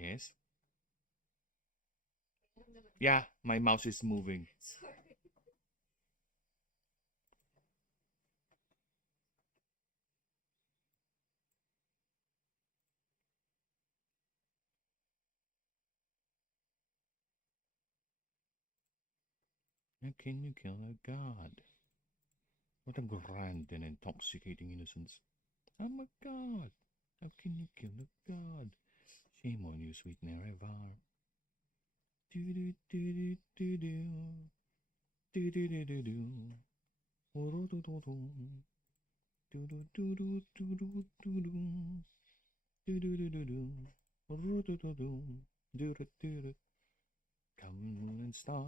Yes. Yeah, my mouse is moving. How can you kill a god? What a grand and intoxicating innocence. I'm a god. How can you kill a god? Shame on you, sweet Nerevar. Do do do do do do. Do do do do do. Do do do do. Do do do do do do do do. Do do do do do. Do do do do. Do do do do. Come moon and star,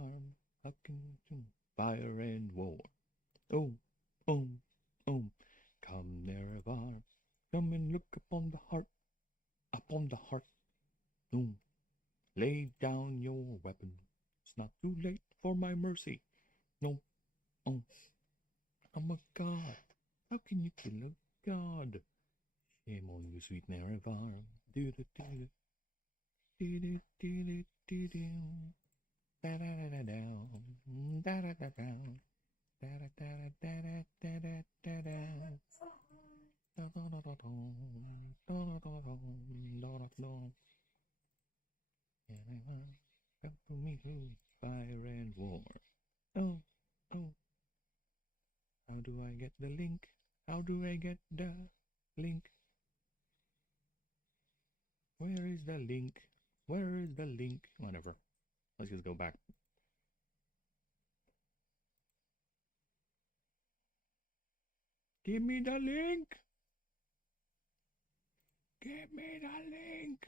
how can you do fire and war? Oh, oh, oh. Come Nerevar, come and look upon the heart, upon the heart. No, lay down your weapon. It's not too late for my mercy. No, oh, I'm a god. How can you kill a god? Shame on you, sweet Nerevar. Do do do do do do do do do. Da da da da da da da da. Da da da da da da da da da. Da da da da da. Da da da da. Da da da. Come to me through fire and war. Oh, oh. How do I get the link? How do I get the link? Where is the link? Where is the link? Whatever. Let's just go back. Give me the link. Give me the link.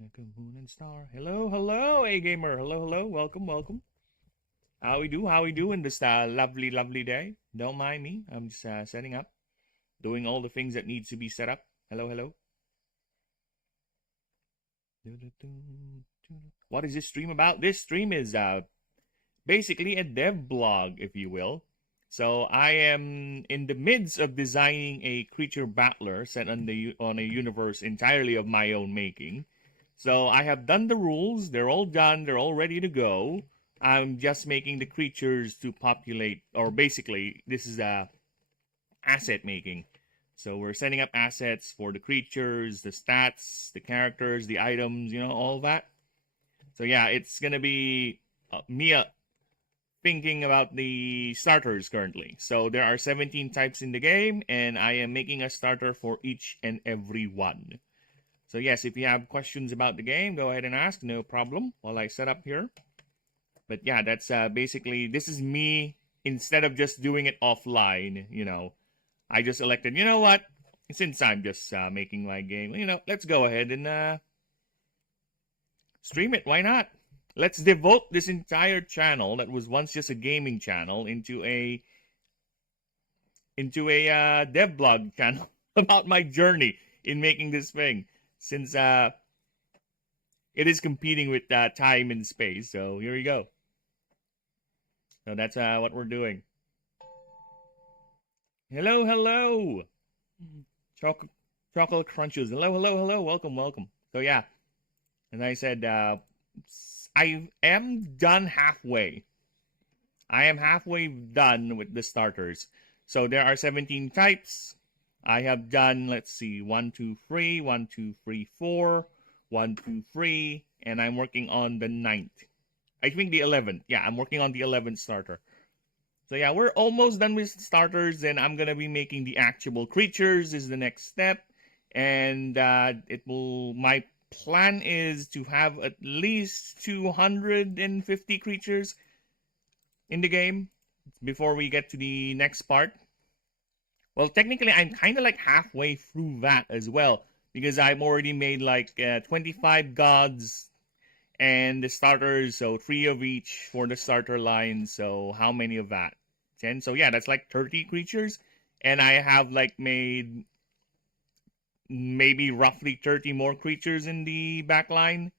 Like a moon and star. Hello, hello, A gamer. Hello, hello. Welcome, welcome. How we do? How we doing this lovely, lovely day? Don't mind me. I'm just setting up, doing all the things that needs to be set up. Hello, hello. What is this stream about? This stream is basically a dev blog, if you will. So I am in the midst of designing a creature battler set on a universe entirely of my own making. So I have done the rules. They're all done. They're all ready to go. I'm just making the creatures to populate, or basically, this is asset making. So we're setting up assets for the creatures, the stats, the characters, the items, all that. So yeah, it's going to be me thinking about the starters currently. So there are 17 types in the game, and I am making a starter for each and every one. So yes, if you have questions about the game, go ahead and ask, no problem, while I set up here. But yeah, that's basically, this is me, instead of just doing it offline, I just elected, you know what, since I'm just making my game, let's go ahead and stream it, why not? Let's devote this entire channel that was once just a gaming channel into a dev blog channel about my journey in making this thing, since it is competing with time and space. So here we go. So that's what we're doing. Hello, hello. Chocolate crunches. Hello, hello, hello. Welcome, welcome. So yeah, as I said, I am done halfway. I am halfway done with the starters. So there are 17 types. I have done, let's see, 1, 2, 3, 1, 2, 3, 4, 1, 2, 3, and I'm working on the 9th. I think the 11th. Yeah, I'm working on the 11th starter. So yeah, we're almost done with starters, and I'm gonna be making the actual creatures is the next step. And my plan is to have at least 250 creatures in the game before we get to the next part. Well, technically, I'm kind of like halfway through that as well, because I've already made like 25 gods and the starters, so 3 of each for the starter line. So how many of that? 10. So yeah, that's like 30 creatures. And I have like made maybe roughly 30 more creatures in the backline.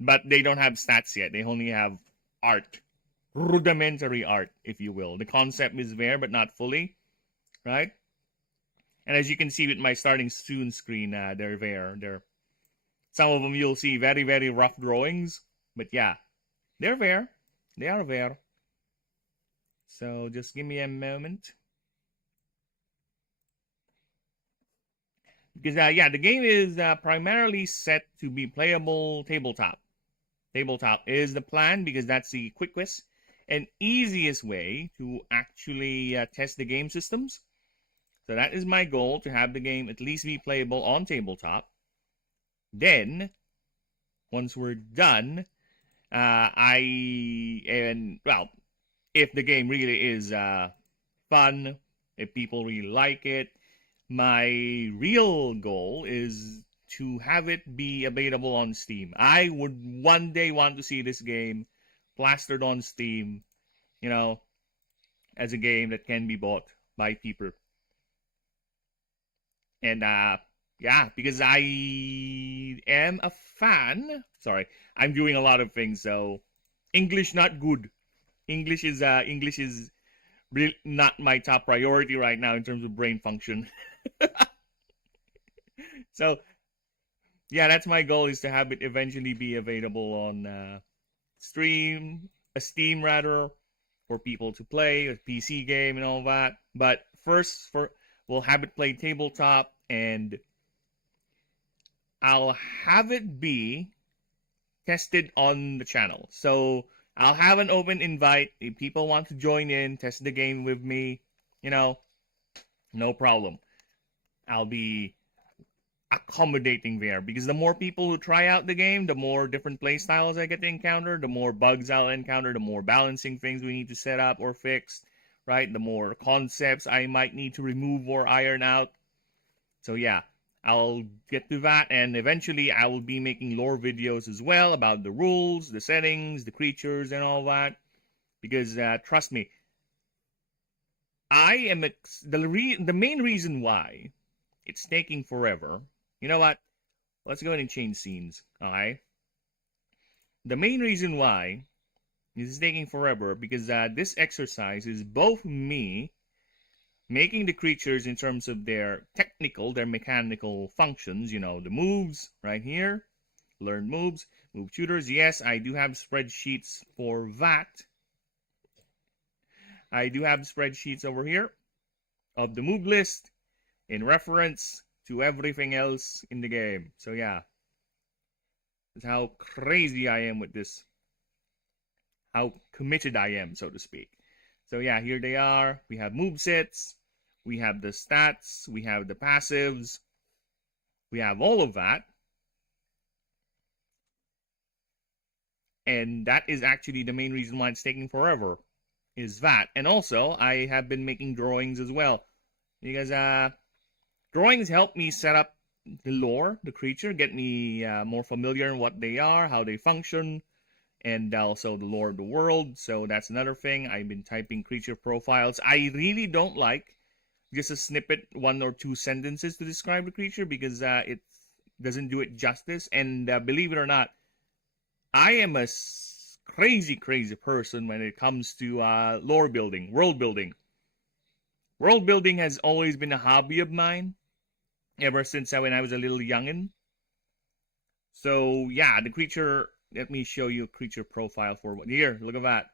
But they don't have stats yet. They only have art. Rudimentary art, if you will. The concept is there, but not fully. Right? And as you can see with my starting soon screen, they're there. Some of them you'll see very, very rough drawings. But yeah, they're there. They are there. So just give me a moment. Because, yeah, the game is primarily set to be playable tabletop. Tabletop is the plan because that's the quickest and easiest way to actually test the game systems. So that is my goal, to have the game at least be playable on tabletop. Then, once we're done, if the game really is fun, if people really like it, my real goal is to have it be available on Steam. I would one day want to see this game plastered on Steam, as a game that can be bought by people. And yeah, because I am a fan. Sorry, I'm doing a lot of things, so English not good. English is really not my top priority right now in terms of brain function. So yeah, that's my goal, is to have it eventually be available on Steam rather, for people to play, a PC game and all that. But first, we'll have it play tabletop, and I'll have it be tested on the channel. So I'll have an open invite. If people want to join in, test the game with me, no problem. I'll be accommodating there, because the more people who try out the game, the more different play styles I get to encounter, the more bugs I'll encounter, the more balancing things we need to set up or fix, right? The more concepts I might need to remove or iron out. So yeah, I'll get to that, and eventually I will be making lore videos as well about the rules, the settings, the creatures, and all that. Because trust me, I am the main reason why it's taking forever. You know what? Let's go ahead and change scenes. Alright? The main reason why this is taking forever, because this exercise is both me making the creatures in terms of their mechanical functions, the moves right here, learn moves, move tutors. Yes, I do have spreadsheets for that. I do have spreadsheets over here of the move list in reference to everything else in the game. So yeah, that's how crazy I am with this, how committed I am, so to speak. So yeah, here they are. We have movesets, we have the stats, we have the passives, we have all of that. And that is actually the main reason why it's taking forever, is that. And also, I have been making drawings as well, because drawings help me set up the lore, the creature, get me more familiar in what they are, how they function, and also the lore of the world. So that's another thing. I've been typing creature profiles. I really don't like just a snippet, 1 or 2 sentences to describe the creature, because it doesn't do it justice. And believe it or not, I am a crazy person when it comes to lore building, world building. World building has always been a hobby of mine, ever since when I was a little youngin'. So yeah, the creature, let me show you a creature profile for one. Here, look at that.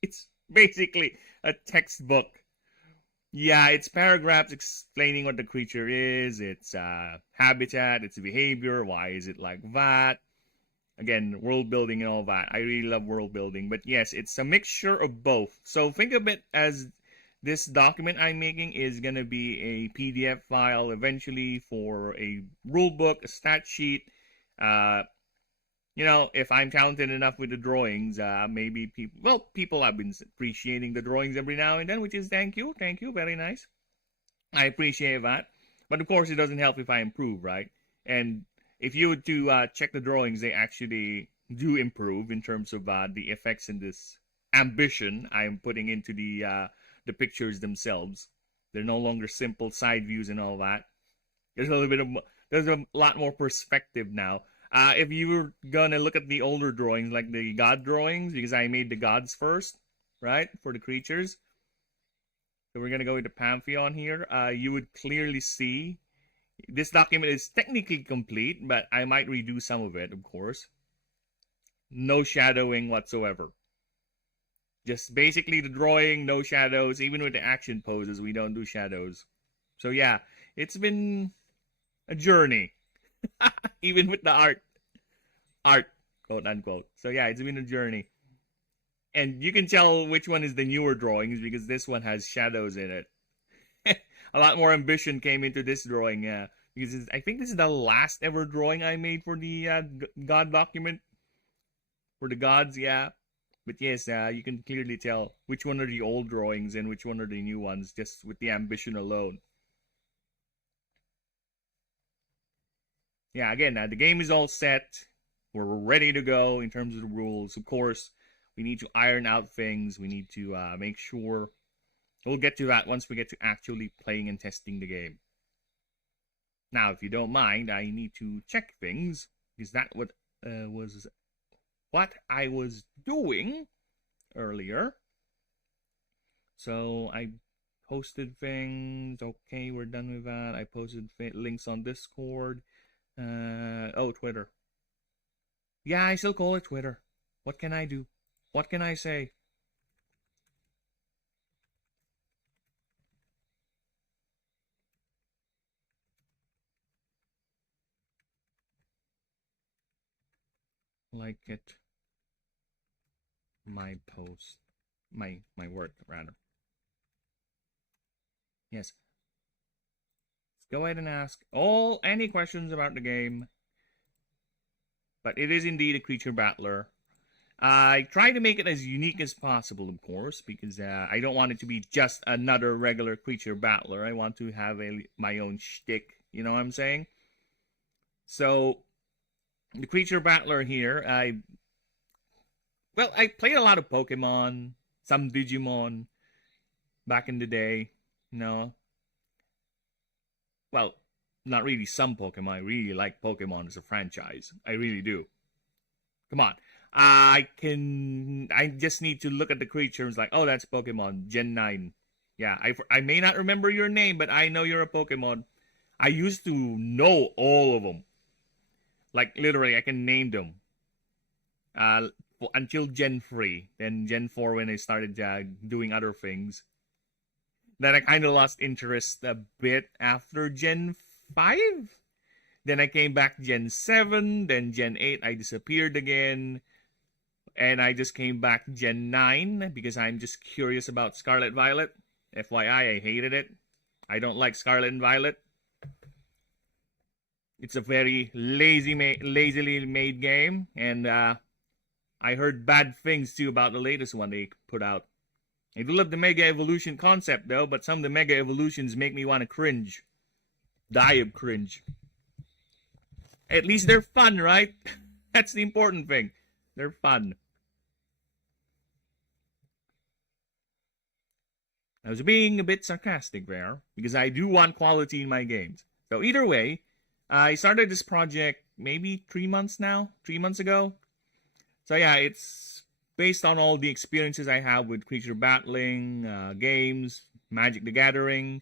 It's basically a textbook. Yeah, it's paragraphs explaining what the creature is, its habitat, its behavior, why is it like that. Again, world building and all that. I really love world building. But yes, it's a mixture of both. So think of it as this document I'm making is going to be a PDF file eventually for a rule book, a stat sheet. If I'm talented enough with the drawings, maybe people have been appreciating the drawings every now and then, which is thank you, very nice. I appreciate that. But of course, it doesn't help if I improve, right? And if you were to check the drawings, they actually do improve in terms of the effects in this ambition I'm putting into the pictures themselves. They're no longer simple side views and all that. There's a lot more perspective now. If you were gonna look at the older drawings, like the god drawings, because I made the gods first, right, for the creatures. So we're gonna go into Pantheon here. You would clearly see this document is technically complete, but I might redo some of it, of course. No shadowing whatsoever. Just basically the drawing, no shadows. Even with the action poses, we don't do shadows. So yeah, it's been a journey. Even with the art, quote unquote. So yeah, it's been a journey. And you can tell which one is the newer drawings because this one has shadows in it. A lot more ambition came into this drawing, because I think this is the last ever drawing I made for the God document. For the gods, yeah. But yes, you can clearly tell which one are the old drawings and which one are the new ones, just with the ambition alone. Yeah, again, the game is all set. We're ready to go in terms of the rules. Of course, we need to iron out things. We need to make sure. We'll get to that once we get to actually playing and testing the game. Now, if you don't mind, I need to check things. Is that what I was doing earlier? So I posted things. Okay, we're done with that. I posted links on Discord. Twitter. Yeah, I still call it Twitter. What can I do? What can I say? Like it. My post. My work, rather. Yes. Let's go ahead and ask any questions about the game. But it is indeed a creature battler. I try to make it as unique as possible, of course, because I don't want it to be just another regular creature battler. I want to have my own shtick, you know what I'm saying? So, the creature battler here, I played a lot of Pokemon, some Digimon, back in the day, you know. Well, not really some Pokemon. I really like Pokemon as a franchise. I really do. Come on. I just need to look at the creatures like, oh, that's Pokemon, Gen 9. Yeah, I may not remember your name, but I know you're a Pokemon. I used to know all of them. Like, literally, I can name them. Until Gen 3. Then Gen 4 when I started doing other things. Then I kind of lost interest a bit after Gen 5. Then I came back Gen 7. Then Gen 8, I disappeared again. And I just came back Gen 9 because I'm just curious about Scarlet Violet. FYI, I hated it. I don't like Scarlet and Violet. It's a very lazily made game. And I heard bad things too about the latest one they put out. I do love the Mega Evolution concept though, but some of the Mega Evolutions make me want to cringe. Die of cringe. At least they're fun, right? That's the important thing. They're fun. I was being a bit sarcastic there, because I do want quality in my games. So either way, I started this project maybe 3 months ago. So yeah, it's based on all the experiences I have with creature battling, games, Magic the Gathering,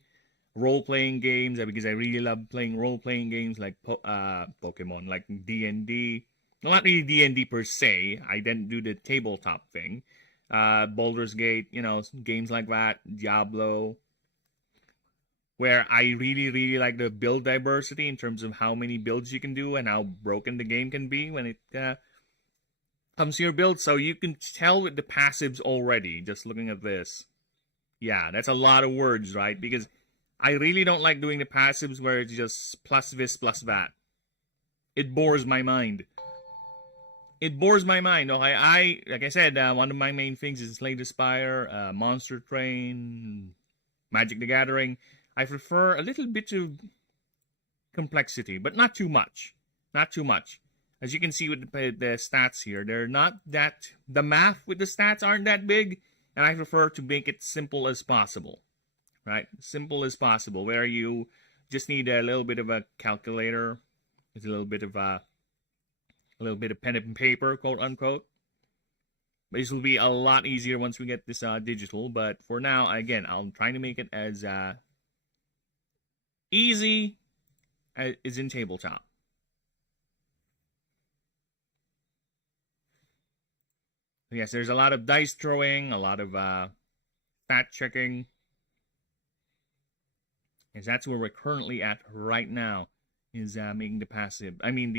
role-playing games, because I really love playing role-playing games like Pokemon, like D&D. Well, not really D&D per se. I didn't do the tabletop thing. Baldur's Gate, games like that, Diablo, where I really, really like the build diversity in terms of how many builds you can do and how broken the game can be when it comes to your build. So you can tell with the passives already, just looking at this. Yeah, that's a lot of words, right? Because I really don't like doing the passives where it's just plus this, plus that. It bores my mind. It bores my mind. Oh, I like I said, one of my main things is Slay the Spire, Monster Train, Magic the Gathering. I prefer a little bit of complexity, but not too much. Not too much. As you can see with the stats here, they're not that, the math with the stats aren't that big, and I prefer to make it simple as possible, right? Simple as possible, where you just need a little bit of a calculator, it's a little bit of pen and paper, quote unquote. This will be a lot easier once we get this digital, but for now, again, I'm trying to make it as easy as in tabletop. Yes, there's a lot of dice throwing, a lot of stat checking. Because that's where we're currently at right now, is making the passive. I mean,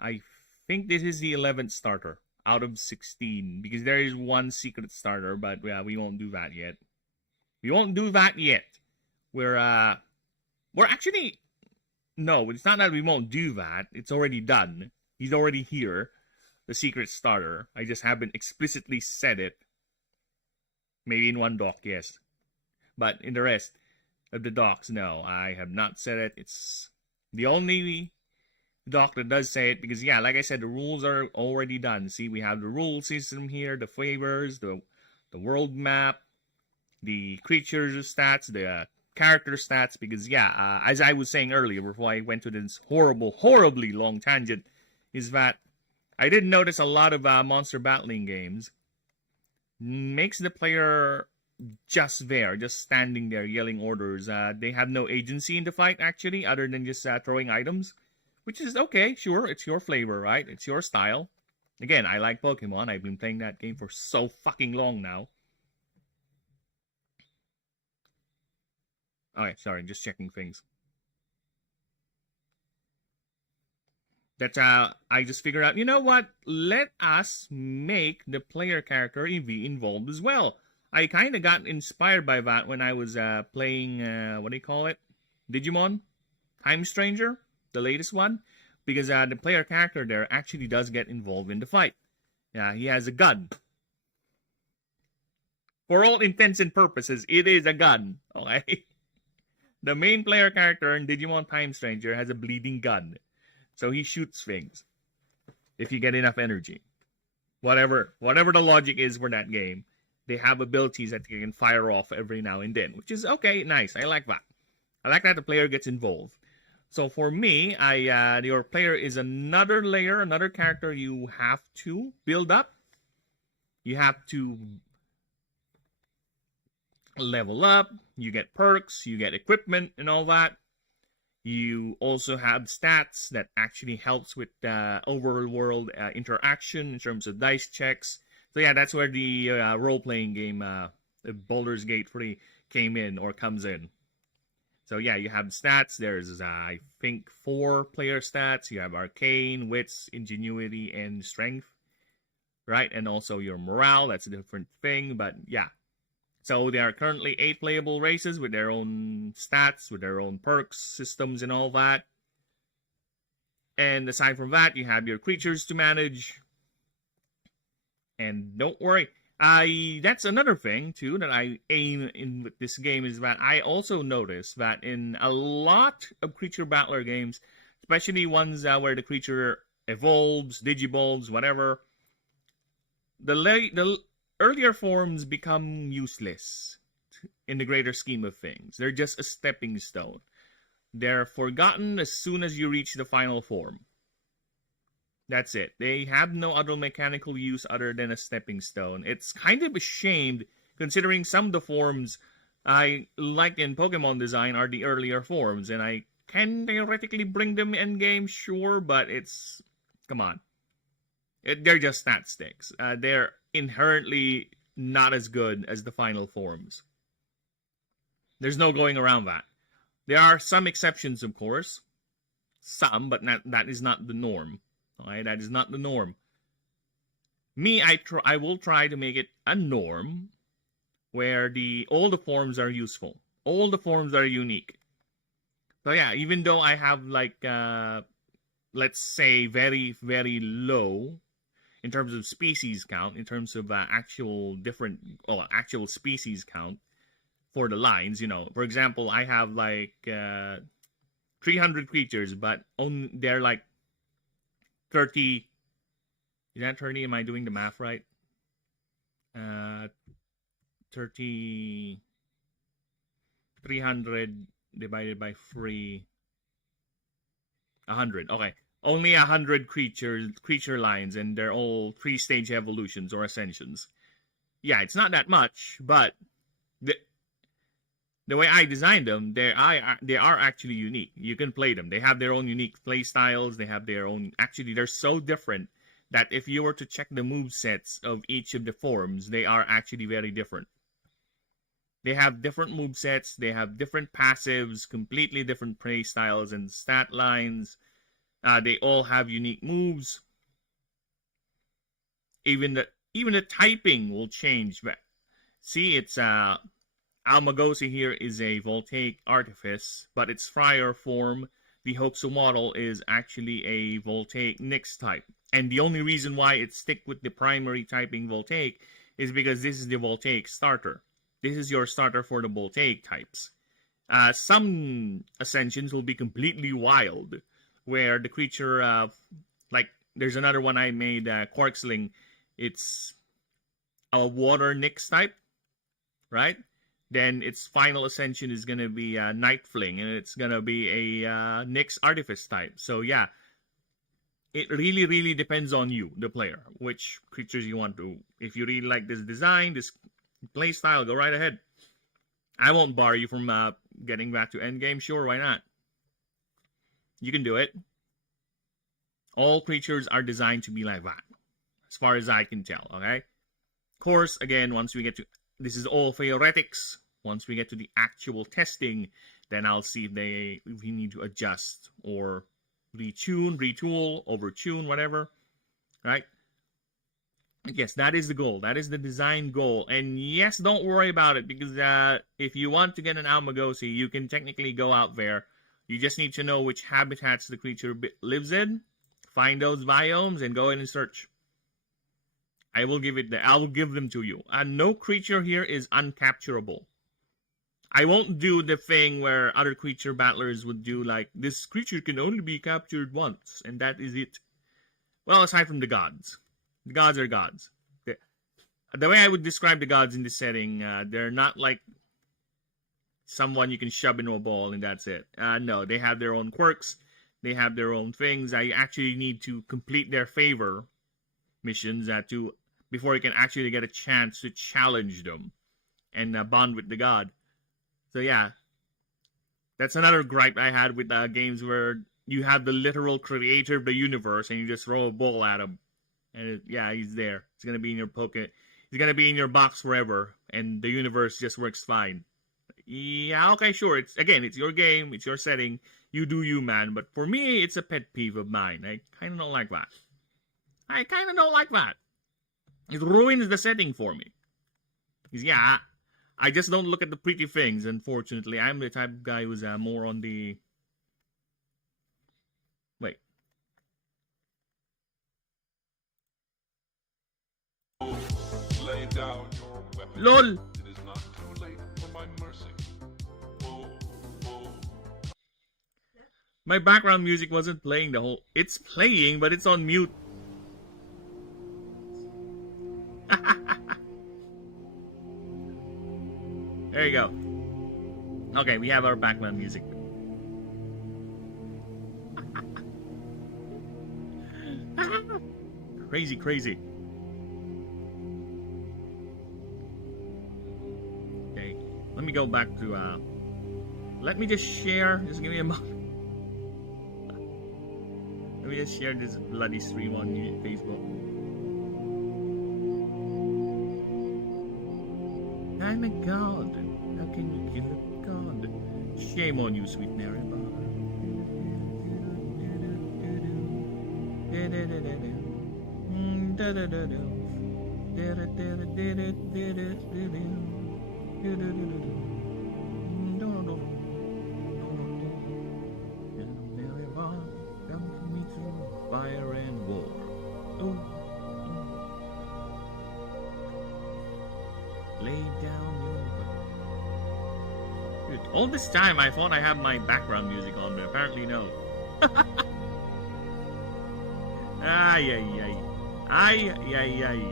I think this is the 11th starter out of 16, because there is one secret starter, but we won't do that yet. We won't do that yet. We're actually, no, it's not that we won't do that. It's already done. He's already here, the secret starter. I just haven't explicitly said it. Maybe in one doc, yes. But in the rest of the docs, no, I have not said it. It's the only doc that does say it, because, yeah, like I said, the rules are already done. See, we have the rule system here, the flavors, the world map, the creatures stats, the character stats, because, yeah, as I was saying earlier before I went to this horribly long tangent, is that I did notice a lot of monster battling games makes the player just standing there yelling orders. They have no agency in the fight, actually, other than just throwing items, which is okay, sure, it's your flavor, right? It's your style. Again, I like Pokemon. I've been playing that game for so fucking long now. Alright, sorry, just checking things. That I just figured out, you know what? Let us make the player character be involved as well. I kind of got inspired by that when I was playing, what do you call it? Digimon? Time Stranger? The latest one? Because the player character there actually does get involved in the fight. Yeah, he has a gun. For all intents and purposes, it is a gun. Okay? The main player character in Digimon Time Stranger has a bleeding gun. So he shoots things. If you get enough energy. Whatever the logic is for that game. They have abilities that you can fire off every now and then, which is okay, nice. I like that. I like that the player gets involved. So for me, your player is another layer, another character you have to build up. You have to level up. You get perks, you get equipment and all that. You also have stats that actually helps with overworld interaction in terms of dice checks. So yeah, that's where the role-playing game, Baldur's Gate 3, came in or comes in. So yeah, you have stats. There's, I think, 4 player stats. You have Arcane, Wits, Ingenuity, and Strength. Right? And also your morale. That's a different thing. But yeah. So there are currently 8 playable races with their own stats, with their own perks, systems, and all that. And aside from that, you have your creatures to manage. And don't worry, that's another thing, too, that I aim in with this game, is that I also notice that in a lot of creature battler games, especially ones where the creature evolves, digivolves, whatever, the earlier forms become useless in the greater scheme of things. They're just a stepping stone. They're forgotten as soon as you reach the final form. That's it. They have no other mechanical use other than a stepping stone. It's kind of a shame, considering some of the forms I like in Pokemon design are the earlier forms, and I can theoretically bring them in game, sure, but it's, come on. They're just stat sticks. They're inherently not as good as the final forms. There's no going around that. There are some exceptions, of course. Some, but that is not the norm. Alright, that is not the norm. Me, I will try to make it a norm where all the forms are useful. All the forms are unique. So yeah, even though I have like, let's say very, very low in terms of species count, in terms of actual species count for the lines, you know. For example, I have like 300 creatures, but they're like 30. Is that 30? Am I doing the math right? 30. 300 divided by 3. 100. Okay. Only 100 creature lines, and they're all 3-stage evolutions or ascensions. Yeah, it's not that much, but the way I designed them, they are actually unique. You can play them. They have their own unique play styles. They have their own. Actually, they're so different that if you were to check the move sets of each of the forms, they are actually very different. They have different move sets. They have different passives, completely different play styles and stat lines. They all have unique moves. Even the typing will change. See, it's Almagosi here is a Voltaic Artifice, but its Friar form, the Hokuso model, is actually a Voltaic Nyx type. And the only reason why it stick with the primary typing Voltaic is because this is the Voltaic starter. This is your starter for the Voltaic types. Some Ascensions will be completely wild, where the creature, like there's another one I made, Quarksling. It's a Water Nyx type, right? Then its final ascension is going to be Night Fling, and it's going to be a Nyx Artifice type. So yeah, it really, really depends on you, the player, which creatures you want to. If you really like this design, this play style, go right ahead. I won't bar you from getting back to endgame. Sure, why not? You can do it. All creatures are designed to be like that, as far as I can tell, okay? Of course, again, once we get to... This is all theoretics. Once we get to the actual testing, then I'll see if we need to adjust or retune, retool, overtune, whatever, right? Yes, that is the goal. That is the design goal. And yes, don't worry about it, because if you want to get an Almagosi, you can technically go out there. You just need to know which habitats the creature lives in, find those biomes, and go in and search. I will give them to you. And no creature here is uncapturable. I won't do the thing where other creature battlers would do, like, this creature can only be captured once, and that is it. Well, aside from the gods. The gods are gods. The way I would describe the gods in this setting, they're not like someone you can shove into a ball and that's it. No, they have their own quirks. They have their own things. I actually need to complete their favor missions before you can actually get a chance to challenge them and bond with the god. So yeah, that's another gripe I had with games where you have the literal creator of the universe and you just throw a ball at him. And he's there. It's going to be in your pocket. He's going to be in your box forever, and the universe just works fine. Yeah, okay, sure. It's your game. It's your setting. You do you, man. But for me, it's a pet peeve of mine. I kind of don't like that. It ruins the setting for me. Because, I just don't look at the pretty things, unfortunately. I'm the type of guy who's more on the... Wait. Lay down your weapon. LOL! It is not too late for my mercy. My background music wasn't playing the whole... It's playing, but it's on mute. There you go. Okay, we have our background music. Crazy. Okay, let me go back to, let me just share, just give me a moment. Let me just share this bloody stream on Facebook. I'm a god. How can you kill a god? Shame on you, sweet Mary. Fire and war. Lay down your Dude, all this time I thought I have my background music on, but apparently no. Ay, ay, ay. Ay, ay, ay.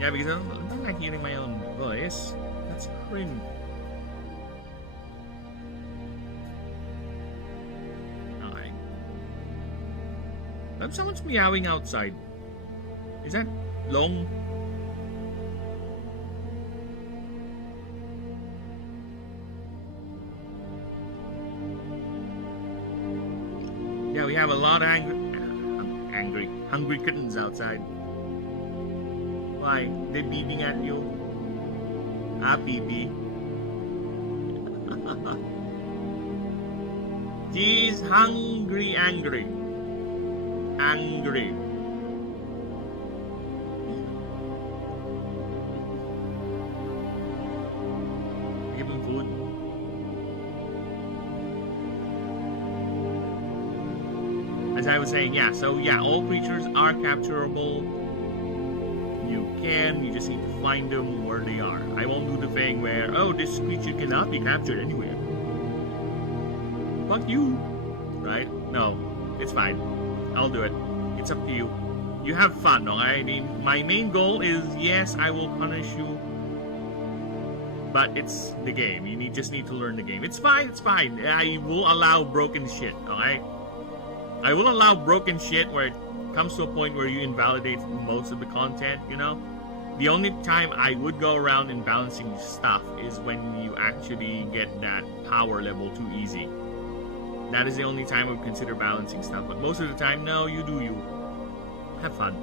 Yeah, because I don't like hearing my own voice. That's cringe. Alright. Someone's meowing outside. Is that long? Yeah, we have a lot of hungry kittens outside. Why? They're beating at you? Ah, baby. She's hungry, angry. Angry. Give him food. As I was saying, yeah, so yeah, all creatures are capturable. You just need to find them where they are. I won't do the thing where, oh, this creature cannot be captured anywhere. Fuck you. Right? No, it's fine. I'll do it. It's up to you. You have fun, no? I mean, my main goal is, yes, I will punish you. But it's the game. You just need to learn the game. It's fine, it's fine. I will allow broken shit, alright? I will allow broken shit where it comes to a point where you invalidate most of the content, you know? The only time I would go around in balancing stuff is when you actually get that power level too easy. That is the only time I would consider balancing stuff. But most of the time, no, you do you. Have fun.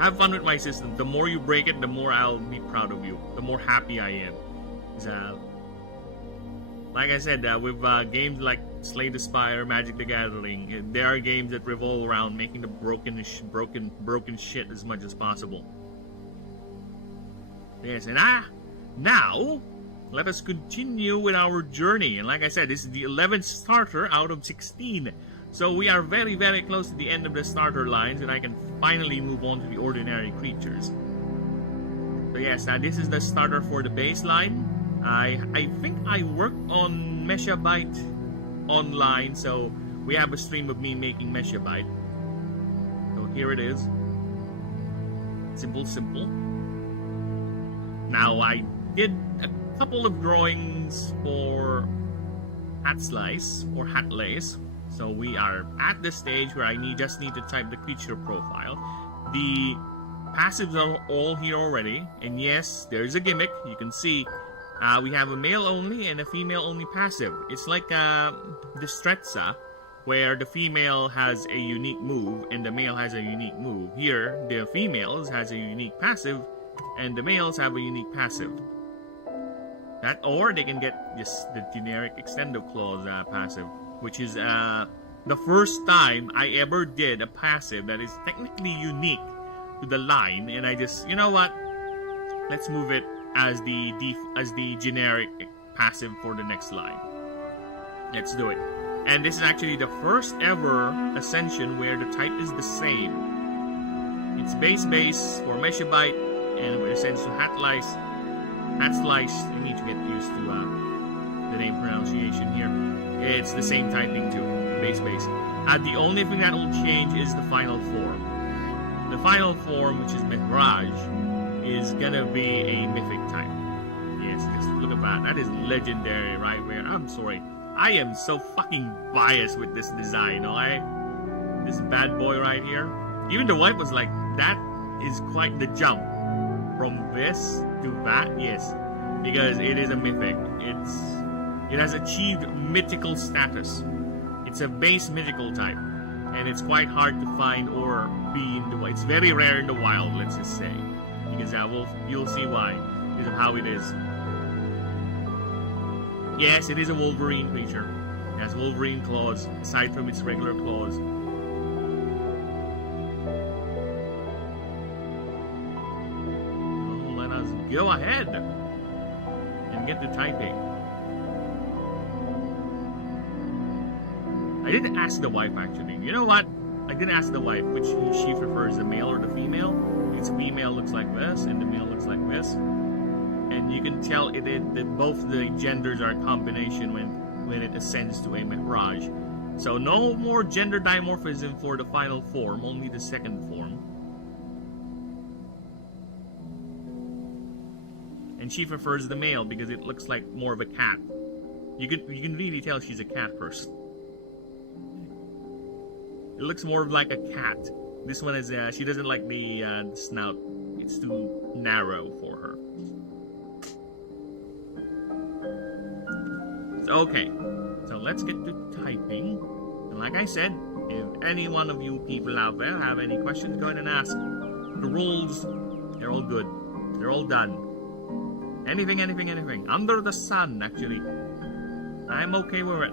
Have fun with my system. The more you break it, the more I'll be proud of you. The more happy I am. Like I said, with games like Slay the Spire, Magic the Gathering, there are games that revolve around making the broken shit as much as possible. Yes, and now let us continue with our journey. And like I said, this is the 11th starter out of 16. So we are very, very close to the end of the starter lines, and I can finally move on to the ordinary creatures. So yes, this is the starter for the baseline. I think I worked on Meshabyte online, so we have a stream of me making Meshabyte. So here it is. Simple. Now I did a couple of drawings for Hat Slice or Hat Lace. So we are at the stage where I just need to type the creature profile. The passives are all here already, and yes, there's a gimmick. You can see we have a male only and a female only passive. It's like Destrezza, where the female has a unique move and the male has a unique move. Here, the females has a unique passive and the males have a unique passive. That, or they can get just the generic Extendo Clause passive, which is the first time I ever did a passive that is technically unique to the line, and I just, you know what? Let's move it as the generic passive for the next line. Let's do it. And this is actually the first ever Ascension where the type is the same. It's base for Meshabyte, and when it sends to Hat Slice, I need to get used to the name pronunciation here. It's the same typing too, base. The only thing that will change is the final form. The final form, which is Mihraj, is gonna be a mythic type. Yes, just look at that. That is legendary right there. I'm sorry. I am so fucking biased with this design, alright? This bad boy right here. Even the wife was like, that is quite the jump. From this to that, yes. Because it is a mythic. It has achieved mythical status. It's a base mythical type. And it's quite hard to find or be in the wild. It's very rare in the wild, let's just say. Because you'll see why. Because of how it is. Yes, it is a Wolverine creature. It has Wolverine claws, aside from its regular claws. So let us go ahead and get the typing. I didn't ask the wife, actually. You know what? I did ask the wife which she prefers, the male or the female. its female looks like this, and the male looks like this. And you can tell that both the genders are a combination when it ascends to a Mihraj. So no more gender dimorphism for the final form, only the second form. And she prefers the male because it looks like more of a cat. You can really tell she's a cat person. It looks more like a cat. This one is she doesn't like the snout. It's too narrow for her. So, okay, so let's get to typing. And like I said, if any one of you people out there have any questions, go ahead and ask. The rules, they're all good. They're all done. Anything. Under the sun, actually. I'm okay with it.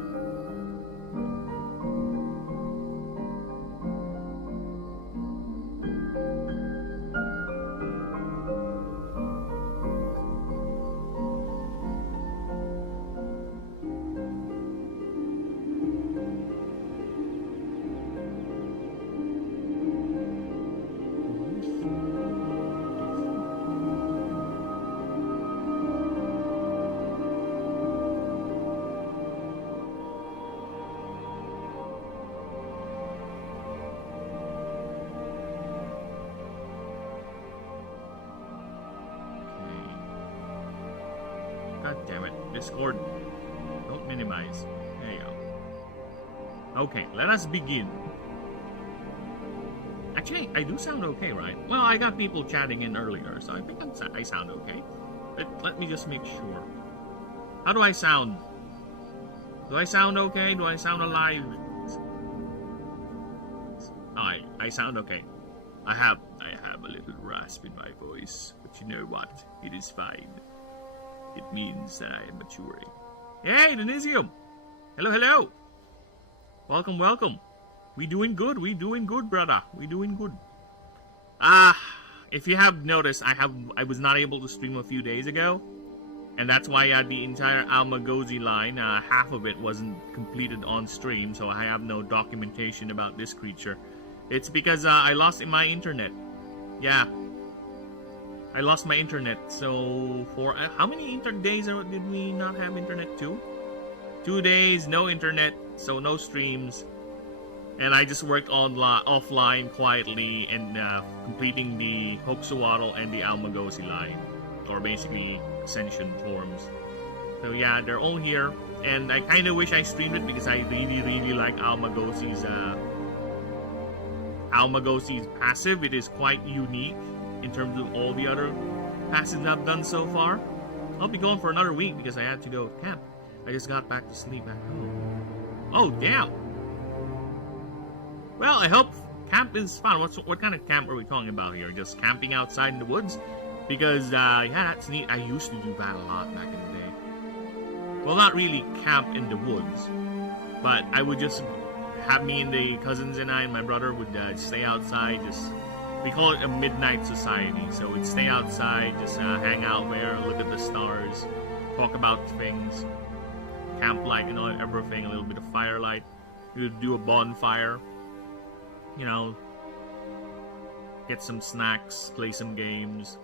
God damn it. Discord. Don't minimize. There you go. Okay, let us begin. Actually, I do sound okay, right? Well, I got people chatting in earlier, so I think I sound okay. But let me just make sure. How do I sound? Do I sound okay? Do I sound alive? I sound okay. I have a little rasp in my voice, but you know what? It is fine. It means that I am maturing. Hey, Denisium! Hello. Welcome. We doing good, brother. We doing good. If you have noticed, I was not able to stream a few days ago. And that's why the entire Almagozi line, half of it wasn't completed on stream, so I have no documentation about this creature. It's because I lost my internet. Yeah. I lost my internet, so for how many days did we not have internet? 2 days, no internet, so no streams. And I just worked offline quietly and completing the Hoxawaddle and the Almagozi line, or basically Ascension forms. So yeah, they're all here, and I kind of wish I streamed it because I really like Almagosi's passive. It is quite unique in terms of all the other passives I've done so far. I'll be going for another week because I had to go to camp. I just got back to sleep at home. Oh, damn. Well, I hope camp is fun. What kind of camp are we talking about here? Just camping outside in the woods? Because, yeah, that's neat. I used to do that a lot back in the day. Well, not really camp in the woods, but I would just have me and the cousins and I and my brother would stay outside. We call it a midnight society. So we'd stay outside, just hang out there, look at the stars, talk about things, camp light, everything, a little bit of firelight. We would do a bonfire, get some snacks, play some games.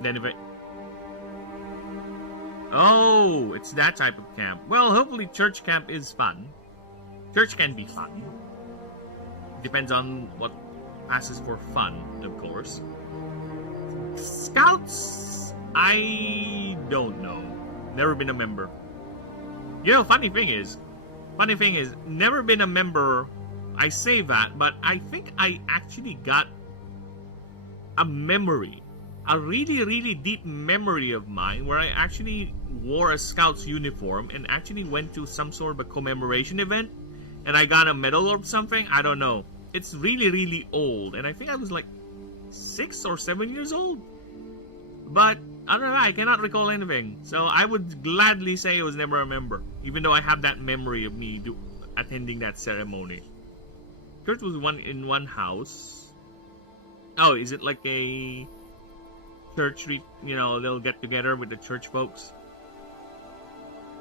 Then oh, it's that type of camp. Well, hopefully church camp is fun. Church can be fun. Depends on what passes for fun, of course. Scouts, I don't know. Never been a member. Funny thing is, never been a member. I say that, but I think I actually got a memory. A really deep memory of mine where I actually wore a Scout's uniform and actually went to some sort of a commemoration event and I got a medal or something. I don't know. It's really old, and I think I was like 6 or 7 years old. But I don't know, I cannot recall anything. So I would gladly say I was never a member, even though I have that memory of me attending that ceremony. Church was in one house. Oh, is it like a church, they'll get together with the church folks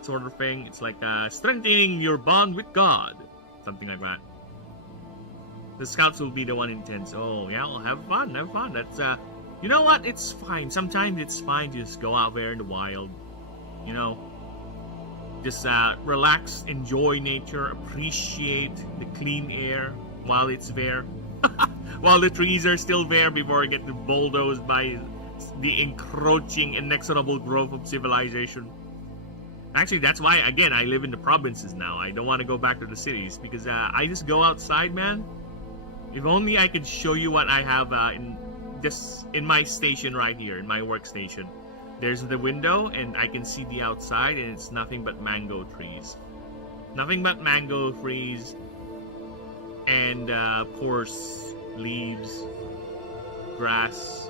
sort of thing? It's like strengthening your bond with God, something like that. The scouts will be the one intense. Oh, yeah, well, have fun, have fun. That's, you know what? It's fine. Sometimes it's fine to just go out there in the wild. You know, just relax, enjoy nature, appreciate the clean air while it's there. While the trees are still there before it gets bulldozed by the encroaching, inexorable growth of civilization. Actually, that's why, again, I live in the provinces now. I don't want to go back to the cities because I just go outside, man. If only I could show you what I have in my station right here, in my workstation. There's the window, and I can see the outside, and it's nothing but mango trees. Nothing but mango trees, and of course, leaves, grass,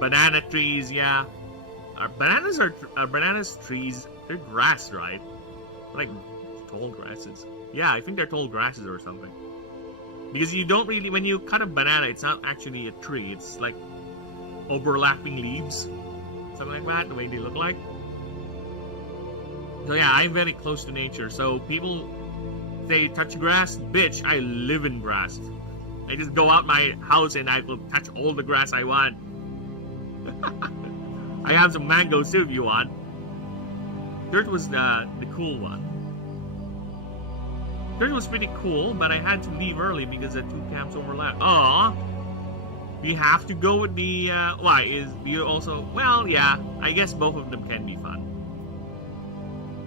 banana trees. Yeah, bananas trees. They're grass, right? Like tall grasses. Yeah, I think they're tall grasses or something. Because you don't really, when you cut a banana, it's not actually a tree. It's like overlapping leaves, something like that, the way they look like. So yeah, I'm very close to nature. So people say touch grass, bitch, I live in grass. I just go out my house and I will touch all the grass I want. I have some mangoes too if you want. Dirt was the cool one. Dirt was pretty cool, but I had to leave early because the two camps overlap. Aww. You have to go with the, why, is you also, well, yeah, I guess both of them can be fun.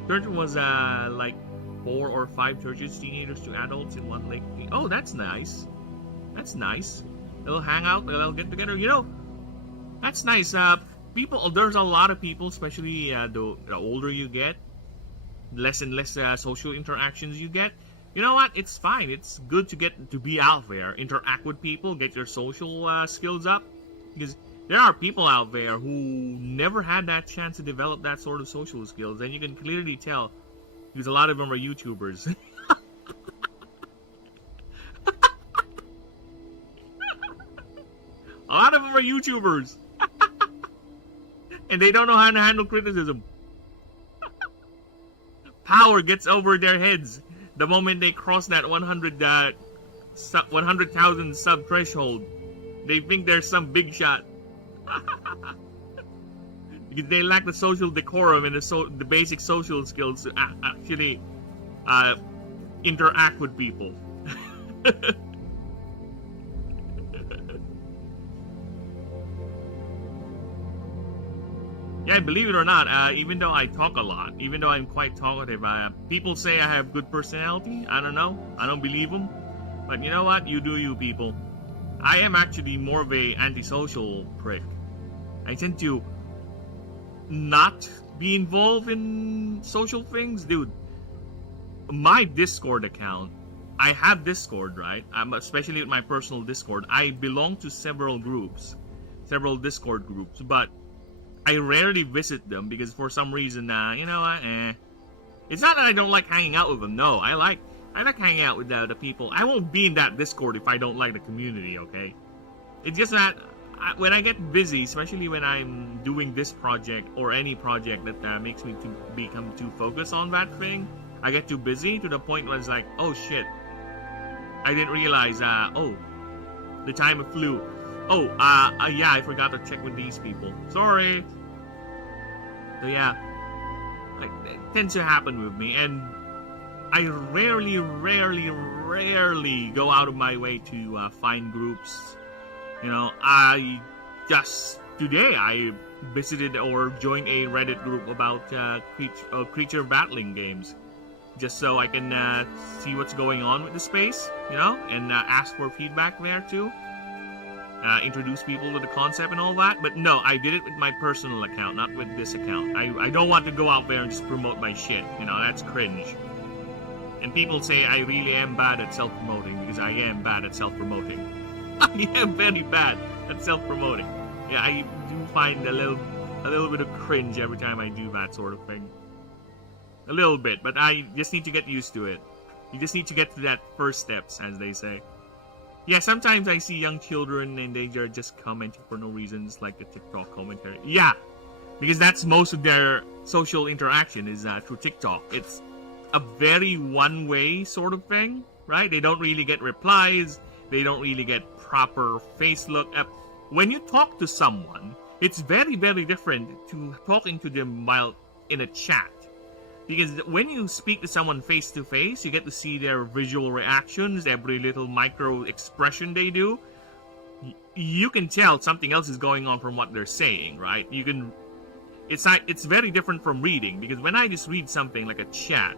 Dirt was, like 4 or 5 churches, teenagers to adults in one lake. Oh, that's nice. That's nice. They'll hang out, they'll get together, you know, that's nice. People, there's a lot of people, especially the older you get, less and less social interactions you get. You know what? It's fine. It's good to get to be out there, interact with people, get your social skills up. Because there are people out there who never had that chance to develop that sort of social skills. And you can clearly tell, because a lot of them are YouTubers. A lot of them are YouTubers. And they don't know how to handle criticism. Power gets over their heads the moment they cross that 100,000 sub threshold. They think they're some big shot. Because they lack the social decorum and the basic social skills to actually interact with people. Yeah, believe it or not, even though I talk a lot, even though I'm quite talkative, people say I have good personality. I don't know. I don't believe them. But you know what? You do you, people. I am actually more of a antisocial prick. I tend to not be involved in social things. Dude, my Discord account, I have Discord, right? Especially with my personal Discord. I belong to several groups, several Discord groups, but I rarely visit them because for some reason, you know what, It's not that I don't like hanging out with them. No, I like hanging out with the people. I won't be in that Discord if I don't like the community, okay? It's just that when I get busy, especially when I'm doing this project or any project that makes me to become too focused on that thing, I get too busy to the point where it's like, oh shit, I didn't realize, oh, the time flew. Oh, yeah, I forgot to check with these people. Sorry. So yeah, it tends to happen with me, and I rarely go out of my way to find groups. You know, today I visited or joined a Reddit group about creature battling games, just so I can see what's going on with the space, you know, and ask for feedback there too. Introduce people to the concept and all that. But no, I did it with my personal account, not with this account. I don't want to go out there and just promote my shit. You know, that's cringe. And people say I really am bad at self-promoting, because I am bad at self-promoting. I am very bad at self-promoting. Yeah, I do find a little bit of cringe every time I do that sort of thing. A little bit, but I just need to get used to it. You just need to get to that first steps, as they say. Yeah, sometimes I see young children and they are just commenting for no reasons, like the TikTok commentary. Yeah, because that's most of their social interaction is through TikTok. It's a very one-way sort of thing. right? They don't really get replies. They don't really get proper face look. When you talk to someone, it's very, very different to talking to them while in a chat. Because when you speak to someone face to face, you get to see their visual reactions, every little micro expression they do. You can tell something else is going on from what they're saying, right? It's very different from reading, because when I just read something like a chat,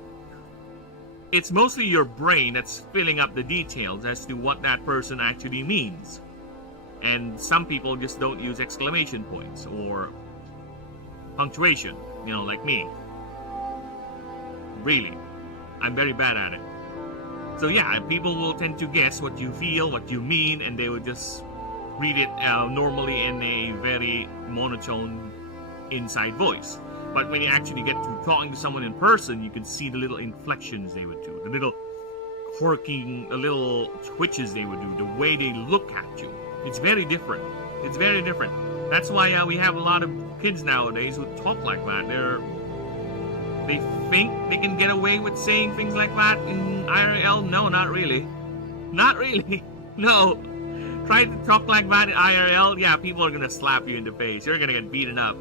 it's mostly your brain that's filling up the details as to what that person actually means. And some people just don't use exclamation points or punctuation, like me. Really, I'm very bad at it. So yeah, people will tend to guess what you feel, what you mean, and they would just read it normally in a very monotone inside voice. But when you actually get to talking to someone in person, you can see the little inflections they would do, the little quirking, the little twitches they would do, the way they look at you. It's very different. It's very different. That's why we have a lot of kids nowadays who talk like that. They think they can get away with saying things like that in IRL. No, not really. Not really. No. Try to talk like that in IRL. Yeah, people are going to slap you in the face. You're going to get beaten up.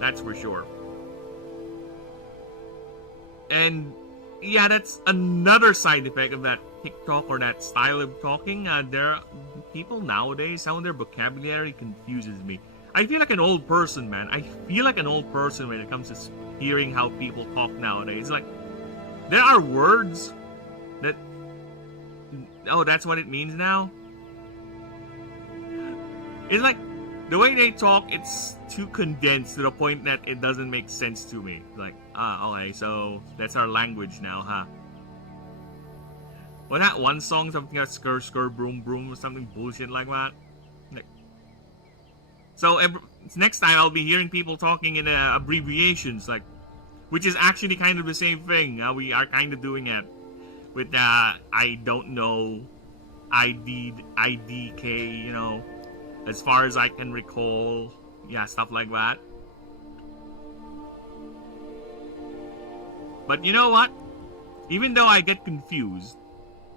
That's for sure. And yeah, that's another side effect of that TikTok or that style of talking. There are people nowadays, some of their vocabulary confuses me. I feel like an old person, man. I feel like an old person when it comes to hearing how people talk nowadays. Like, there are words that, oh, that's what it means now? It's like, the way they talk, it's too condensed to the point that it doesn't make sense to me. Like, okay, so that's our language now, huh? Well, that one song, something like skr skr broom broom or something bullshit like that. So next time I'll be hearing people talking in abbreviations, like, which is actually kind of the same thing. We are kind of doing it with I don't know, IDK, as far as I can recall. Yeah, stuff like that. But you know what? Even though I get confused,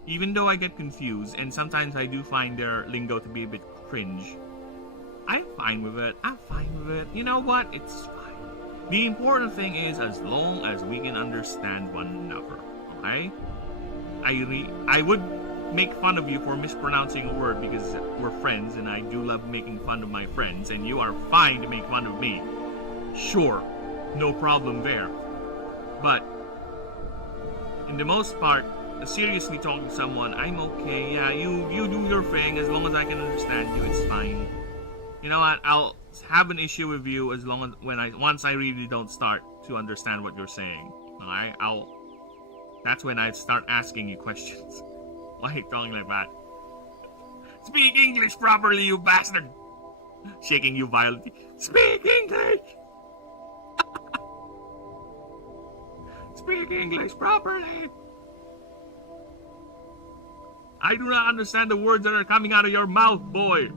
and sometimes I do find their lingo to be a bit cringe, I'm fine with it. You know what? It's fine. The important thing is as long as we can understand one another, okay? I would make fun of you for mispronouncing a word because we're friends and I do love making fun of my friends, and you are fine to make fun of me. Sure, no problem there. But in the most part, seriously talking to someone, I'm okay. Yeah, you do your thing. As long as I can understand you, it's fine. You know what? I'll have an issue with you as long as once I really don't start to understand what you're saying. Alright? That's when I start asking you questions. Why are you talking like that? Speak English properly, you bastard! Shaking you violently. Speak English! Speak English properly! I do not understand the words that are coming out of your mouth, boy!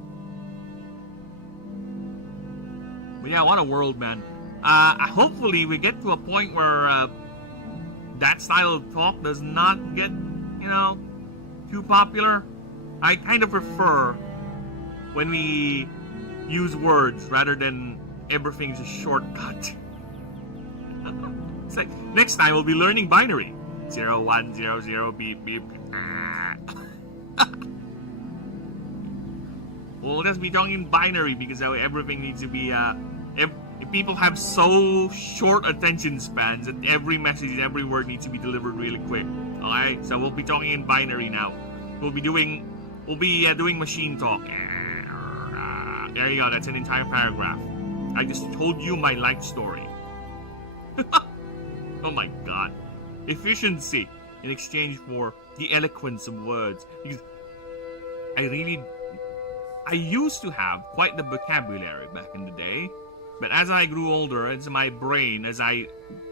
But yeah, what a world, man. Hopefully we get to a point where that style of talk does not get, too popular. I kind of prefer when we use words rather than everything's a shortcut. It's like, next time we'll be learning binary. 0, 1, 0, 0, beep, beep. We'll just be talking binary because everything needs to be, people have so short attention spans that every message, every word needs to be delivered really quick. Alright, so we'll be talking in binary now. We'll be doing machine talk. There you go, that's an entire paragraph. I just told you my life story. Oh my god. Efficiency in exchange for the eloquence of words. Because I used to have quite the vocabulary back in the day, but as I grew older, as my brain, as I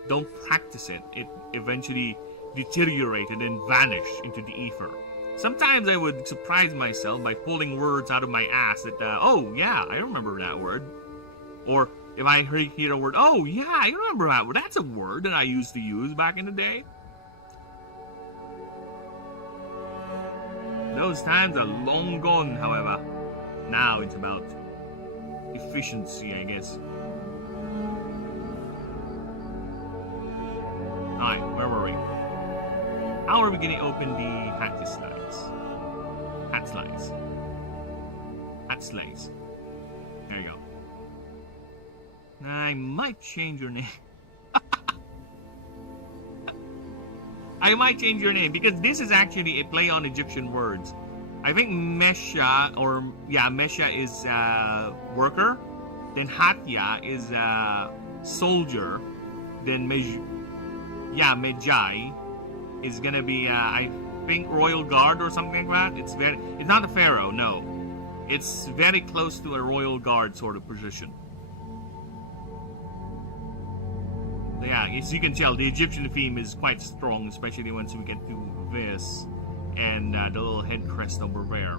don't practice it, it eventually deteriorated and vanished into the ether. Sometimes I would surprise myself by pulling words out of my ass that, oh yeah, I remember that word. Or if I hear a word, oh yeah, I remember that word. That's a word that I used to use back in the day. Those times are long gone, however. Now it's about efficiency, I guess. Alright, where were we? How are we gonna open the hat slides? Hat slides. Hat slides. There you go. I might change your name. I might change your name because this is actually a play on Egyptian words. I think Mesha, or yeah, Mesha is worker. Then Hatya is soldier. Then Medjai is gonna be I think royal guard or something like that. It's not a pharaoh, no. It's very close to a royal guard sort of position. Yeah, as you can tell, the Egyptian theme is quite strong, especially once we get to this and the little head crest over there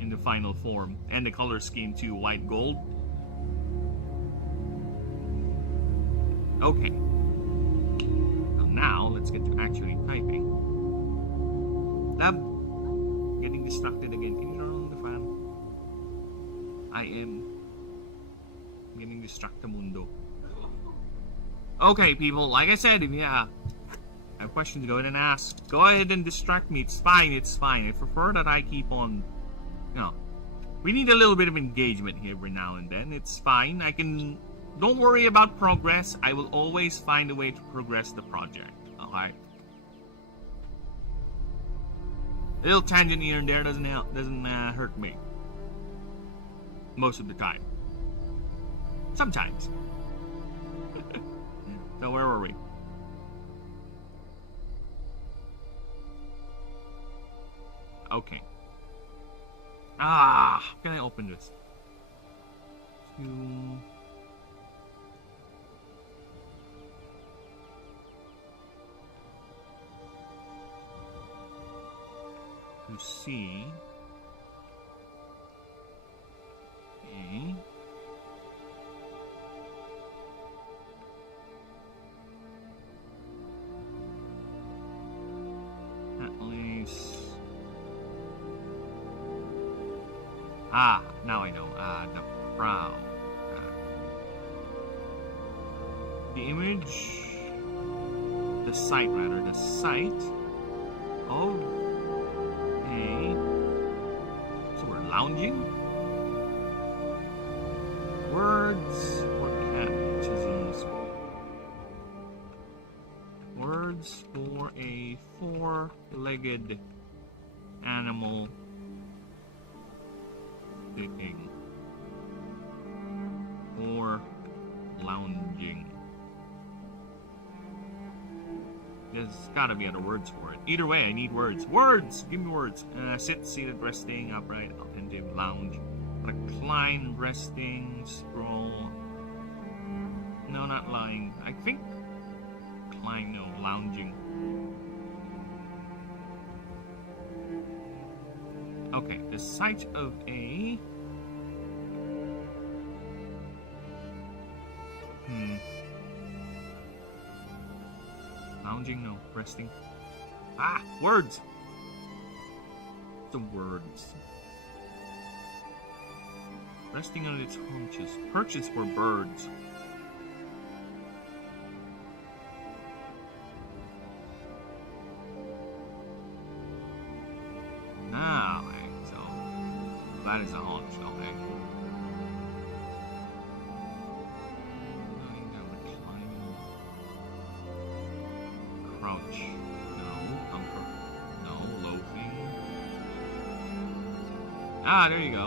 in the final form, and the color scheme too, white gold. Okay. Now let's get to actually typing. Getting distracted again. Can you turn on the fan? I am getting distracted, mundo. Okay, people, like I said, if you have questions, go ahead and ask. Go ahead and distract me. It's fine, it's fine. I prefer that I keep on, we need a little bit of engagement here every now and then. It's fine. Don't worry about progress. I will always find a way to progress the project. Okay? A little tangent here and there doesn't hurt me. Most of the time. Sometimes. So where were we? Okay. How can I open this? To see. Okay. At least. Now I know. The brow. The image. The site, rather. The site. Oh. Okay. So we're lounging. Words or catechisms. Words for a four-legged animal sitting or lounging. There's gotta be other words for it. Either way, I need words. Words! Give me words. Sit, seated, resting, upright, attentive, lounge. Recline, resting, scroll. No, not lying. I think recline, no, lounging. Okay, the site of a... Lounging, no. Resting. Words! The words. Resting on its haunches. Perches for birds. Okay, so that is a haunch, okay. Crouch. No. Comfort. No. Loafing. There you go.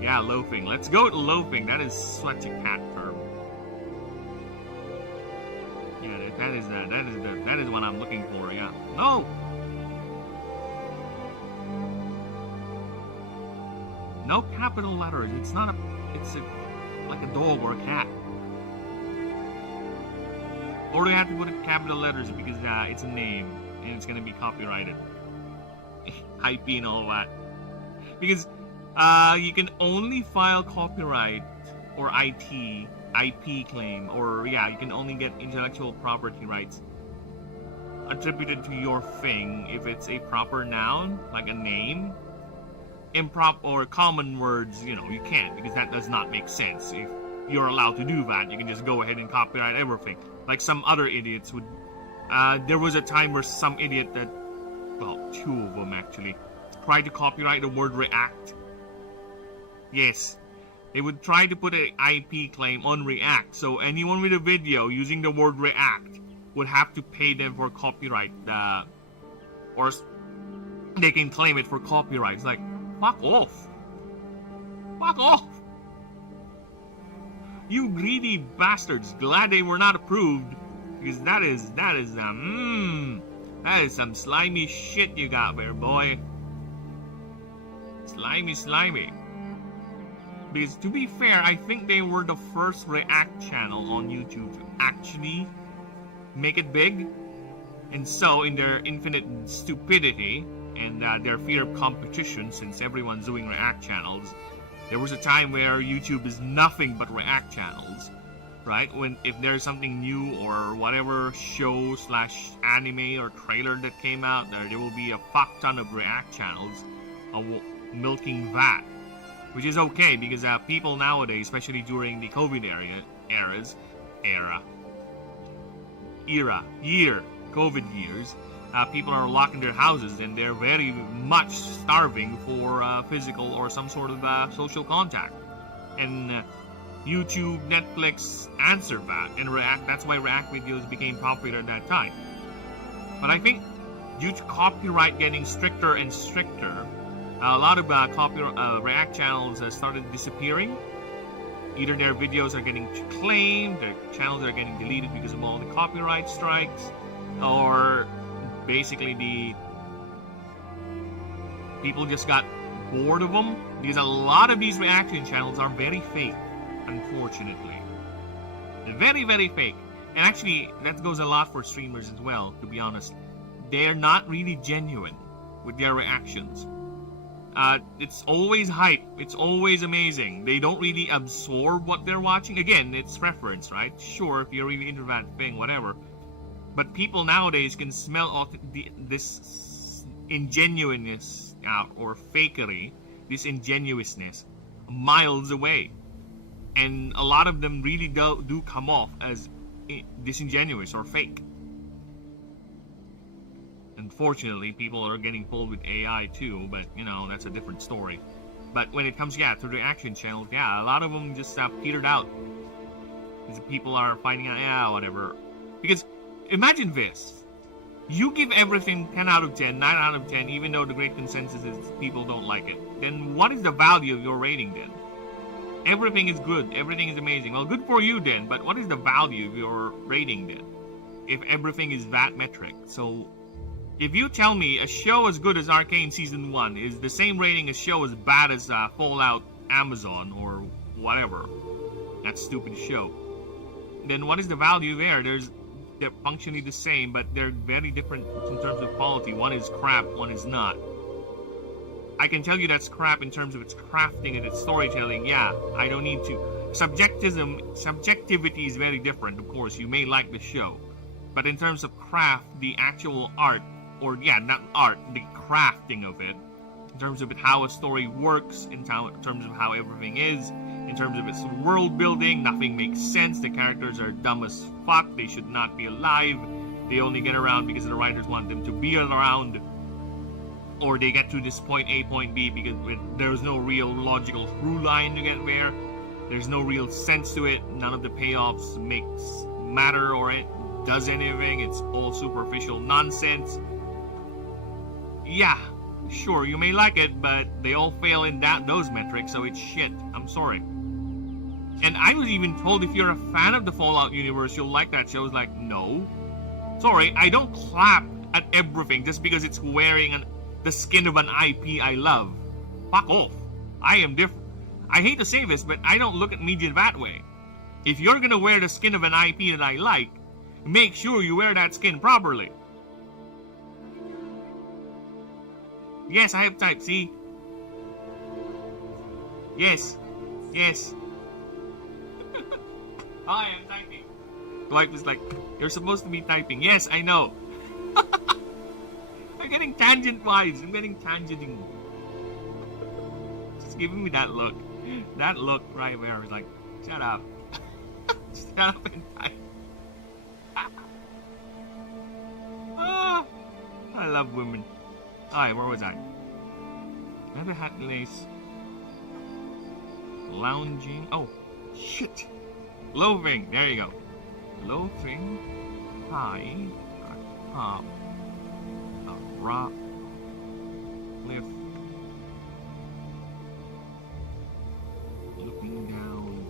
Yeah, loafing. Let's go with loafing. That is such a cat term. Yeah, that is what I'm looking for. Yeah. No. No capital letters. It's not a. It's like a dog or a cat. Or do you have to put capital letters because it's a name and it's gonna be copyrighted? IP and all that. Because you can only file copyright or IP claim, or you can only get intellectual property rights attributed to your thing if it's a proper noun, like a name. Improper or common words, you can't, because that does not make sense. If you're allowed to do that, you can just go ahead and copyright everything. Like some other idiots would. There was a time where some idiot that, well, two of them actually, tried to copyright the word react. Yes. They would try to put an IP claim on React, so anyone with a video using the word react would have to pay them for copyright, or they can claim it for copyright. It's like, fuck off. Fuck off. You greedy bastards. Glad they were not approved, because that is some slimy shit you got there, boy. Slimy. Because to be fair, I think they were the first React channel on YouTube to actually make it big. And so, in their infinite stupidity and their fear of competition, since everyone's doing React channels, there was a time where YouTube is nothing but React channels, right? If there's something new or whatever show / anime or trailer that came out, there will be a fuck ton of React channels milking that. Which is okay, because people nowadays, especially during the COVID COVID years, people are locked in their houses and they're very much starving for physical or some sort of social contact. And YouTube, Netflix answered that, and that's why React videos became popular at that time. But I think due to copyright getting stricter and stricter, a lot of React channels started disappearing. Either their videos are getting claimed, their channels are getting deleted because of all the copyright strikes, or basically the people just got bored of them, because a lot of these reaction channels are very fake, unfortunately. They're very, very fake. And actually, that goes a lot for streamers as well, to be honest. They're not really genuine with their reactions. It's always hype. It's always amazing. They don't really absorb what they're watching. Again, it's preference, right? Sure, if you're really into that thing, whatever. But people nowadays can smell this ingenuineness out, or fakery, this ingenuousness, miles away. And a lot of them really do come off as disingenuous or fake. Unfortunately, people are getting pulled with AI too, but that's a different story. But when it comes to reaction channels, a lot of them just petered out, because people are finding out, whatever. Because imagine this: you give everything 10 out of 10, 9 out of 10, even though the great consensus is people don't like it. Then what is the value of your rating then? Everything is good, everything is amazing. Well, good for you then, but what is the value of your rating then, if everything is that metric? So if you tell me a show as good as Arcane Season 1 is the same rating as show as bad as Fallout Amazon or whatever, that stupid show, then what is the value there? They're functionally the same, but they're very different in terms of quality. One is crap, one is not. I can tell you that's crap in terms of its crafting and its storytelling. I don't need to. Subjectivity is very different, of course. You may like the show, but in terms of craft, the actual art, or not art, the crafting of it, in terms of how a story works, in terms of how everything is, in terms of its world building, nothing makes sense. The characters are dumb as fuck. They should not be alive. They only get around because the writers want them to be around, or they get to this point A, point B, because there's no real logical through line to get there. There's no real sense to it. None of the payoffs makes matter or it does anything. It's all superficial nonsense. Sure, you may like it, but they all fail in those metrics, so it's shit. I'm sorry. And I was even told, if you're a fan of the Fallout universe, you'll like that show. It's like, no. Sorry, I don't clap at everything just because it's wearing the skin of an IP I love. Fuck off. I am different. I hate to say this, but I don't look at media that way. If you're gonna wear the skin of an IP that I like, make sure you wear that skin properly. Yes, I have typed, see? Yes. Hi, I'm typing. The wife is like, you're supposed to be typing. Yes, I know. I'm getting tangent vibes. I'm getting tangenting. Just giving me that look. That look right where I was like, shut up. Shut up and type. Ah, I love women. Alright, where was I? Leather hat lace. Lounging. Oh, shit. Loafing. There you go. Loafing. High. Top. A rock. Cliff. Looking down.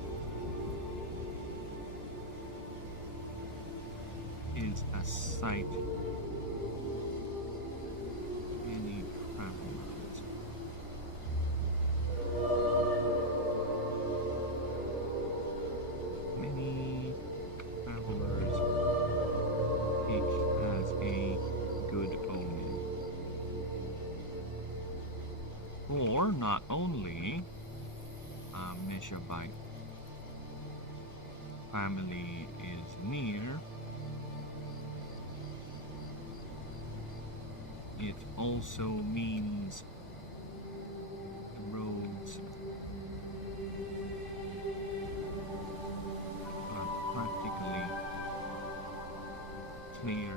Is a sight. Many travelers. Many travelers. Each has a good omen. Or not only a Meshavite family is near, it also means the roads are practically clear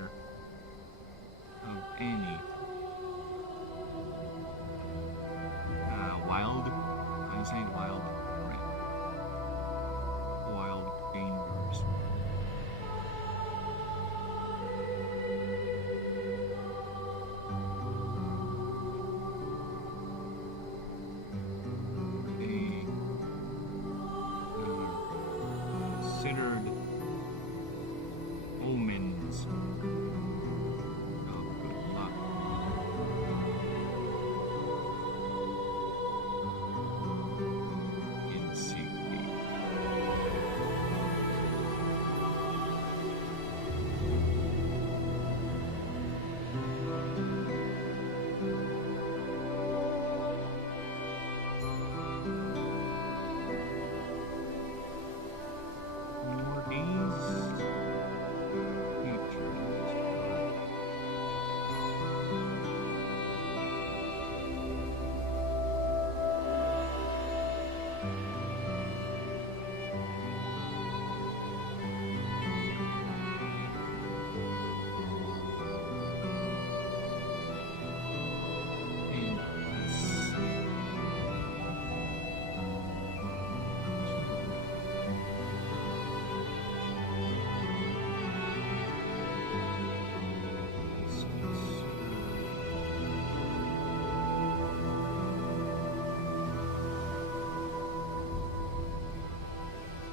of any wild, I say wild, right? Wild dangers. They are considered omens of good luck. In safety. More these features.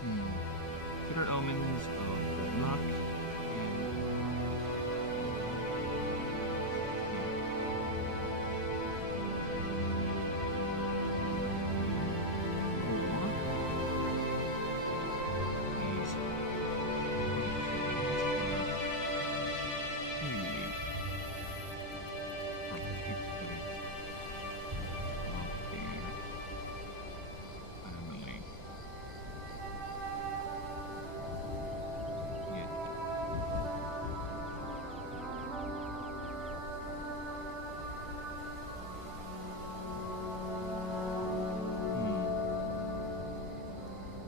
And consider omens of good luck and these really protective of their family. Yet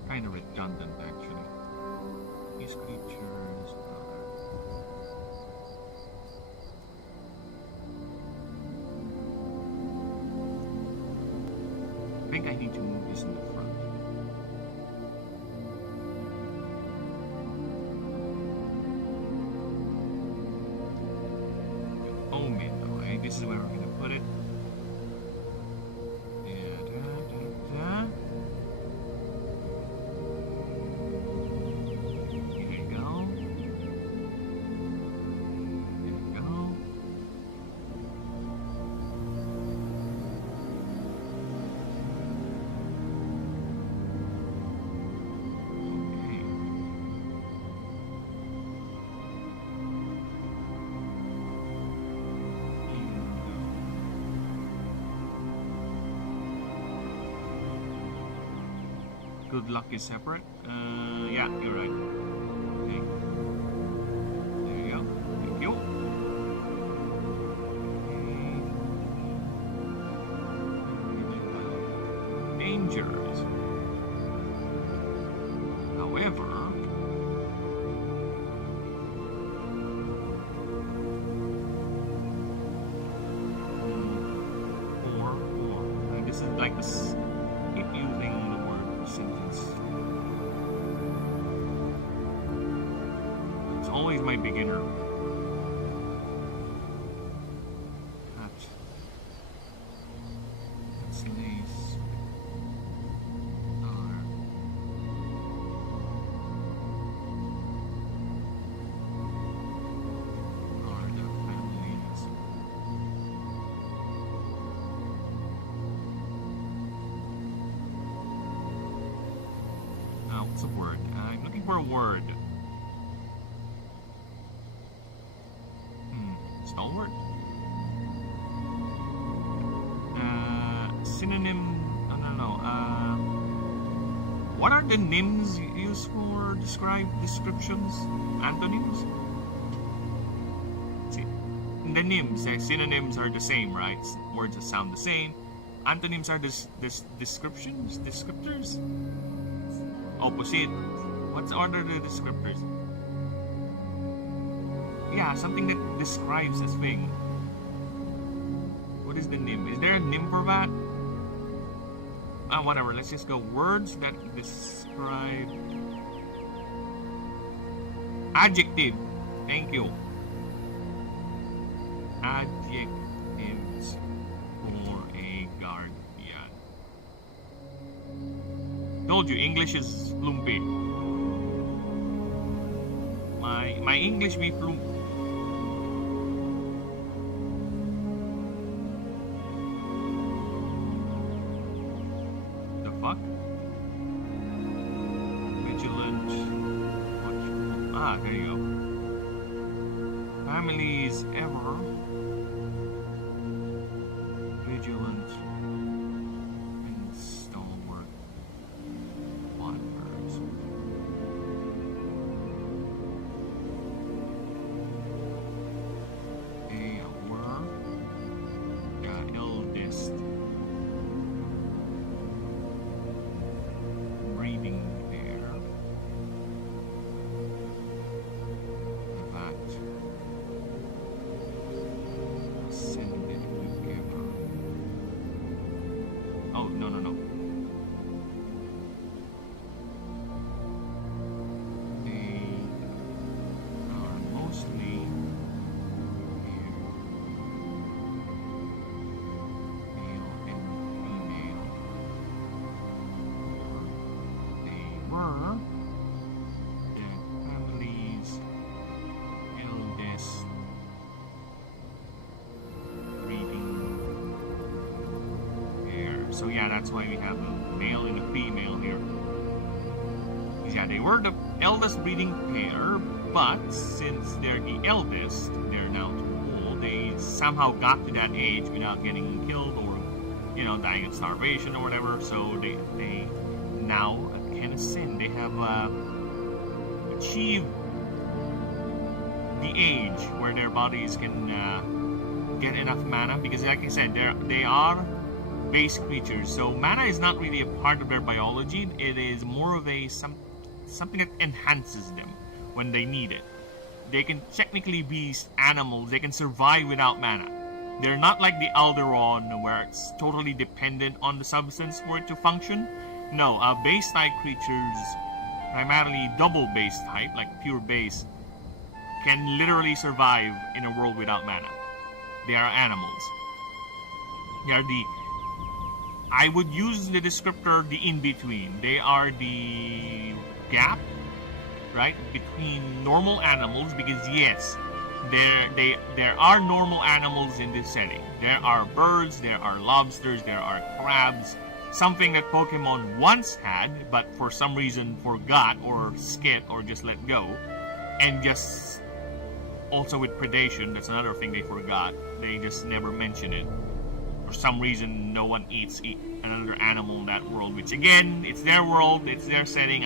kind of redundant actually. These creatures are I think I need to move this in the front. Omen, alright, this is where we're gonna put it. Da-da-da-da. Here you go. There you go. Okay. Good luck is separate. Yeah, you're right. Okay. There you go. Thank you. Let's keep using the word sentence. It's always my beginner. That's nice. What's a word? I'm looking for a word. Stalwart? Synonym? I don't know. What are the nyms used for descriptions? Antonyms? See, the nyms, synonyms are the same, right? Words that sound the same. Antonyms are descriptions? Descriptors? Opposite. What's order the descriptors? Yeah, something that describes a thing. What is the nym? Is there a nym for that? Whatever. Let's just go words that describe. Adjective. Thank you. Adjectives for a guardian. Told you, English is lumpy. My English be flump. The fuck? Vigilant. Watchful. Ah, there you go. Families ever vigilant and stalwart. Wanderers. They were the eldest breeding pair that ascended together. Oh, no. They are mostly male and female. They were the family's eldest breeding pair. So yeah, that's why we have a male and a female here. Yeah, they were the eldest breeding pair, but since they're the eldest, they're now too old. They somehow got to that age without getting killed or, dying of starvation or whatever. So they now can ascend. They have achieved the age where their bodies can get enough mana, because like I said, they are base creatures. So mana is not really a part of their biology. It is more of a something that enhances them when they need it. They can technically be animals. They can survive without mana. They're not like the Alderon where it's totally dependent on the substance for it to function. No, base type creatures, primarily double base type, like pure base, can literally survive in a world without mana. They are animals. They are I would use the descriptor the in-between. They are the gap, right, between normal animals, because yes, there are normal animals in this setting. There are birds, there are lobsters, there are crabs, something that Pokemon once had, but for some reason forgot or skipped or just let go. And just also with predation, that's another thing they forgot. They just never mention it. For some reason, no one eats another animal in that world, which again, it's their world, it's their setting.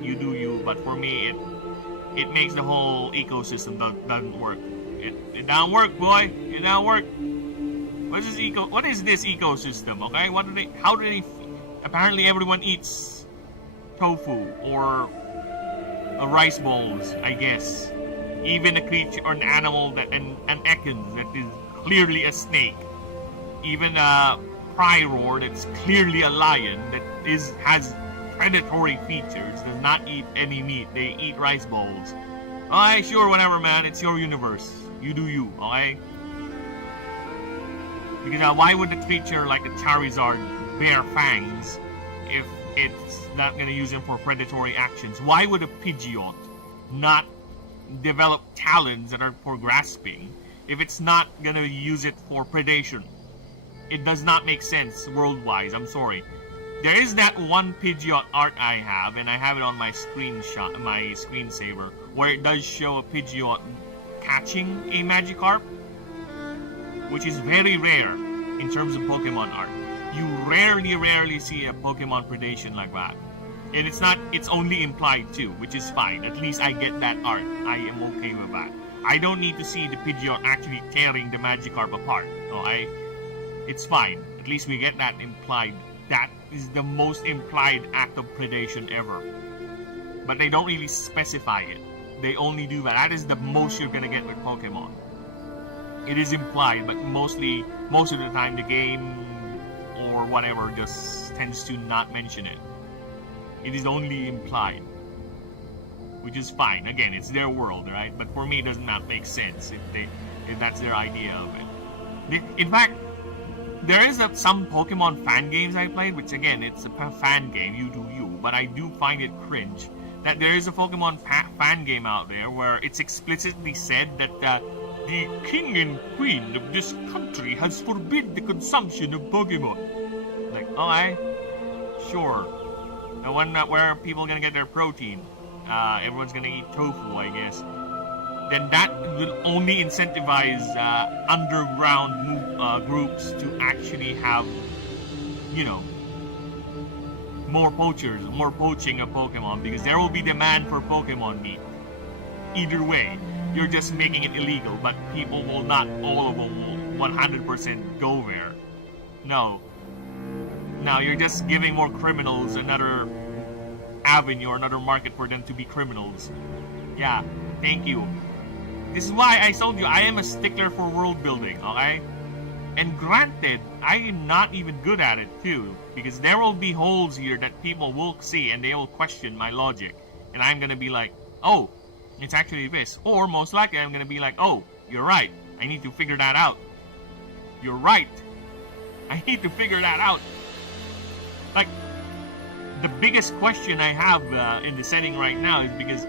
You do you, but for me, it makes the whole ecosystem doesn't work. It don't work, boy. It don't work. What is this ecosystem? Okay, how do they? Apparently, everyone eats tofu or rice balls, I guess. Even a creature or an animal an Ekans that is clearly a snake. Even Prior that's clearly a lion that has predatory features, does not eat any meat, they eat rice balls. Alright, sure, whatever, man, it's your universe. You do you, alright? Because why would a creature like a Charizard bear fangs if it's not going to use them for predatory actions? Why would a Pidgeot not develop talons that are for grasping if it's not going to use it for predation? It does not make sense world-wise, I'm sorry. There is that one Pidgeot art I have, and I have it on my screensaver, where it does show a Pidgeot catching a Magikarp, which is very rare in terms of Pokemon art. You rarely see a Pokemon predation like that. And it's only implied too, which is fine. At least I get that art. I am okay with that. I don't need to see the Pidgeot actually tearing the Magikarp apart. Okay? It's fine. At least we get that implied. That is the most implied act of predation ever. But they don't really specify it. They only do that. That is the most you're gonna get with Pokemon. It is implied, but most of the time the game or whatever just tends to not mention it. It is only implied, which is fine. Again, it's their world, right? But for me, it does not make sense if that's their idea of it. In fact, there is some Pokemon fan games I played, which again, it's a fan game, you do you, but I do find it cringe that there is a Pokemon fan game out there where it's explicitly said that the king and queen of this country has forbid the consumption of Pokemon. Like, alright, sure. The one where people are gonna get their protein. Everyone's gonna eat tofu, I guess. Then that will only incentivize underground groups to actually have, more poaching of Pokemon, because there will be demand for Pokemon meat. Either way, you're just making it illegal, but people will not, all of them will 100% go there. No. Now you're just giving more criminals another avenue or another market for them to be criminals. Yeah, thank you. This is why I told you I am a stickler for world building, okay? And granted, I am not even good at it too, because there will be holes here that people will see and they will question my logic. And I'm gonna be like, oh, it's actually this. Or most likely I'm gonna be like, oh, you're right. I need to figure that out. You're right. I need to figure that out. Like, the biggest question I have in the setting right now is because,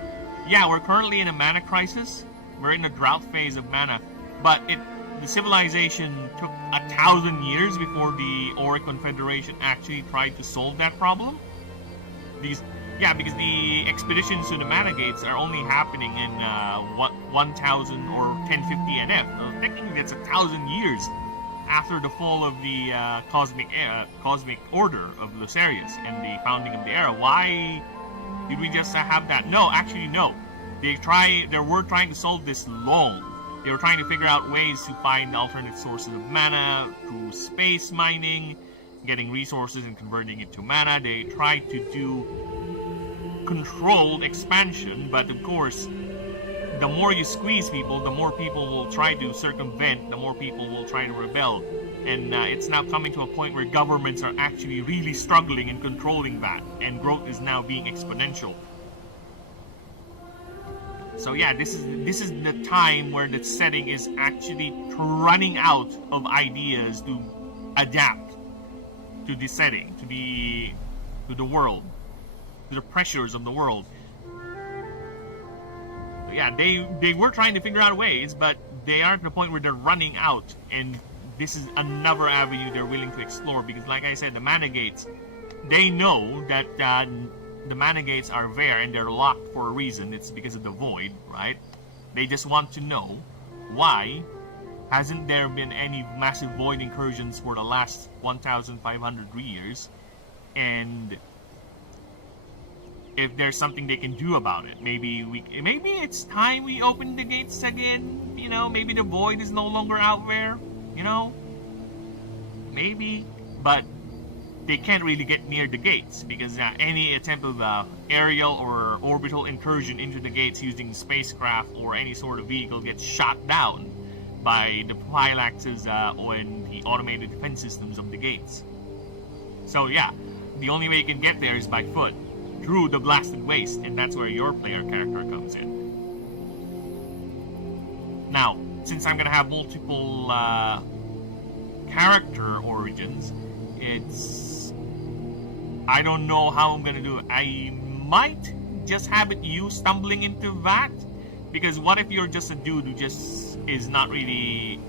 yeah, we're currently in a mana crisis. We're in a drought phase of mana. But the civilization took 1,000 years before the Auric Confederation actually tried to solve that problem. Because the expeditions to the mana gates are only happening in 1,000 or 1050 NF. So technically, that's 1,000 years after the fall of the cosmic order of Lucerius and the founding of the era. Why did we just have that? No, actually, no. They were trying to solve this long. They were trying to figure out ways to find alternate sources of mana through space mining, getting resources and converting it to mana. They tried to do controlled expansion, but of course, the more you squeeze people, the more people will try to circumvent, the more people will try to rebel. And it's now coming to a point where governments are actually really struggling in controlling that, and growth is now being exponential. So yeah, this is the time where the setting is actually running out of ideas to adapt to the setting, to the world, to the pressures of the world. Yeah, they were trying to figure out ways, but they are at the point where they're running out, and this is another avenue they're willing to explore, because like I said, the mana gates, they know that the mana gates are there and they're locked for a reason. It's because of the void, right? They just want to know why hasn't there been any massive void incursions for the last 1,500 years, and if there's something they can do about it. Maybe it's time we open the gates again. Maybe the void is no longer out there. Maybe, but they can't really get near the gates, because any attempt of aerial or orbital incursion into the gates using spacecraft or any sort of vehicle gets shot down by the phalanxes and the automated defense systems of the gates. So yeah, the only way you can get there is by foot, through the blasted waste, and that's where your player character comes in. Now, since I'm gonna have multiple character origins, I don't know how I'm gonna do it. I might just have it you stumbling into that, because what if you're just a dude who just is not really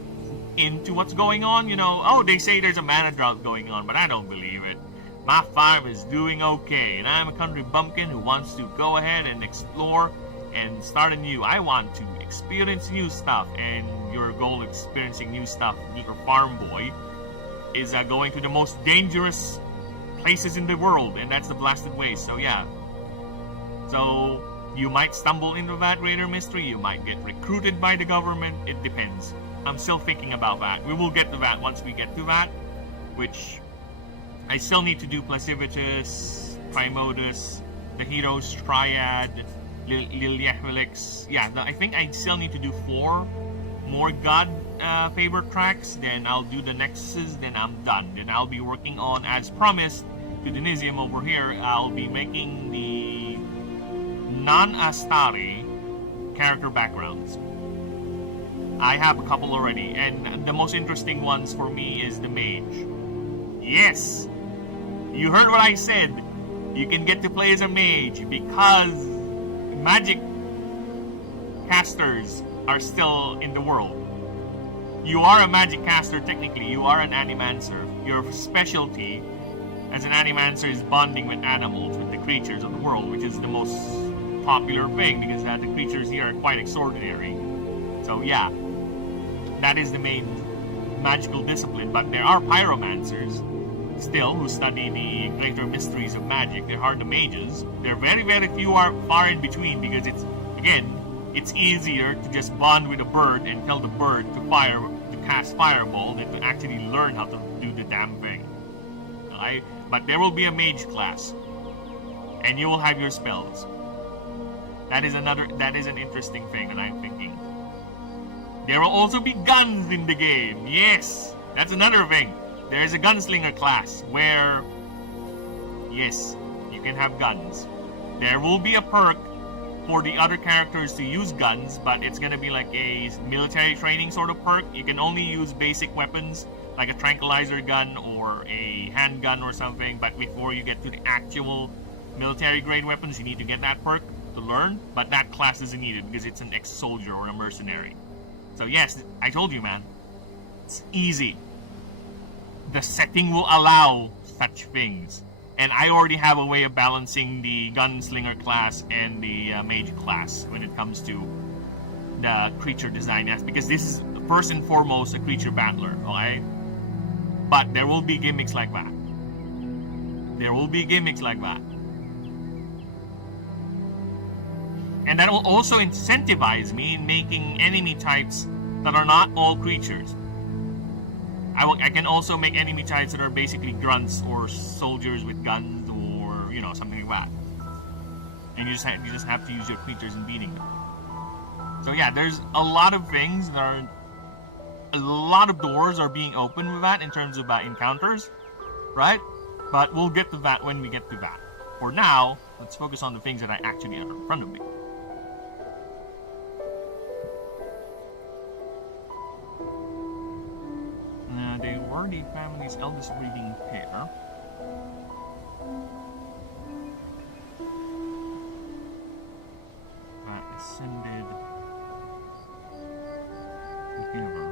into what's going on, you know? Oh, they say there's a mana drought going on, but I don't believe it. My farm is doing okay, and I'm a country bumpkin who wants to go ahead and explore and start anew. I want to experience new stuff, and your goal of experiencing new stuff, your farm boy, is going to the most dangerous places in the world, and that's the blasted waste. So yeah. So you might stumble into that greater mystery, you might get recruited by the government, it depends. I'm still thinking about that. We will get to that once we get to that, which I still need to do Placivitus, Primodus, the Heroes Triad, Liliahelix. Yeah, I think I still need to do 4 more God favorite tracks, then I'll do the Nexuses, then I'm done. Then I'll be working on, as promised to Denisium over here, I'll be making the non-Astari character backgrounds. I have a couple already, and the most interesting ones for me is the Mage. Yes! You heard what I said. You can get to play as a mage because magic casters are still in the world. You are a magic caster technically. You are an animancer. Your specialty as an animancer is bonding with animals, with the creatures of the world, which is the most popular thing because the creatures here are quite extraordinary. So yeah, that is the main magical discipline. But there are pyromancers still who study the greater mysteries of magic. They are the mages. They're very, very few are far in between because it's easier to just bond with a bird and tell the bird to cast fireball than to actually learn how to do the damn thing. Okay? But there will be a mage class, and you will have your spells. That is an interesting thing, and I'm thinking there will also be guns in the game. Yes, that's another thing. There is a gunslinger class where, yes, you can have guns. There will be a perk for the other characters to use guns, but it's gonna be like a military training sort of perk. You can only use basic weapons like a tranquilizer gun or a handgun or something, but before you get to the actual military grade weapons, you need to get that perk to learn, but that class isn't needed because it's an ex-soldier or a mercenary. So yes, I told you, man, it's easy. The setting will allow such things. And I already have a way of balancing the gunslinger class and the mage class when it comes to the creature design aspect, because this is first and foremost a creature battler, okay? But there will be gimmicks like that. There will be gimmicks like that. And that will also incentivize me in making enemy types that are not all creatures. I can also make enemy types that are basically grunts or soldiers with guns or, you know, something like that. And you just have to use your creatures in beating them. So yeah, there's a lot of things that are... A lot of doors are being opened with that in terms of encounters, right? But we'll get to that when we get to that. For now, let's focus on the things that I actually have in front of me. They were the family's eldest breeding pair. Ascended together.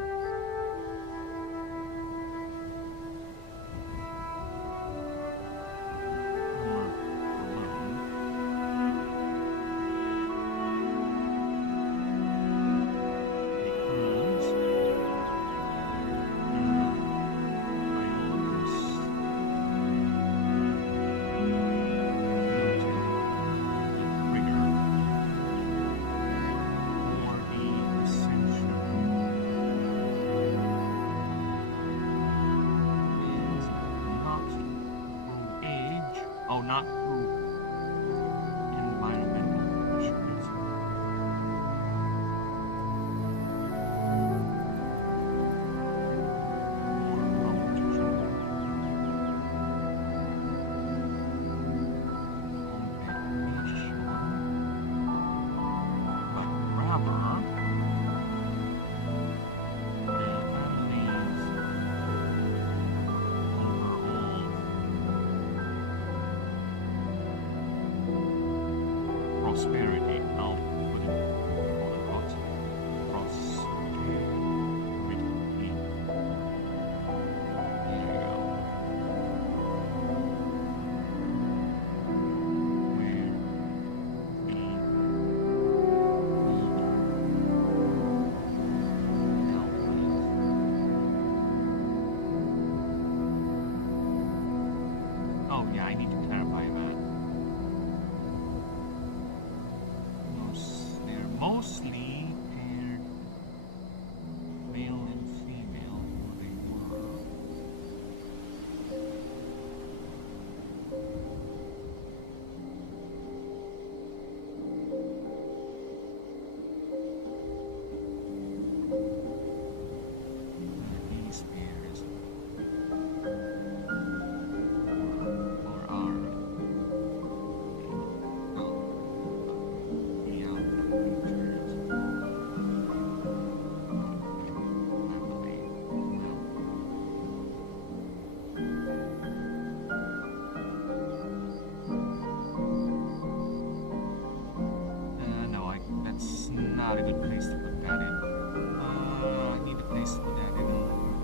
not a good place to put that in. I need a place to put that in.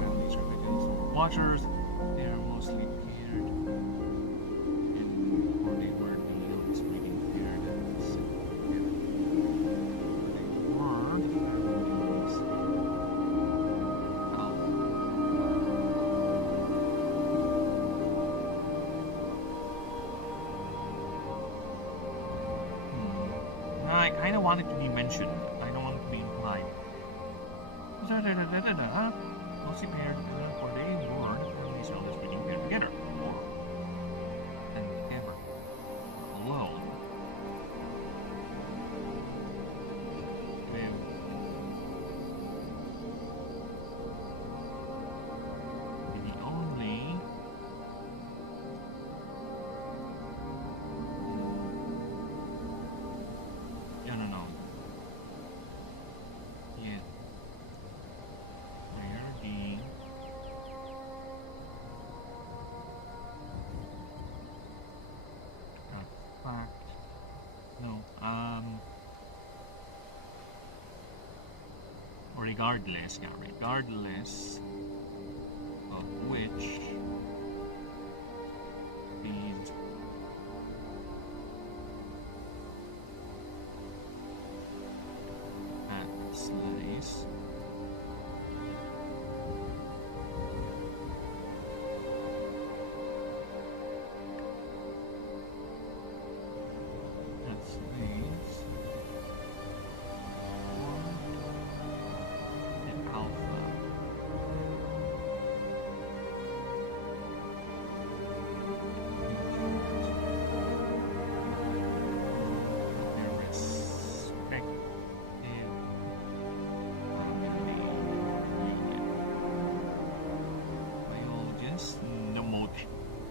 Families are vigilance for watchers. They are mostly paired. And for the word below is reading paired. The word families. I kind of want it to be mentioned. I don't want it to be implied. Mostly paired for the word families known as reading paired together. Or and together. Alone. The only no. Yeah. Where the fact no regardless of which these slice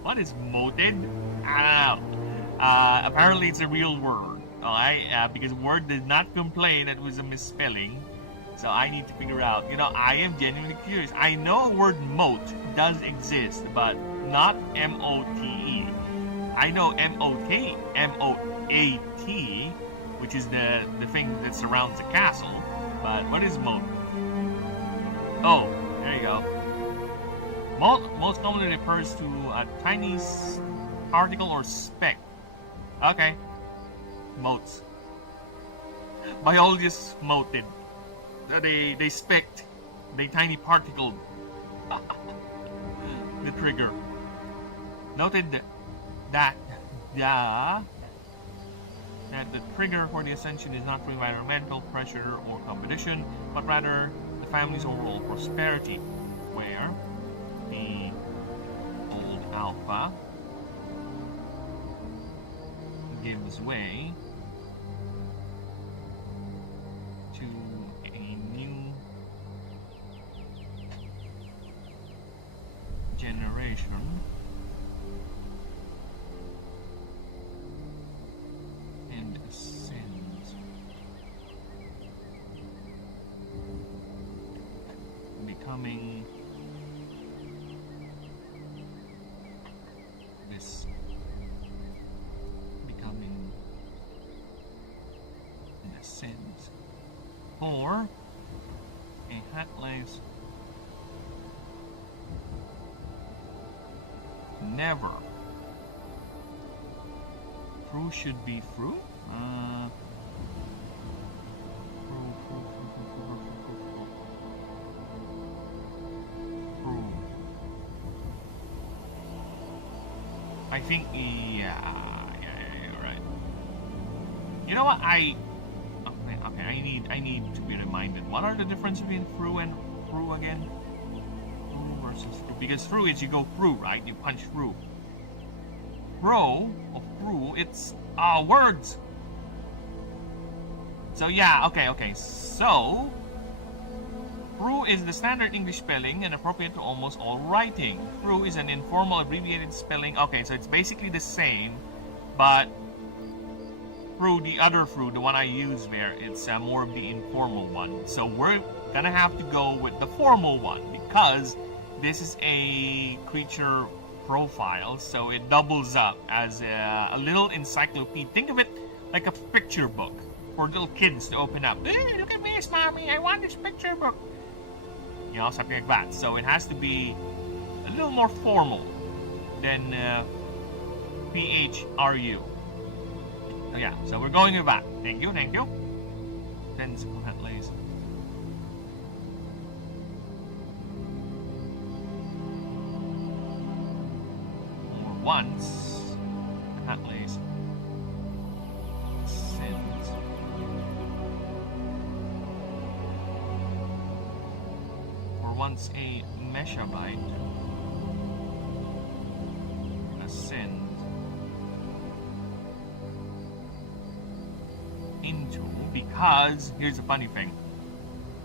What is moted? I don't know. Apparently it's a real word. Because word did not complain it was a misspelling. So I need to figure out. I am genuinely curious. I know word moat does exist, but not M-O-T-E. I know M-O-T, M-O-A-T, which is the thing that surrounds a castle. But what is moat? Oh, there you go. Most commonly refers to a tiny particle or speck. Okay. Motes. Biologists moted. They specked. They tiny particled. The trigger. Noted that the trigger for the ascension is not for environmental pressure or competition, but rather the family's overall prosperity, where the old alpha gives way to a new generation and ascends, becoming in a sense, or a hatless never. Fru should be fru? Fru. I think, yeah, you're right. You know what? Okay, I need to be reminded. What are the differences between fru and fru again? Fru versus fru. Because fru is you go through, right? You punch through. Fro or fru, it's words. So yeah, okay. So fru is the standard English spelling and appropriate to almost all writing. Fru is an informal abbreviated spelling. Okay, so it's basically the same, but fru, the other fru, the one I use there, it's more of the informal one. So we're gonna have to go with the formal one because this is a creature profile, so it doubles up as a little encyclopedia. Think of it like a picture book. for little kids to open up. Hey, look at this, mommy! I want this picture book. You know, something like that. So it has to be a little more formal than PHRU. So yeah, so we're going with that. Thank you, thank you. Sensible Huntleys. Or once Huntleys sends for once a Meshabite ascends into, because here's the funny thing,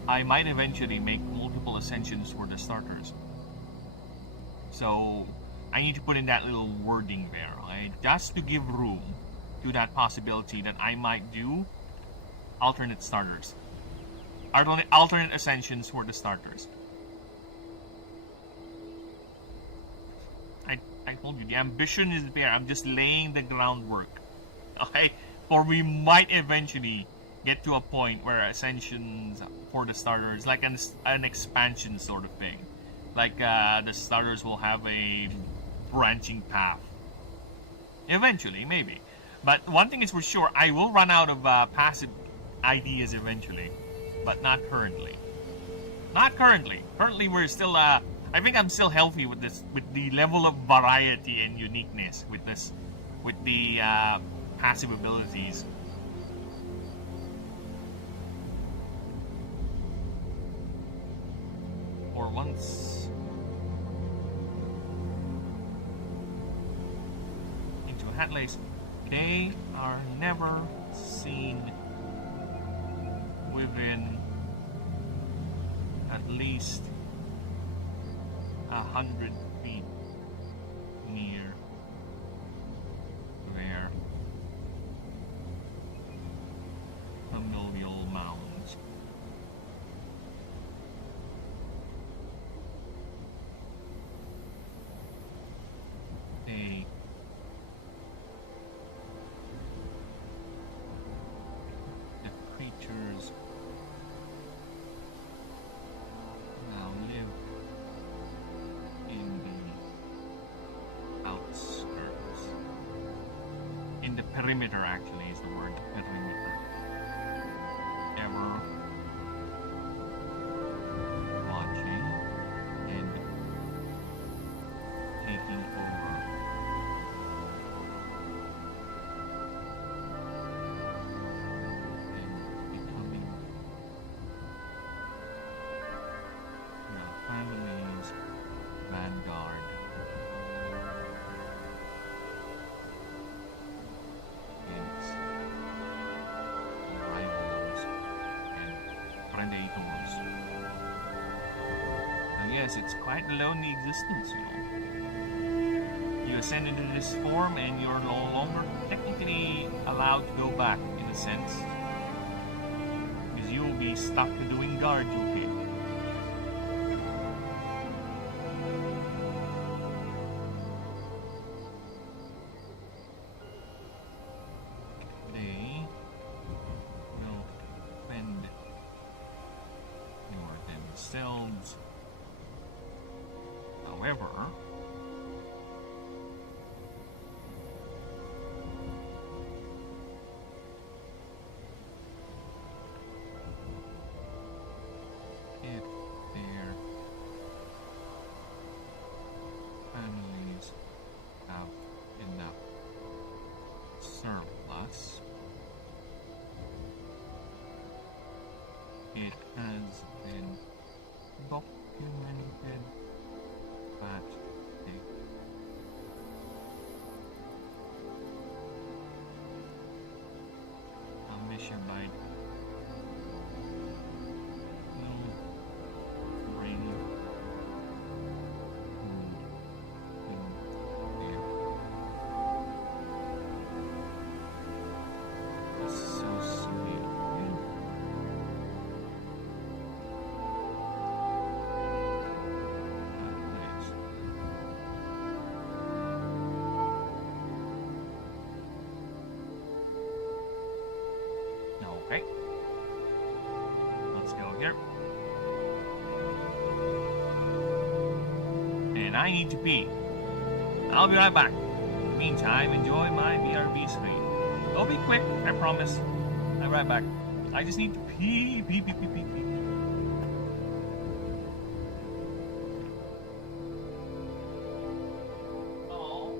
I might eventually make multiple ascensions for the starters, so I need to put in that little wording there, right? Just to give room to that possibility that I might do alternate starters, alternate ascensions for the starters. I told you, the ambition is there. I'm just laying the groundwork. Okay? Or we might eventually get to a point where ascensions for the starters, like an expansion sort of thing. Like the starters will have a branching path. Eventually, maybe. But one thing is for sure, I will run out of passive ideas eventually. But not currently. Not currently. Currently, we're still... I think I'm still healthy with this, with the level of variety and uniqueness with this, with the passive abilities. For once into a hat lace, they are never seen within at least 100 feet near their familial mounds. The creatures now live in the outskirts. In the perimeter, actually, is the word, perimeter. Ever watching and taking over. And becoming the family's vanguard. Against rivals and predators. And yes, it's quite a lonely existence, you know. You ascend into this form and you're no longer technically allowed to go back, in a sense. Because you will be stuck doing guard duty. They will fend for themselves. However, if their families have enough surplus, it has been documented that a Missionite will bring food in their associated place. Now, Okay. Let's go here. And I need to pee. I'll be right back. In the meantime, enjoy my BRB screen. It'll be quick, I promise. I'll be right back. I just need to pee. Oh.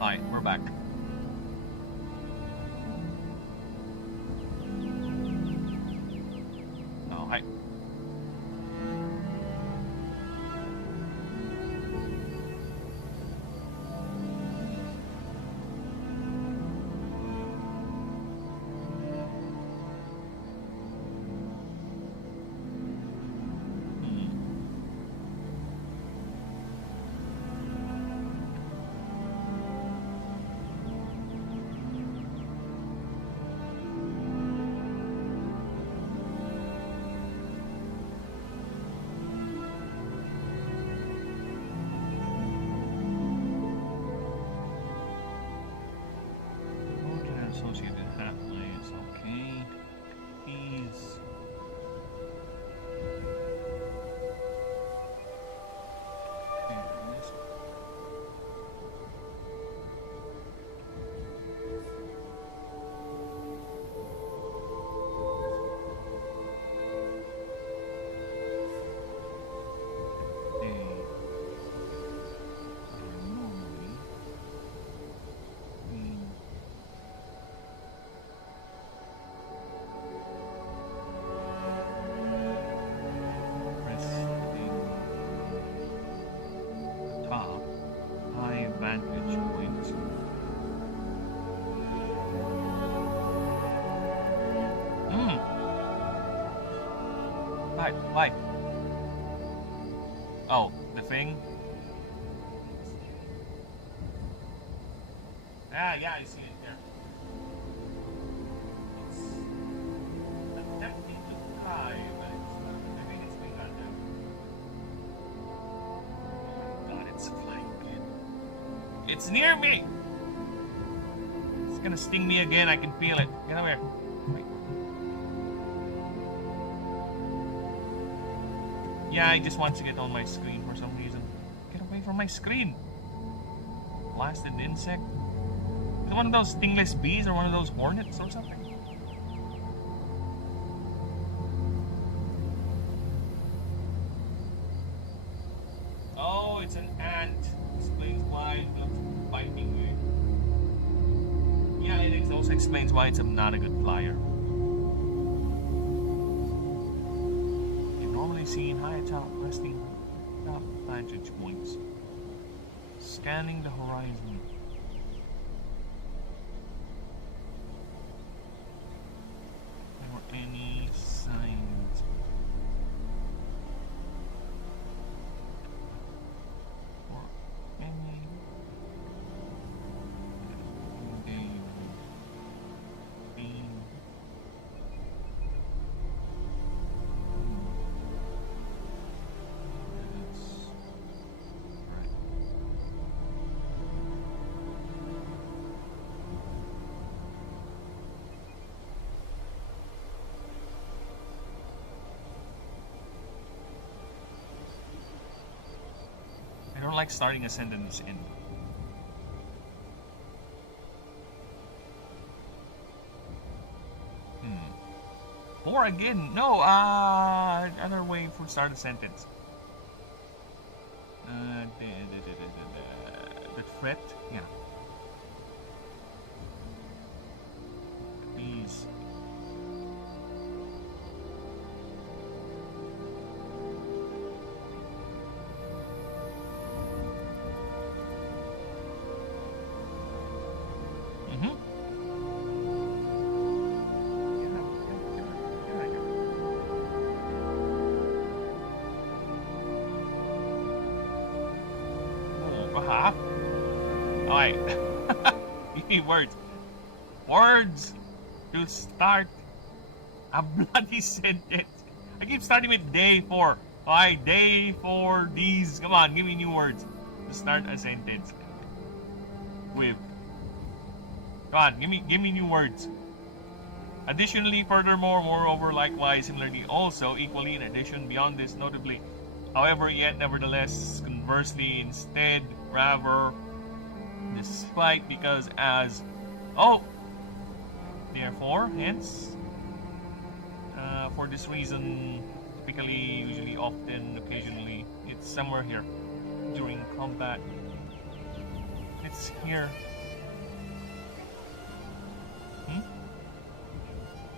Hi, we're back. Oh, hi. Associated pathways, okay. He's vantage point. Why? Oh, the thing? Yeah, I see it there. It's attempting to fly, but I think it's been done now. Oh god, it's flying again. It's near me! It's gonna sting me again, I can feel it. Get over here. Wait. Yeah, he just wants to get on my screen for some reason. Get away from my screen! Blasted insect. Is it one of those stingless bees or one of those hornets or something? it's an ant. Explains why it's not biting you. Yeah, it also explains why it's not a good flyer. You normally see in high atop resting top vantage points, scanning the horizon. For any signs. For any I don't like starting a sentence in. Or again, no, other way for start a sentence. The threat, yeah. Please. Alright. Give me words. Words to start a bloody sentence. I keep starting with day 4. Alright, day 4 these. Come on, give me new words to start a sentence with. Come on, give me new words. Additionally, furthermore, moreover, likewise, similarly, also, equally, in addition, beyond this, notably, however, yet, nevertheless, conversely, instead, rather, despite, because, as, oh, therefore, hence, for this reason, typically, usually, often, occasionally, it's somewhere here, during combat, it's here.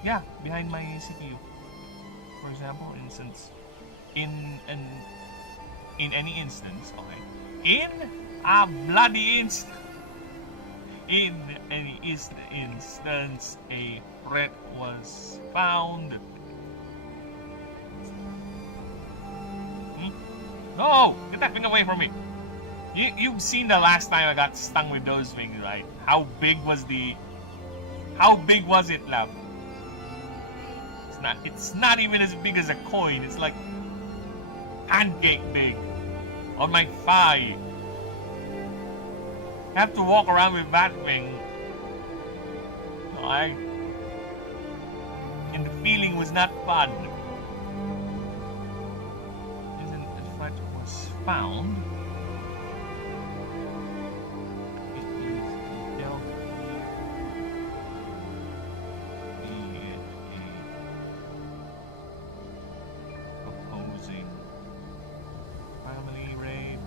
Yeah, behind my CPU. For example, in any instance, okay, in a bloody instance, in any instance, a threat was found. No, get that thing away from me. You've seen the last time I got stung with those things, right? How big was it, Lab? It's not even as big as a coin. It's like pancake big on my thigh. I have to walk around with that thing. And the feeling was not fun. And the threat was found. It is dealt. Opposing family raid.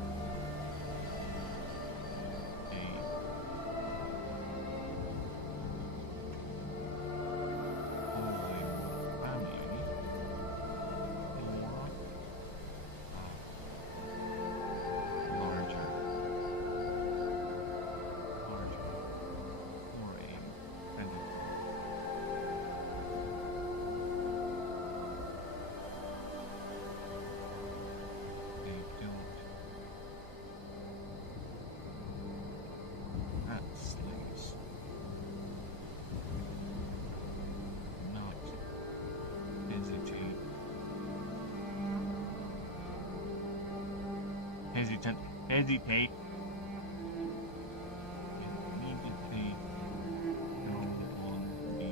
Hesitate. Immediately on the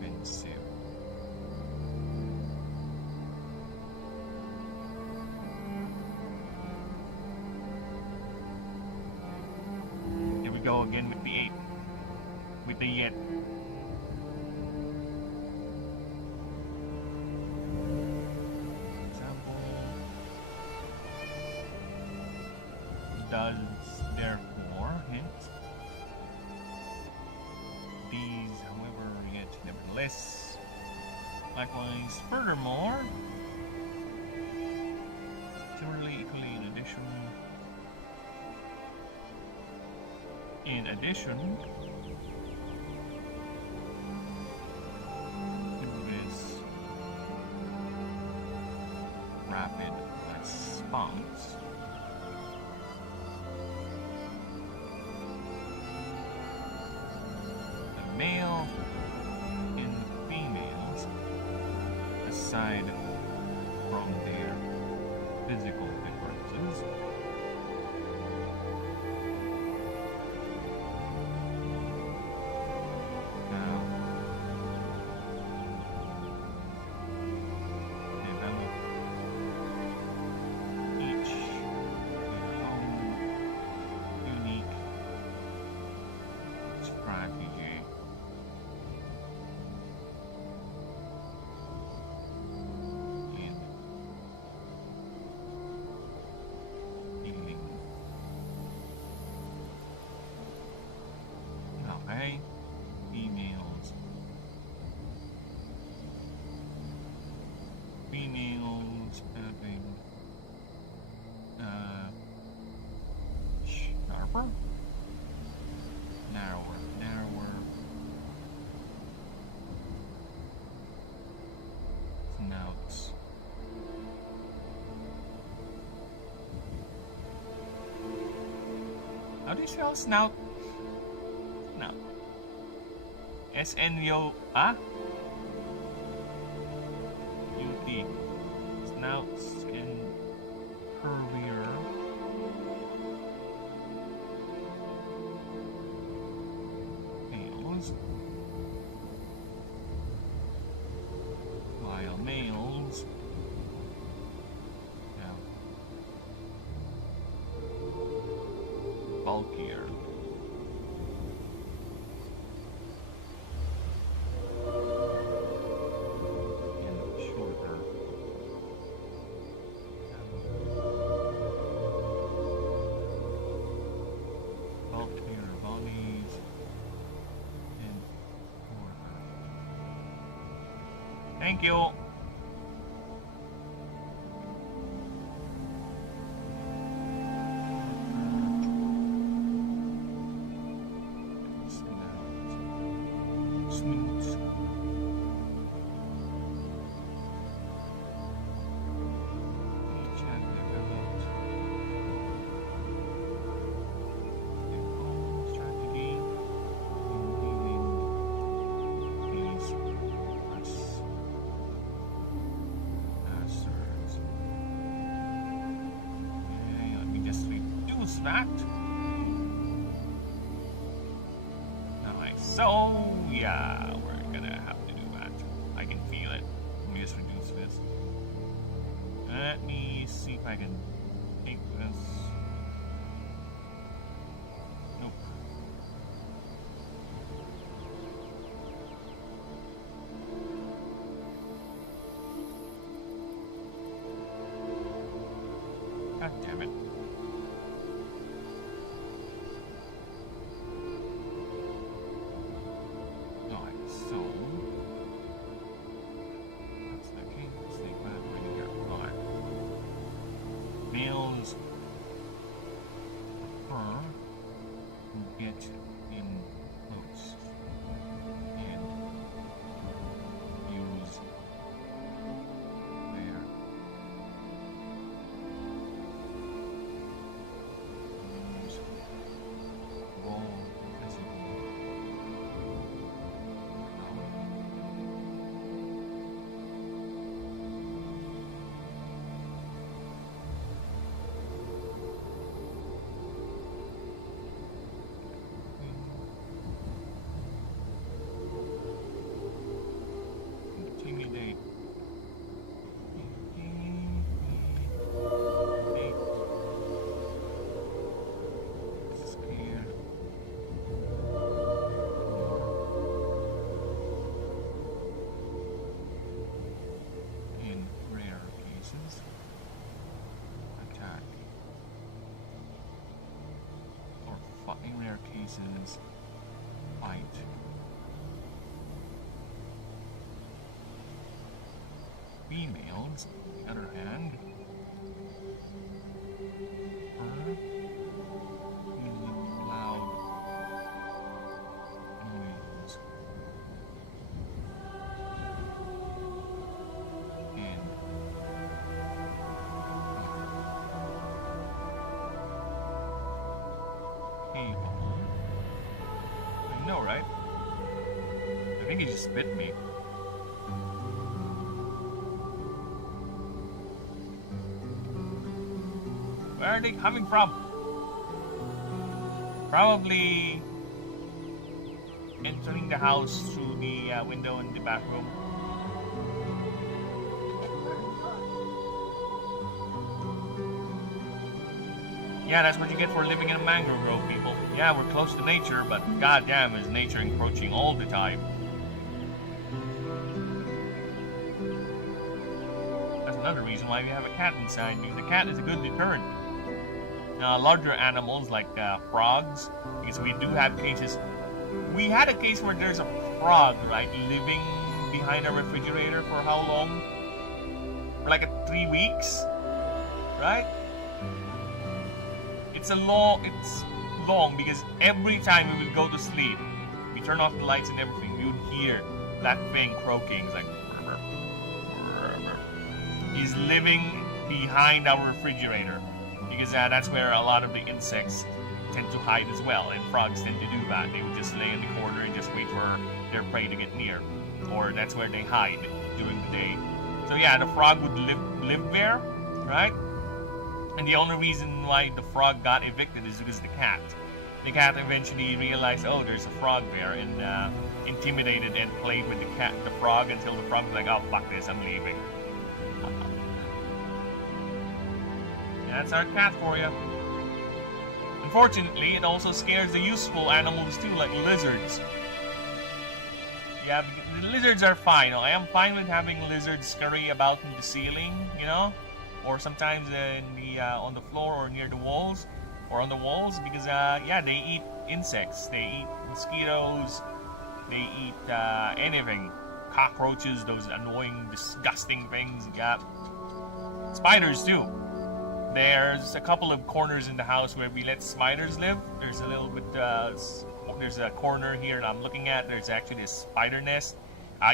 offensive. Here we go again with the 8. With the yet. therefore, hence, these, however, yet nevertheless, likewise, furthermore, similarly, equally, in addition, to this rapid response, the male and the females, aside from their physical differences, develop each their own unique strategy. In healing. Okay, females. Females having sharper, narrower snouts. How do you spell snout? No. SNO UT. Snouts and curvier. Tails. While males have bulkier. And shorter. Bulkier bodies and shorter. Thank you. Snoots. Each have developed their own strategy in dealing these bastards. Okay, let me just reduce that. Nice. So, yeah, we're gonna have to do that. I can feel it. Let me just reduce this. Let me see if I can take this. Nope. God damn it. Alright, so that's the case. Let's take that right here. Alright. Males prefer to get in close and use their raw physical power. mantises bite. Females, on the other hand, are using loud noise and capable. I know, right? I think he just bit me. Where are they coming from? Probably entering the house through the window in the back room. Yeah, that's what you get for living in a mangrove grove, people. Yeah, we're close to nature, but goddamn is nature encroaching all the time. That's another reason why we have a cat inside, because the cat is a good deterrent. Larger animals like frogs, because we do have cases. We had a case where there's a frog, right, living behind a refrigerator for how long? For like 3 weeks, right? It's long because every time we would go to sleep, we turn off the lights and everything, we would hear that thing croaking. It's like, he's living behind our refrigerator. Because that's where a lot of the insects tend to hide as well, and frogs tend to do that. They would just lay in the corner and just wait for their prey to get near, or that's where they hide during the day. So yeah, the frog would live there, right? And the only reason why the frog got evicted is because the cat eventually realized, oh, there's a frog there, and intimidated and played with the frog until the frog was like, oh, fuck this, I'm leaving. That's our cat for you. Unfortunately, it also scares the useful animals too, like lizards. Yeah, the lizards are fine. I am fine with having lizards scurry about in the ceiling, you know, or sometimes in the on the floor or near the walls, or on the walls, because yeah, they eat insects, they eat mosquitoes, they eat anything, cockroaches, those annoying, disgusting things. Yeah, spiders too. There's a couple of corners in the house where we let spiders live. There's a little bit, there's a corner here that I'm looking at. There's actually a spider nest.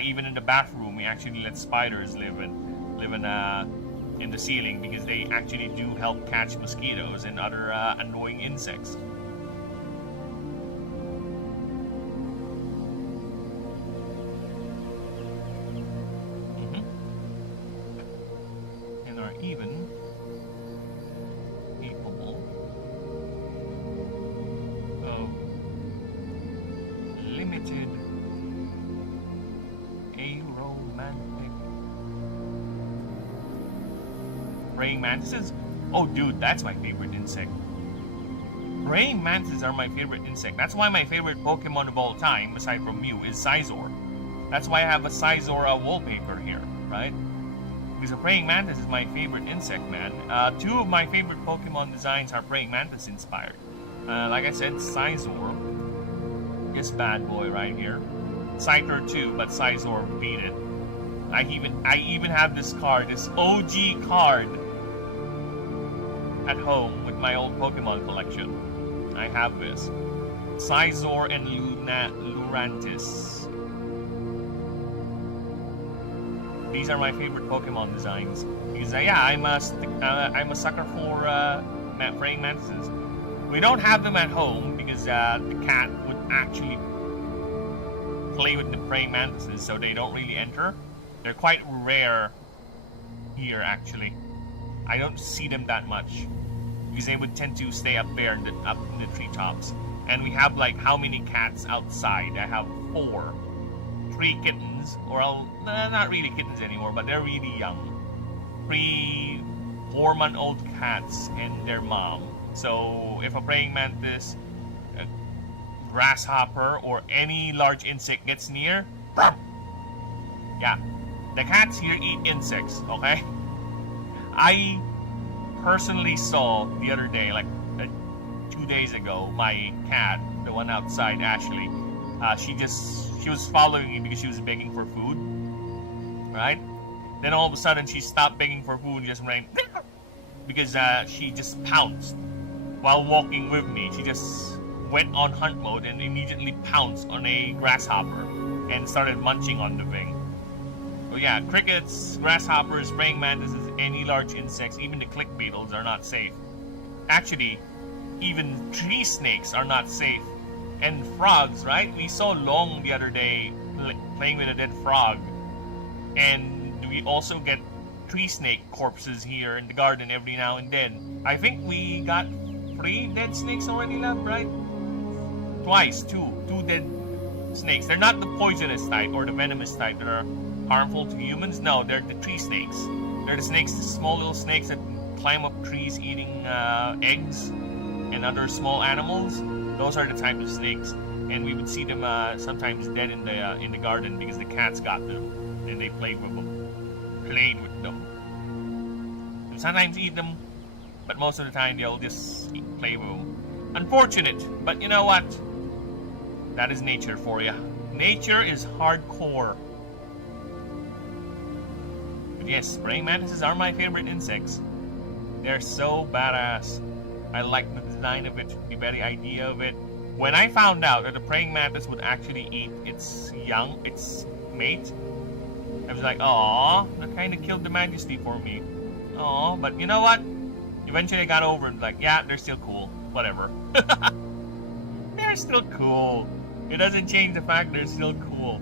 Even in the bathroom, we actually let spiders live in the ceiling, because they actually do help catch mosquitoes and other annoying insects. And are even limited aromantic praying mantises. Oh dude, that's my favorite insect. Praying mantises are my favorite insect. That's why my favorite Pokemon of all time, aside from Mew, is Scizor. That's why I have a Scizor wallpaper here, right? Because a praying mantis is my favorite insect, man. Two of my favorite Pokemon designs are praying mantis inspired. Like I said, Scizor. This bad boy right here. Scyther too, but Scizor beat it. I even have this card, this OG card, at home with my old Pokemon collection. I have this. Scizor and Lurantis. These are my favorite Pokemon designs. Because yeah, I'm a sucker for praying mantises. We don't have them at home because the cat would actually play with the praying mantises, so they don't really enter. They're quite rare here, actually. I don't see them that much because they would tend to stay up there up in the treetops. And we have like how many cats outside? I have 4. 3 kittens, or not really kittens anymore, but they're really young. 3 4-month-old cats and their mom. So if a praying mantis, a grasshopper, or any large insect gets near, yeah, the cats here eat insects, okay? I personally saw the other day, like 2 days ago, my cat, the the one outside, Ashley, she was following me because she was begging for food, right? Then all of a sudden she stopped begging for food and just ran because she just pounced while walking with me. She just went on hunt mode and immediately pounced on a grasshopper and started munching on the thing. So yeah, crickets, grasshoppers, praying mantises, any large insects, even the click beetles are not safe. Actually, even tree snakes are not safe. And frogs, right? We saw Long the other day playing with a dead frog. And we also get tree snake corpses here in the garden every now and then. I think we got 3 dead snakes already, love, right? Twice, two dead snakes. They're not the poisonous type or the venomous type that are harmful to humans. No, they're the tree snakes. They're the snakes, the small little snakes that climb up trees eating eggs and other small animals. Those are the type of snakes, and we would see them sometimes dead in the garden because the cats got them and they played with them. And sometimes eat them, but most of the time they'll just play with them. Unfortunate, but you know what? That is nature for you. Nature is hardcore. But yes, praying mantises are my favorite insects. They're so badass. I like the design of it, the very idea of it. When I found out that the praying mantis would actually eat its mate, I was like, "Aw, that kind of killed the majesty for me." Aw, but you know what? Eventually I got over it. Like, yeah, they're still cool. Whatever. They're still cool. It doesn't change the fact they're still cool.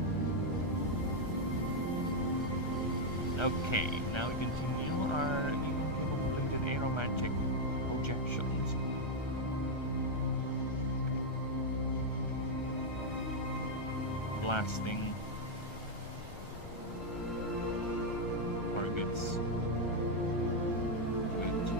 Okay, now we continue our completed aromantic projections. Blasting targets. Good.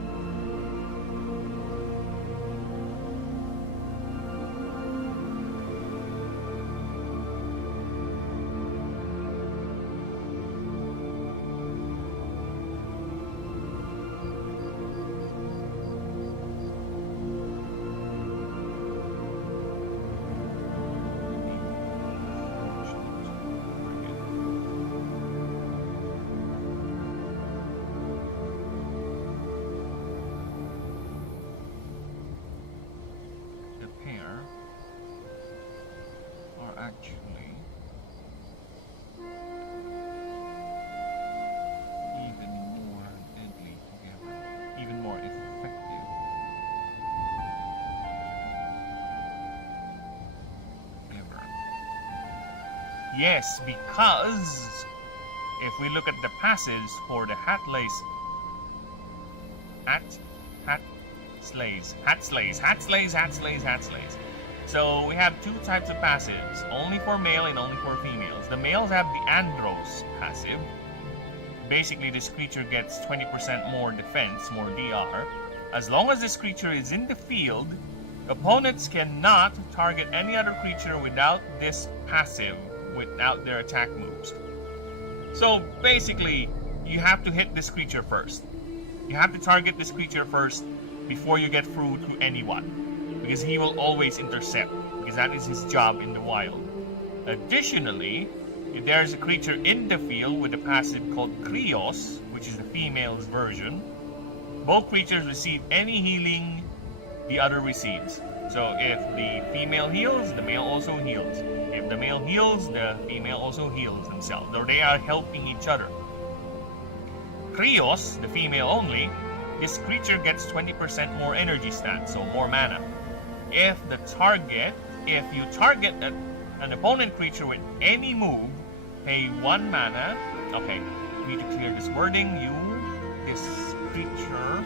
Actually, even more deadly together, even more effective. Ever. Yes, because if we look at the passives for the hat slays. So we have 2 types of passives, only for male and only for females. The males have the Andros passive. Basically, this creature gets 20% more defense, more DR. As long as this creature is in the field, opponents cannot target any other creature without this passive, without their attack moves. So basically, you have to hit this creature first. You have to target this creature first before you get through to anyone. Because he will always intercept, because that is his job in the wild. Additionally, if there is a creature in the field with a passive called Krios, which is the female's version, both creatures receive any healing the other receives. So if the female heals, the male also heals. If the male heals, the female also heals themselves. So they are helping each other. Krios, the female only, this creature gets 20% more energy stats, so more mana. If you target an opponent creature with any move, pay 1 mana. Okay, we need to clear this wording. This creature,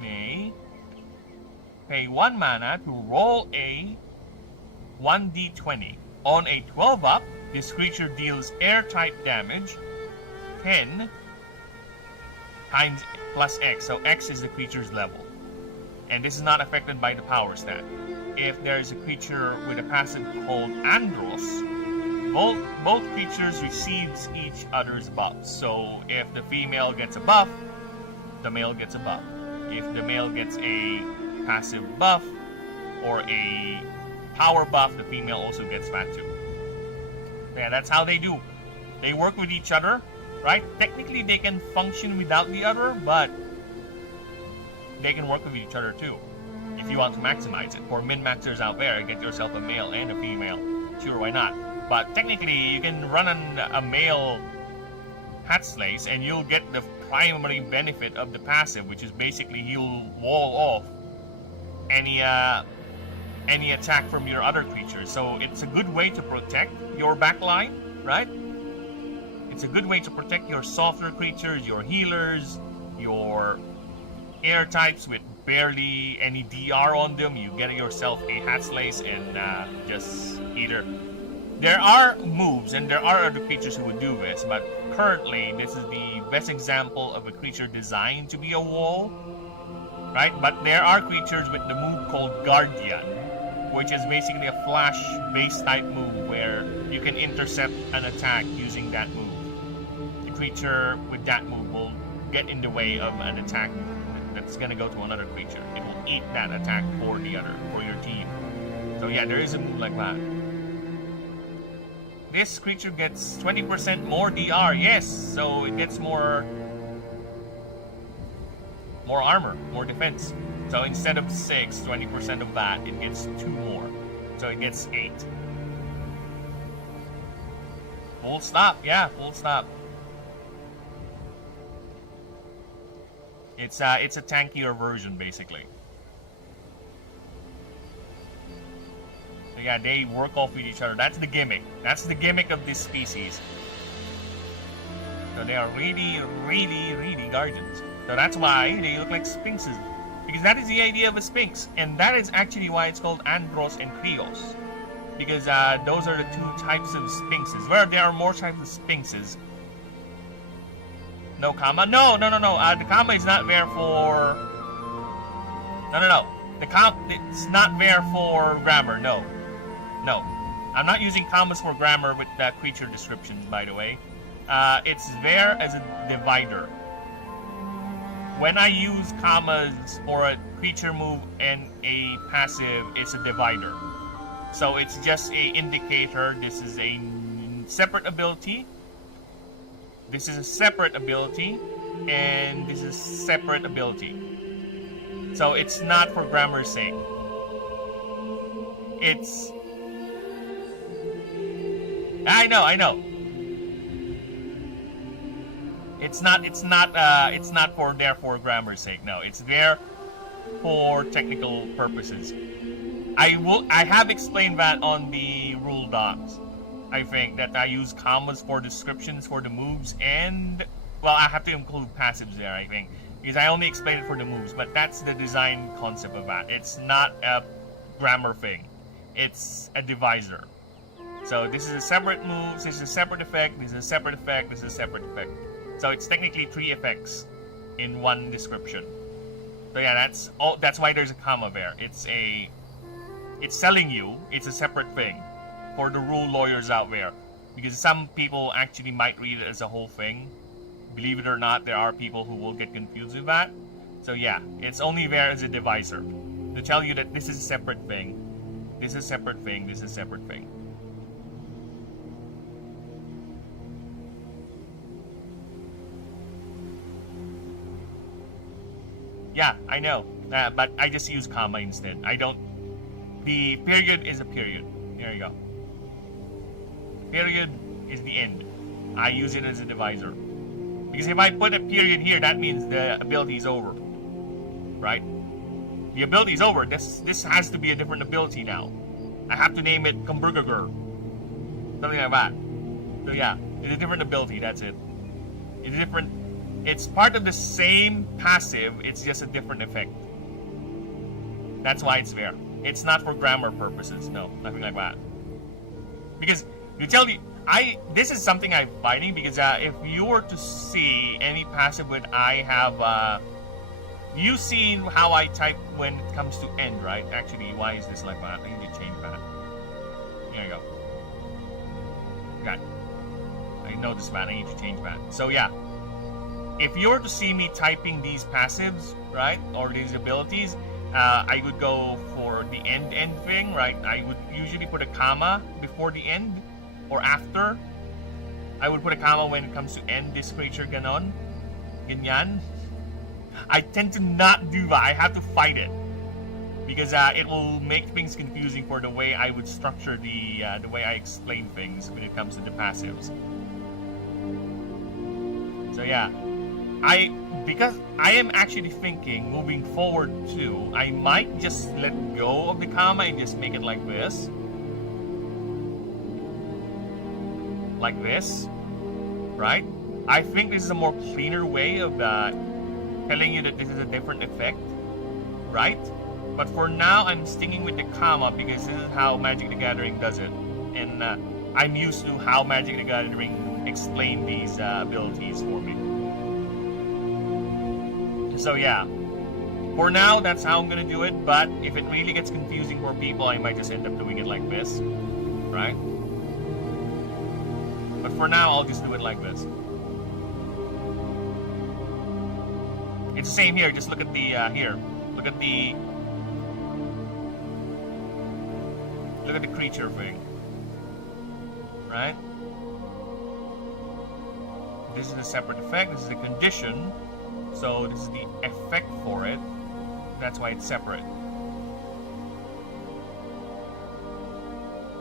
may pay 1 mana to roll a 1d20. On a 12 up, this creature deals air type damage 10 times plus X, so X is the creature's level. And this is not affected by the power stat. If there is a creature with a passive called Andros, both creatures receives each other's buffs. So if the female gets a buff, the male gets a buff. If the male gets a passive buff or a power buff, the female also gets that too. Yeah, that's how they do. They work with each other, right? Technically, they can function without the other, but they can work with each other too. If you want to maximize it. For min-maxers out there, get yourself a male and a female. Sure, why not? But technically, you can run a male Hatslace and you'll get the primary benefit of the passive, which is basically he'll wall off any attack from your other creatures. So it's a good way to protect your backline, right? It's a good way to protect your softer creatures, your healers, your air types with barely any DR on them. You get yourself a Hatslace and just either. There are moves and there are other creatures who would do this, but currently this is the best example of a creature designed to be a wall, right? But there are creatures with the move called Guardian, which is basically a flash base type move where you can intercept an attack using that move. The creature with that move will get in the way of an attack that's gonna go to another creature. It will eat that attack for your team. So yeah, there is a move like that. This creature gets 20% more DR, yes, so it gets more armor, more defense. So instead of 6, 20% of that, it gets 2 more. So it gets 8. Full stop, yeah, full stop. It's a tankier version, basically. So yeah, they work off with each other. That's the gimmick. That's the gimmick of this species. So they are really, really, really guardians. So that's why they look like sphinxes. Because that is the idea of a sphinx. And that is actually why it's called Andros and Krios. Because those are the 2 types of sphinxes. Where there are more types of sphinxes. No comma? No. The comma is not there for... No. It's not there for grammar, no. No. I'm not using commas for grammar with creature descriptions, by the way. It's there as a divider. When I use commas for a creature move and a passive, it's a divider. So it's just a indicator. This is a separate ability. This is a separate ability. And this is a separate ability. So it's not for grammar's sake. It's... I know. It's not for there for grammar's sake. No, it's there for technical purposes. I have explained that on the rule docs. I think that I use commas for descriptions for the moves and well, I have to include passives there, I think, because I only explained it for the moves, but that's the design concept of that. It's not a grammar thing. It's a divisor. So this is a separate move, this is a separate effect, this is a separate effect, this is a separate effect. So it's technically 3 effects in one description. So yeah, that's why there's a comma there. It's telling you it's a separate thing for the rule lawyers out there. Because some people actually might read it as a whole thing. Believe it or not, there are people who will get confused with that. So yeah, it's only there as a divisor. To tell you that this is a separate thing. This is a separate thing, this is a separate thing. Yeah, I know, but I just use comma instead. I don't... The period is a period. There you go. Period is the end. I use it as a divisor. Because if I put a period here, that means the ability is over. Right? The ability is over. This has to be a different ability now. I have to name it Kumburger. Something like that. So yeah, it's a different ability, that's it. It's different... It's part of the same passive, it's just a different effect. That's why it's there. It's not for grammar purposes, no, nothing like that. Because you tell me, this is something I'm fighting because if you were to see any passive when I have, you see how I type when it comes to end, right? Actually, why is this like that? I need to change that. There you go. Got it. I noticed that. I need to change that. So yeah. if you were to see me typing these passives, right, or these abilities, I would go for the end thing, right? I would usually put a comma before the end or after. I would put a comma when it comes to end this creature ganon. Ganyan. I tend to not do that. I have to fight it because it will make things confusing for the way I would structure the way I explain things when it comes to the passives. So yeah, because I am actually thinking moving forward too, I might just let go of the comma and just make it like this. Like this, right? I think this is a more cleaner way of telling you that this is a different effect, right? But for now, I'm sticking with the comma because this is how Magic the Gathering does it. And I'm used to how Magic the Gathering explain these abilities for me. So yeah, for now, that's how I'm gonna do it. But if it really gets confusing for people, I might just end up doing it like this, right? But for now, I'll just do it like this. It's the same here. Just look at the here. Look at the creature thing, right? This is a separate effect. This is a condition. So this is the effect for it. That's why it's separate.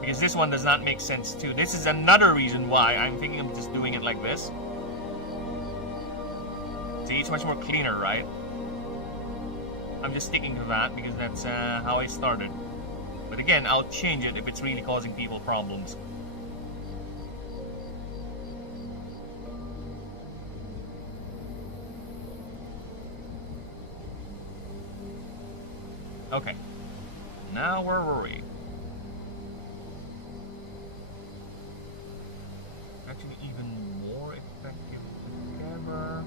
Because this one does not make sense too. This is another reason why I'm thinking of just doing it like this. See, it's much more cleaner, right? I'm just sticking to that because that's how I started. But again, I'll change it if it's really causing people problems. Okay. Now where were we? Actually, even more effective together.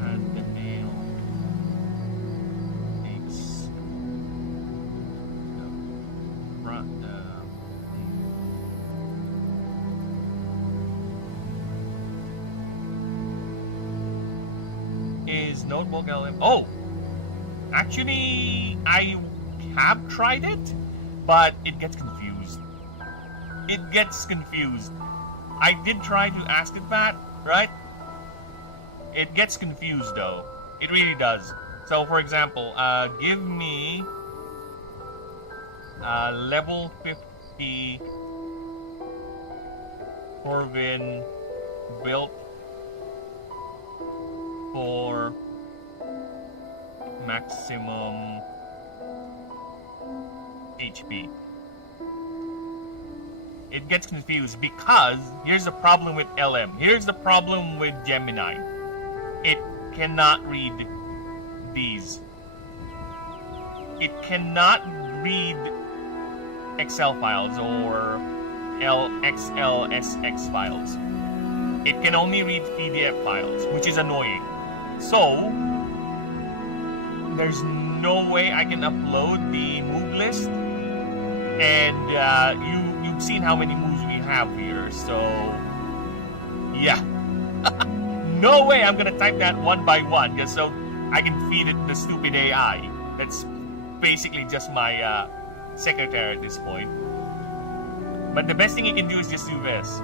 And the nail takes the front. Is notebook LM? Oh, actually, I have tried it, but it gets confused. It gets confused. I did try to ask it that, right? It gets confused though. It really does. So, for example, give me level 50 Corvin built for maximum HP. It gets confused because here's the problem with LM. Here's the problem with Gemini. It cannot read these. It cannot read Excel files or XLSX files. It can only read PDF files, which is annoying. So, there's no way I can upload the move list. And you've seen how many moves we have here, so yeah. No way I'm gonna type that one by one just so I can feed it the stupid AI. That's basically just my secretary at this point. But the best thing you can do is just do this.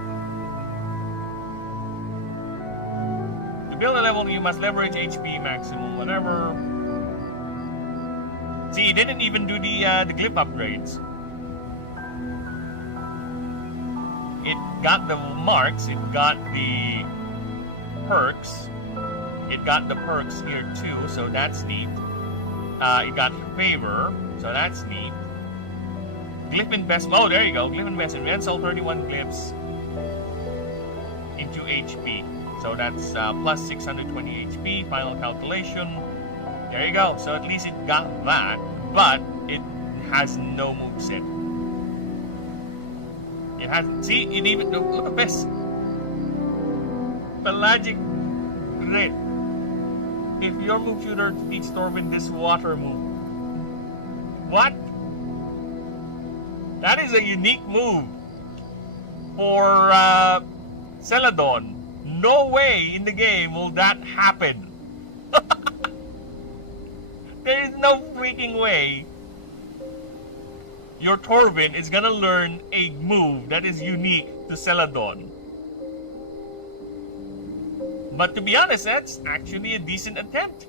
To build a level, you must leverage HP maximum, whatever. See, he didn't even do the glyph upgrades. It got the marks, it got the perks, it got the perks here too, so that's neat. It got favor, so that's neat. Glyph investment, oh there you go, glyph investment, we had sold 31 glyphs into HP. So that's plus 620 HP, final calculation. There you go, so at least it got that, but it has no moveset. It has, see, it even, look at this. Pelagic Grit. If your move shooter defeats Torvin, this water move. What? That is a unique move. for Celadon. No way in the game will that happen. There is no freaking way your Torvin is gonna learn a move that is unique to Celadon. But to be honest, that's actually a decent attempt.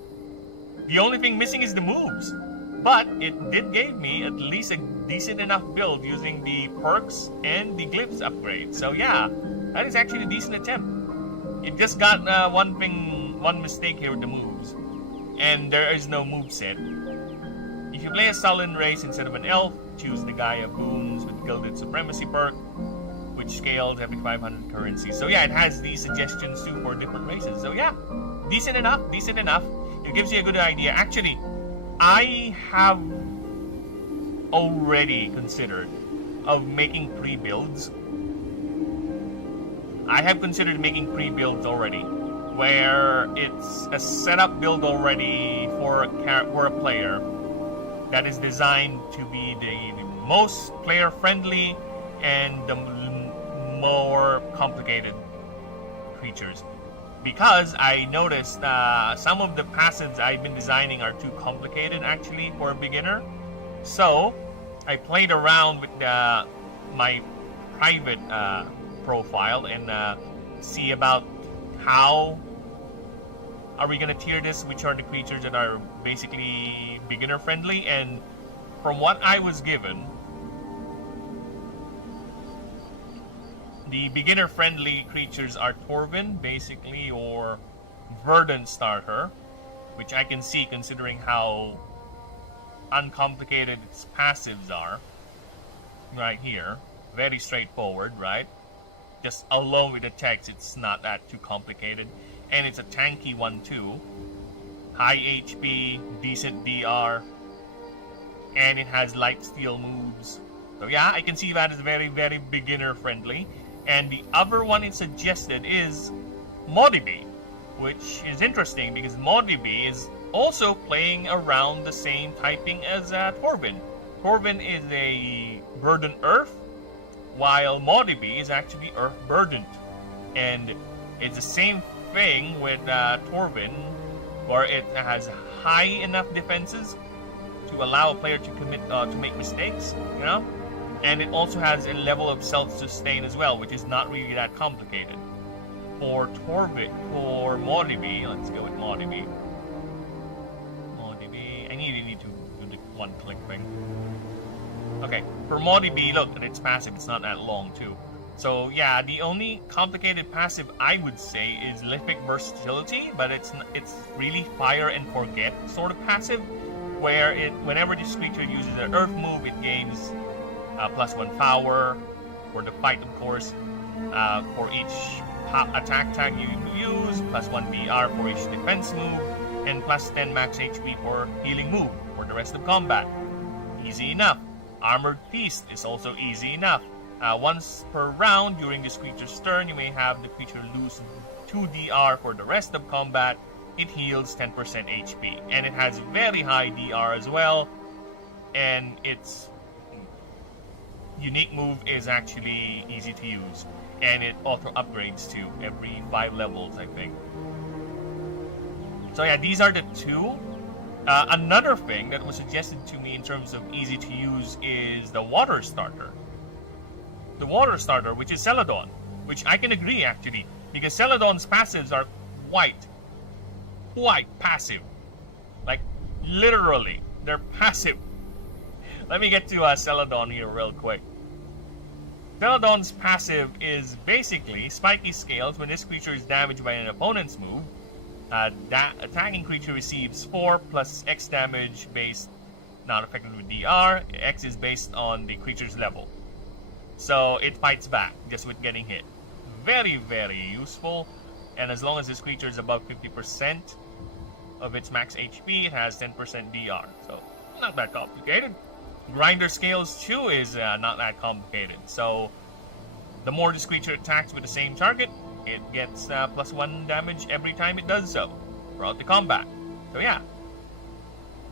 The only thing missing is the moves. But it did give me at least a decent enough build using the perks and the glyphs upgrade. So yeah, that is actually a decent attempt. It just got one mistake here with the moves. And there is no moveset. If you play a Sullen race instead of an elf, choose the Gaia Booms with Gilded Supremacy perk, which scales every 500 currency. So yeah, it has these suggestions too for different races. So yeah, decent enough. It gives you a good idea. Actually, I have already considered of making pre-builds. I have considered making pre-builds already, where it's a setup build already for a player that is designed to be the most player-friendly and the more complicated creatures. Because I noticed some of the passives I've been designing are too complicated actually for a beginner. So I played around with my private profile and see about how are we going to tier this, which are the creatures that are basically beginner friendly. And from what I was given, the beginner friendly creatures are Torvin basically, or Verdant Starter, which I can see considering how uncomplicated its passives are right here. Very straightforward, right? Just alone with the text, it's not that too complicated. And it's a tanky one too. High HP, decent DR, and it has light steel moves. So yeah, I can see that is very, very beginner friendly. And the other one it suggested is Modibi, which is interesting because Modibi is also playing around the same typing as Torvin. Torvin is a Verdant Earth, while Modibi is actually Earth Verdant. And it's the same thing with Torvin, where it has high enough defenses to allow a player to commit to make mistakes, you know? And it also has a level of self-sustain as well, which is not really that complicated. For Modibi, let's go with Modibi. I need to do the one-click thing. Okay, for Modibi, look, and its passive, it's not that long too. So yeah, the only complicated passive I would say is Lithic Versatility, but it's really fire and forget sort of passive, where whenever this creature uses an Earth move, it gains +1 power for the fight, of course. For each attack tag you use, +1 BR for each defense move, and +10 max HP for healing move for the rest of combat. Easy enough. Armored Feast is also easy enough. Once per round during this creature's turn, you may have the creature lose 2 DR for the rest of combat. It heals 10% HP, and it has very high DR as well, and its unique move is actually easy to use, and it auto upgrades to every 5 levels, I think. So yeah, these are the two. Another thing that was suggested to me in terms of easy to use is the Water Starter. The Water Starter, which is Celadon, which I can agree actually, because Celadon's passives are quite passive. Like, literally, they're passive. Let me get to Celadon here real quick. Celadon's passive is basically Spiky Scales. When this creature is damaged by an opponent's move, that attacking creature receives 4 plus X damage based, not affected with DR. X is based on the creature's level. So it fights back just with getting hit. Very, very useful. And as long as this creature is above 50% of its max HP, it has 10% DR. So not that complicated. Grinder Scales too is not that complicated. So the more this creature attacks with the same target, it gets +1 damage every time it does so throughout the combat. So yeah,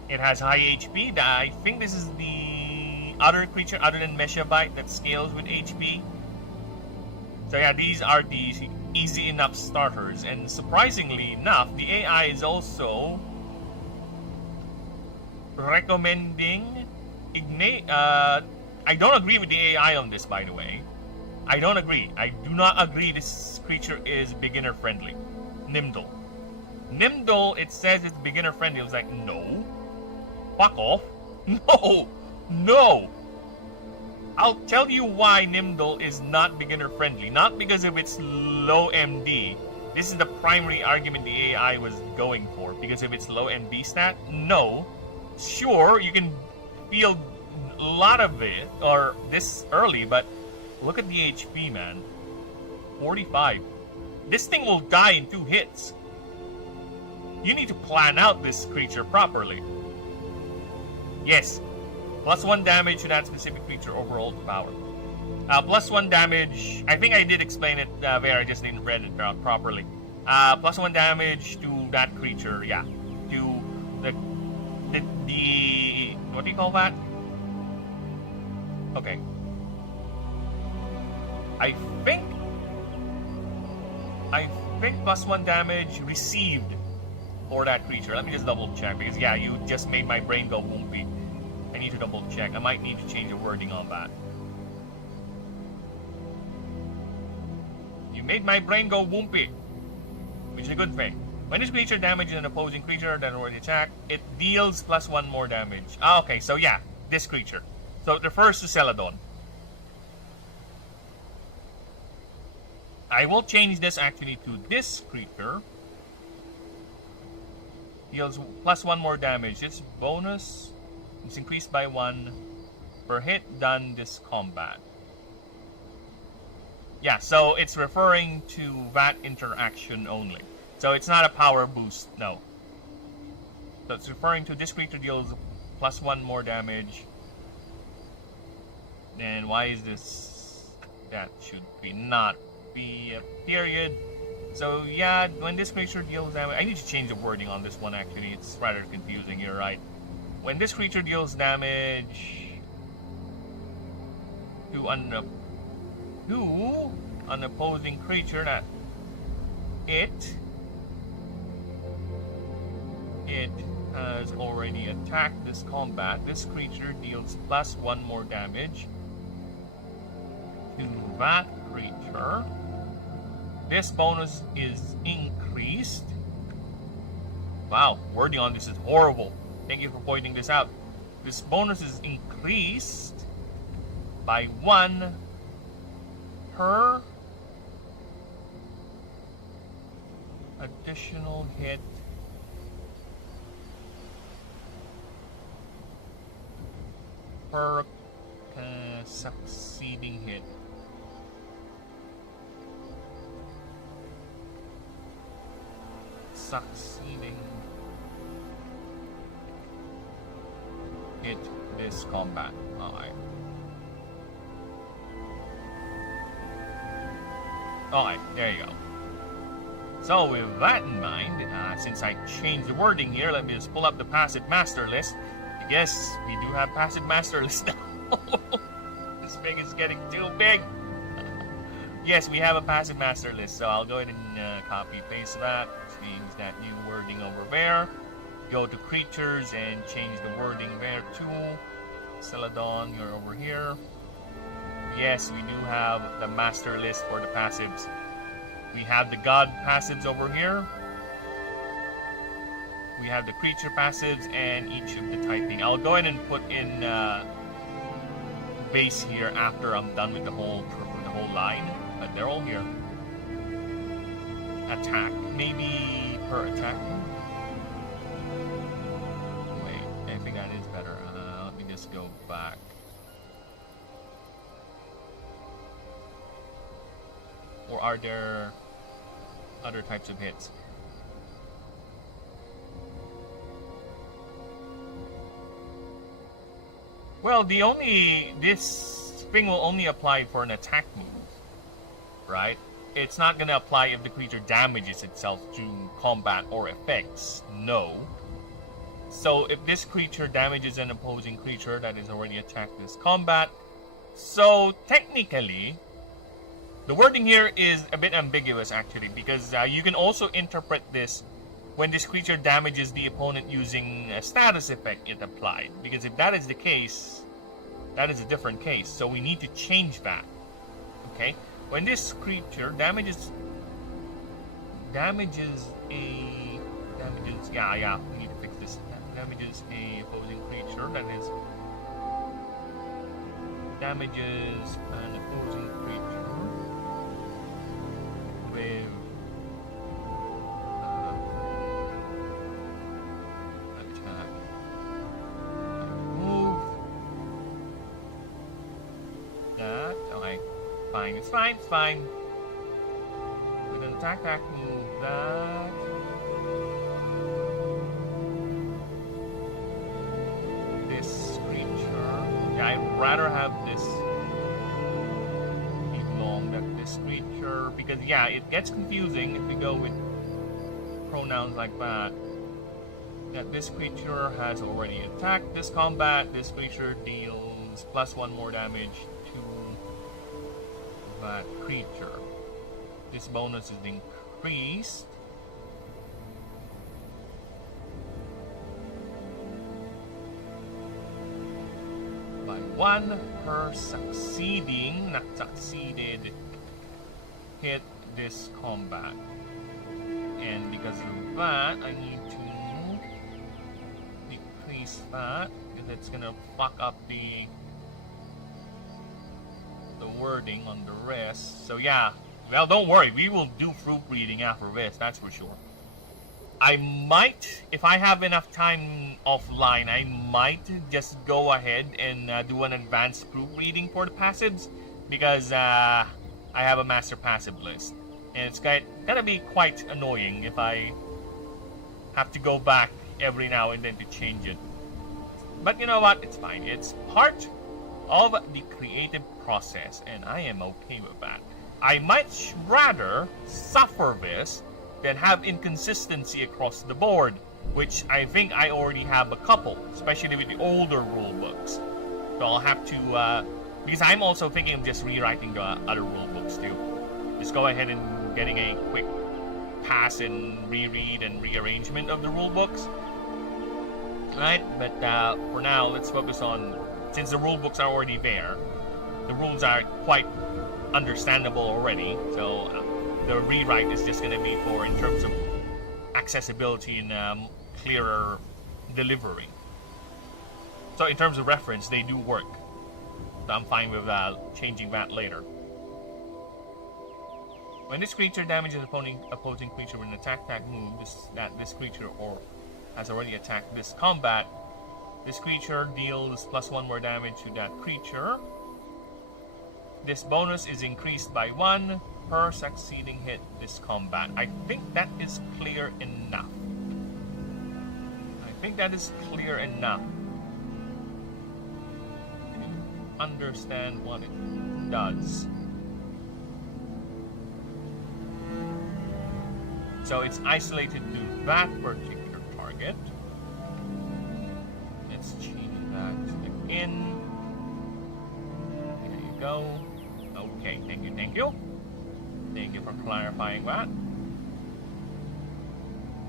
it has high HP. I think this is the other creature other than Meshavite that scales with HP. So yeah, these are the easy enough starters, and surprisingly enough, the AI is also recommending Ignite. I don't agree with the AI on this, by the way. I don't agree. I do not agree this creature is beginner friendly. Nimdal. Nimdal, it says it's beginner friendly. I was like, no. Fuck off. No. No. I'll tell you why Nimdal is not beginner friendly. Not because of its low MD. This is the primary argument the AI was going for. Because of its low MD stat? No. Sure, you can feel a lot of it, or this early, but look at the HP, man. 45. This thing will die in 2 hits. You need to plan out this creature properly. Yes. +1 damage to that specific creature overall power. +1 damage. I think I did explain it there. I just didn't read it properly. +1 damage to that creature. Yeah. To the what do you call that? Okay. I think +1 damage received for that creature. Let me just double check, because yeah, you just made my brain go woompy. I need to double check. I might need to change the wording on that. You made my brain go woompy, which is a good thing. When this creature damages an opposing creature that already attacked, it deals +1 more damage. Ah, okay, so yeah, this creature. So it refers to Celadon. I will change this actually to this creature. Deals +1 more damage. Its bonus is increased by 1 per hit done this combat. Yeah, so it's referring to that interaction only. So it's not a power boost, no. So it's referring to this creature deals +1 more damage. And why is this? That should be not be a period. So yeah, when this creature deals damage, I need to change the wording on this one actually. It's rather confusing, you're right. When this creature deals damage to an opposing creature that it has already attacked this combat, this creature deals +1 more damage to that creature. This bonus is increased. Wow, wording on this is horrible. Thank you for pointing this out. This bonus is increased by 1 per additional hit per succeeding hit. Succeeding hit this combat. Alright. Alright, there you go. So with that in mind, since I changed the wording here, let me just pull up the passive master list. I guess we do have passive master list now. This thing is getting too big. Yes, we have a passive master list, so I'll go ahead and copy paste that, change that new wording over there, go to creatures and change the wording there too. Celadon, you're over here. Yes, we do have the master list for the passives. We have the god passives over here. We have the creature passives and each of the typing. I'll go ahead and put in base here after I'm done with the whole line, but they're all here. Attack, maybe per attack. Wait, I think that is better. Let me just go back. Or are there other types of hits? Well, this thing will only apply for an attack move, right? It's not gonna apply if the creature damages itself through combat or effects. No. So if this creature damages an opposing creature that is already attacked this combat, so technically, The wording here is a bit ambiguous actually, because you can also interpret this when this creature damages the opponent using a status effect it applied. Because if that is the case, that is a different case. So we need to change that. Okay? When this creature damages yeah, we need to fix this. Damages a opposing creature, that is damages an opposing creature with attack. Move that. Okay, fine. It's fine. It's fine. With an attack, move that. This creature. Yeah, I'd rather have this be long than this creature, because yeah, it gets confusing if we go with pronouns like that. That this creature has already attacked this combat. This creature deals +1 more damage to that creature. This bonus is increased by 1 per succeeding, not succeeded, hit this combat. And because of that, I need to decrease that, because it's gonna fuck up the wording on the rest. So yeah, well, don't worry, we will do fruit reading after this, that's for sure. I might, if I have enough time offline, I might just go ahead and do an advanced proof reading for the passives, because I have a master passive list, and it's gonna be quite annoying if I have to go back every now and then to change it. But you know what? It's fine. It's part of the creative process, and I am okay with that. I much rather suffer this than have inconsistency across the board, which I think I already have a couple, especially with the older rule books. So I'll have to, because I'm also thinking of just rewriting the other rule books too. Just go ahead and getting a quick pass and reread and rearrangement of the rule books. Right? But for now, let's focus on, since the rule books are already there, the rules are quite understandable already, so the rewrite is just going to be for, in terms of accessibility and clearer delivery. So in terms of reference, they do work. So I'm fine with changing that later. When this creature damages opposing creature with an attack move, this creature has already attacked this combat, this creature deals +1 more damage to that creature. This bonus is increased by 1 per succeeding hit this combat. I think that is clear enough. Understand what it does. So it's isolated to that particular target. Let's change that again. There you go. Okay, thank you. Thank you for clarifying that.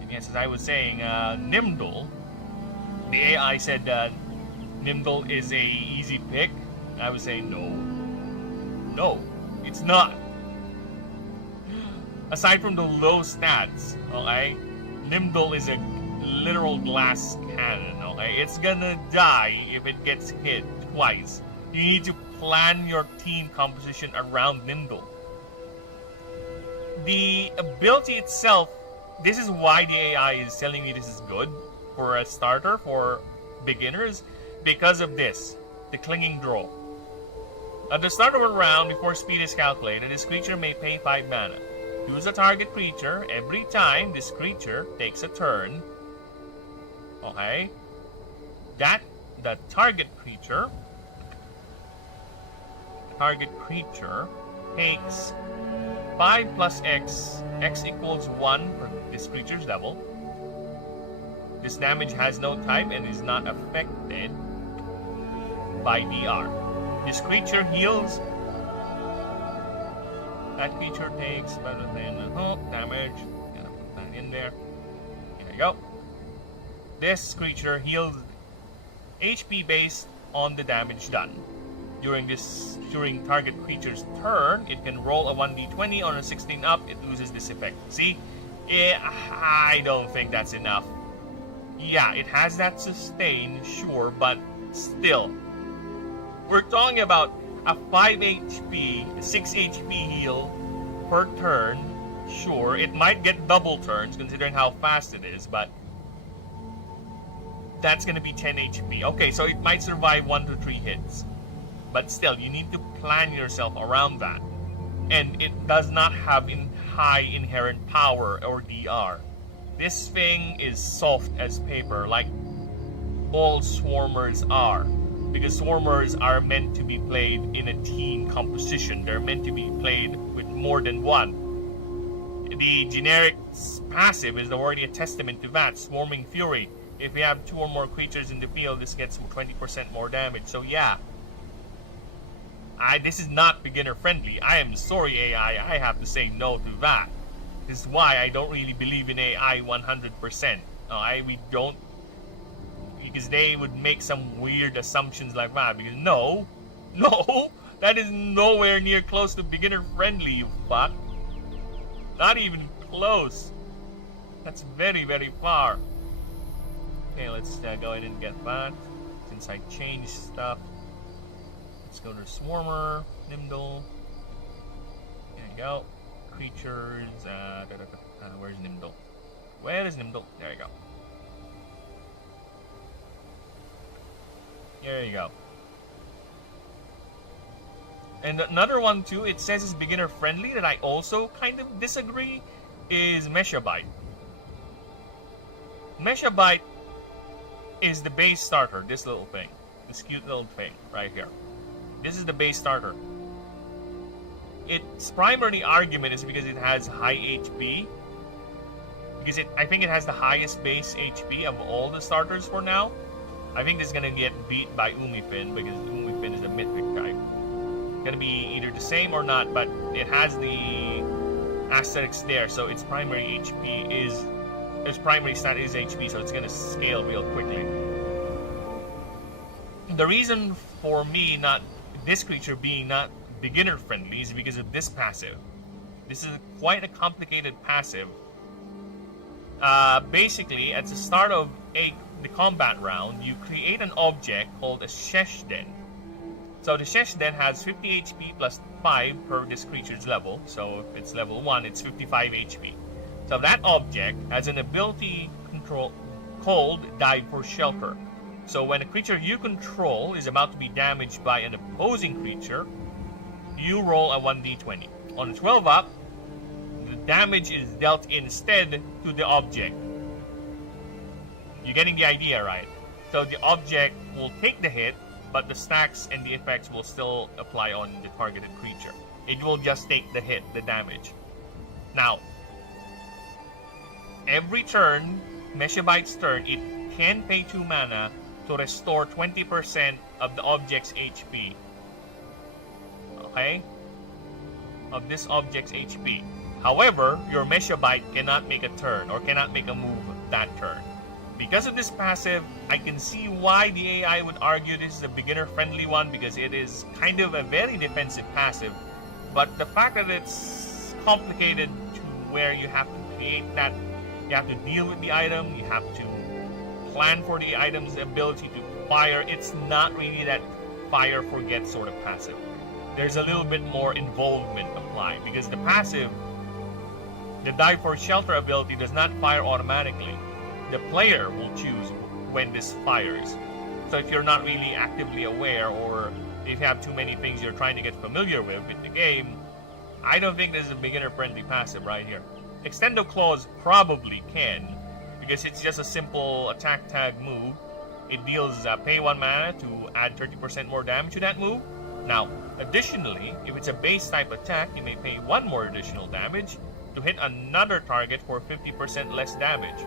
And yes, as I was saying, Nimdal, the AI said Nimdal is a easy pick. I would say no, it's not. Aside from the low stats, okay, Nimdal is a literal glass cannon, okay? It's gonna die if it gets hit twice. You need to plan your team composition around Nimdal. The ability itself, this is why the AI is telling me this is good for a starter, for beginners, because of this, the clinging draw. At the start of a round, before speed is calculated, this creature may pay 5 mana. Choose a target creature every time this creature takes a turn. Okay? The target creature takes 5 plus X. X equals 1 for this creature's level. This damage has no type and is not affected by DR. This creature heals That creature takes better than damage. Gonna put that in there. There you go. This creature heals HP based on the damage done. During target creature's turn, it can roll a 1d20 on a 16 up. It loses this effect. See, I don't think that's enough. Yeah, it has that sustain, sure, but still, we're talking about a 5 HP, 6 HP heal per turn. Sure, it might get double turns considering how fast it is, but that's gonna be 10 HP. Okay, so it might survive 1 to 3 hits. But still, you need to plan yourself around that. And it does not have high inherent power or DR. This thing is soft as paper, like all swarmers are. Because swarmers are meant to be played in a team composition. They're meant to be played with more than one. The generic passive is already a testament to that. Swarming Fury. If you have 2 or more creatures in the field, this gets 20% more damage. So yeah. This is not beginner friendly. I am sorry, AI. I have to say no to that. This is why I don't really believe in AI 100%. We don't, because they would make some weird assumptions like that. Because no, that is nowhere near close to beginner friendly. You fuck. Not even close. That's very, very far. Okay, let's go ahead and get that. Since I changed stuff. Let's go to Swarmer, Nimble. There you go. Creatures. Where's Nimble? Where is Nimble? There you go. There you go. And another one too, it says it's beginner friendly that I also kind of disagree, is Meshabite. Meshabite is the base starter, this little thing. This cute little thing right here. This is the base starter. Its primary argument is because it has high HP. Because I think it has the highest base HP of all the starters for now. I think this is gonna get beat by Umifin because Umifin is a mythic type. Gonna be either the same or not, but it has the asterisks there, so its primary HP is its primary stat is HP, so it's gonna scale real quickly. The reason for me not this creature being not beginner friendly is because of this passive. This is quite a complicated passive. Basically, at the start of the combat round, you create an object called a Sheshden. So the Sheshden has 50 HP plus 5 per this creature's level. So if it's level 1, it's 55 HP. So that object has an ability called Dive for Shelter. So when a creature you control is about to be damaged by an opposing creature, you roll a 1d20. On a 12 up, the damage is dealt instead to the object. You're getting the idea, right? So the object will take the hit, but the stacks and the effects will still apply on the targeted creature. It will just take the hit, the damage. Now, every turn, Meshabite's turn, it can pay 2 mana to restore 20% of the object's HP. Okay? Of this object's HP. However, your Meshabite cannot make a turn or cannot make a move that turn. Because of this passive, I can see why the AI would argue this is a beginner-friendly one because it is kind of a very defensive passive. But the fact that it's complicated to where you have to create that, you have to deal with the item, you have to plan for the item's ability to fire, it's not really that fire forget sort of passive. There's a little bit more involvement applied because the passive, the Dive for Shelter ability does not fire automatically. The player will choose when this fires. So if you're not really actively aware or if you have too many things you're trying to get familiar with the game, I don't think this is a beginner-friendly passive right here. Extendo Claws probably can, because it's just a simple attack tag move. It deals pay 1 mana to add 30% more damage to that move. Now, additionally, if it's a base type attack, you may pay 1 more additional damage to hit another target for 50% less damage.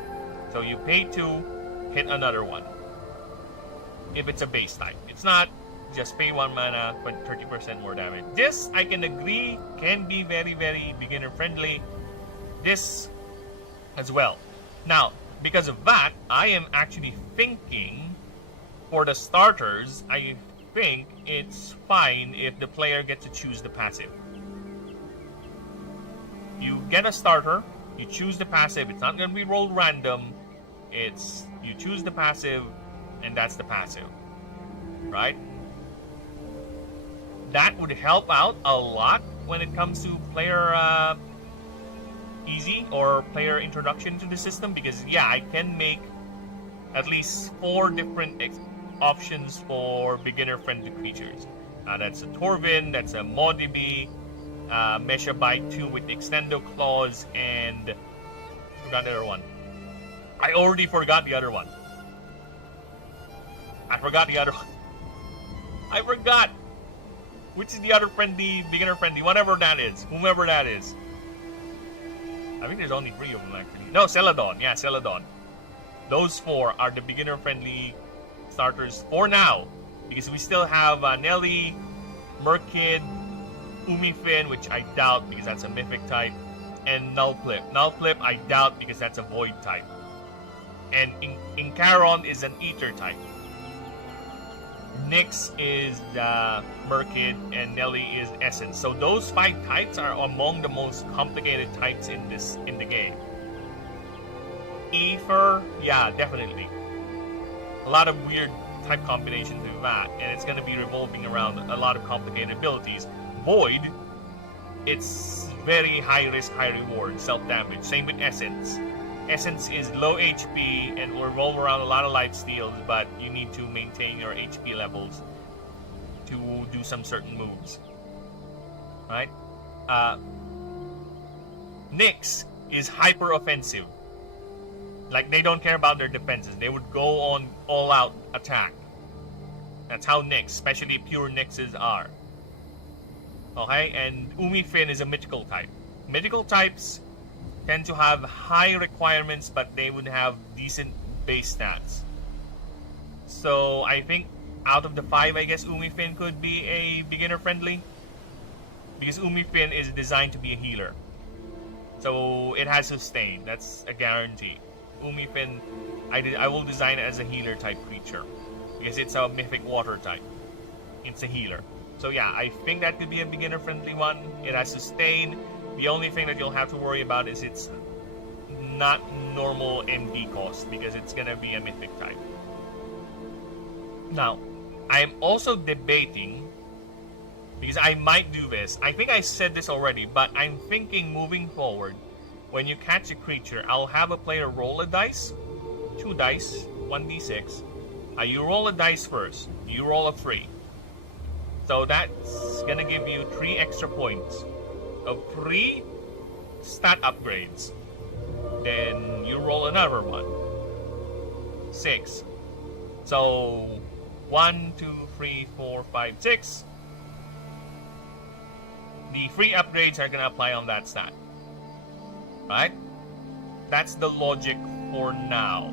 So you pay 2, hit another one. If it's a base type. It's not just pay 1 mana, but 30% more damage. This, I can agree, can be very, very beginner friendly. This as well. Now, because of that, I am actually thinking for the starters, I think it's fine if the player gets to choose the passive. You get a starter, you choose the passive, it's not going to be rolled random, it's you choose the passive, and that's the passive, right? That would help out a lot when it comes to player easy or player introduction to the system, because yeah, I can make at least 4 different options for beginner friendly creatures. That's a Torvin, that's a Modibi, Meshabite 2 with Extendo Claws, and I forgot the other one. I already forgot the other one. I forgot. Which is the other friendly, beginner friendly, whatever that is, whomever that is. I think there's only 3 of them actually. No, Celadon. Yeah, Celadon. Those 4 are the beginner friendly starters for now, because we still have Nelly, Merkid, Umifin, which I doubt because that's a mythic type, and Nullplip. Nullplip I doubt because that's a void type. And Incaron is an ether type. Nyx is Merkid, and Nelly is Essence. So those 5 types are among the most complicated types in the game. Ether, yeah, definitely. A lot of weird type combinations with that, and it's going to be revolving around a lot of complicated abilities. Void, it's very high risk, high reward, self-damage. Same with Essence. Essence is low HP and will revolve around a lot of life steals, but you need to maintain your HP levels to do some certain moves. Right? Nyx is hyper offensive. Like, they don't care about their defenses. They would go on all-out attack. That's how Nyx, especially pure Nyxes, are. Okay? And Umifin is a mythical type. Mythical types tend to have high requirements, but they would have decent base stats. So, I think out of the 5, I guess Umifin could be a beginner-friendly. Because Umifin is designed to be a healer. So, it has sustain. That's a guarantee. Umifin, I will design it as a healer type creature because it's a mythic water type. It's a healer. So yeah, I think that could be a beginner friendly one. It has sustain. The only thing that you'll have to worry about is it's not normal MD cost because it's gonna be a mythic type. Now, I'm also debating, because I might do this. I think I said this already, but I'm thinking moving forward, when you catch a creature, I'll have a player roll a dice, 2 dice, 1d6. You roll a dice first. You roll a 3. So that's gonna give you 3 extra points of 3 stat upgrades. Then you roll another one. 6. So 1, 2, 3, 4, 5, 6. The free upgrades are gonna apply on that stat. Right? That's the logic for now.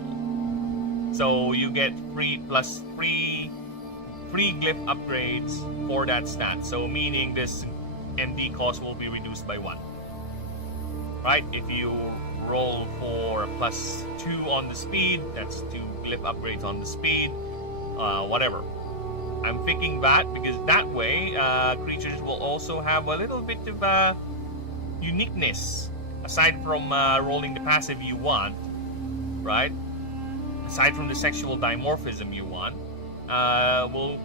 So you get free plus free glyph upgrades for that stat. So meaning this MD cost will be reduced by 1. Right? If you roll for plus 2 on the speed, that's 2 glyph upgrades on the speed. Whatever. I'm thinking that because that way creatures will also have a little bit of uniqueness. Aside from rolling the passive you want, right? Aside from the sexual dimorphism you want,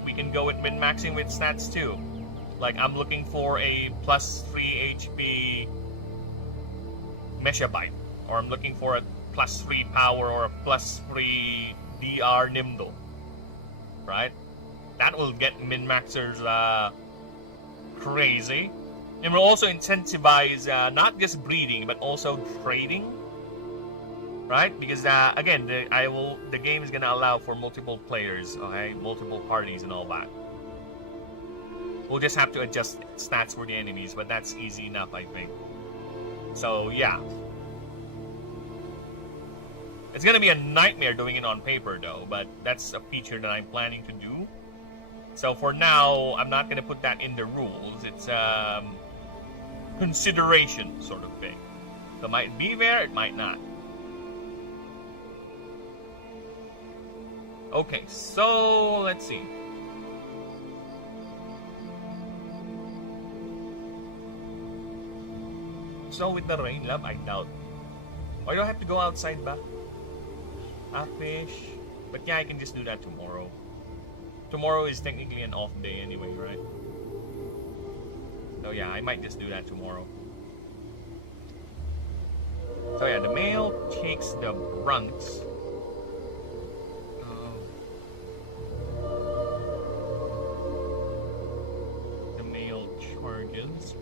we can go with min-maxing with stats too. Like, I'm looking for a plus 3 HP Meshabite, or I'm looking for a plus 3 power or a plus 3 DR Nimble, right? That will get min-maxers crazy. It will also incentivize not just breeding, but also trading, right? Because again, the game is gonna allow for multiple players, okay, multiple parties and all that. We'll just have to adjust stats for the enemies, but that's easy enough, I think. So yeah, it's gonna be a nightmare doing it on paper though, but that's a feature that I'm planning to do. So for now, I'm not gonna put that in the rules. It's consideration sort of thing. So it might be there, it might not. Okay, so let's see. So with the rain lab, I doubt. Why do I have to go outside ba? Fish. But yeah, I can just do that tomorrow. Tomorrow is technically an off day anyway, right? So yeah, I might just do that tomorrow. So yeah, the male takes the brunt. The male charges.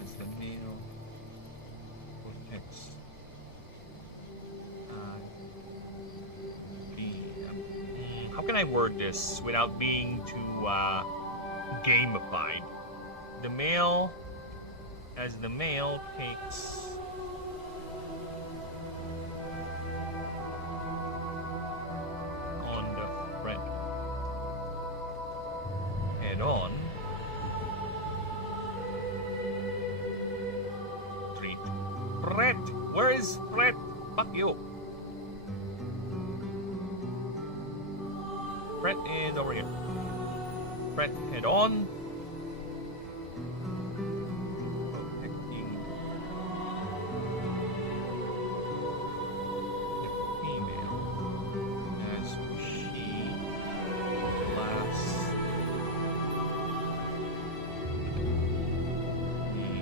As the male protects. How can I word this without being too gamified? The male, as the male takes on the threat head on, treat threat. Where is threat? Fuck you. Fret is over here. Fret head on. Protecting the female as she blasts the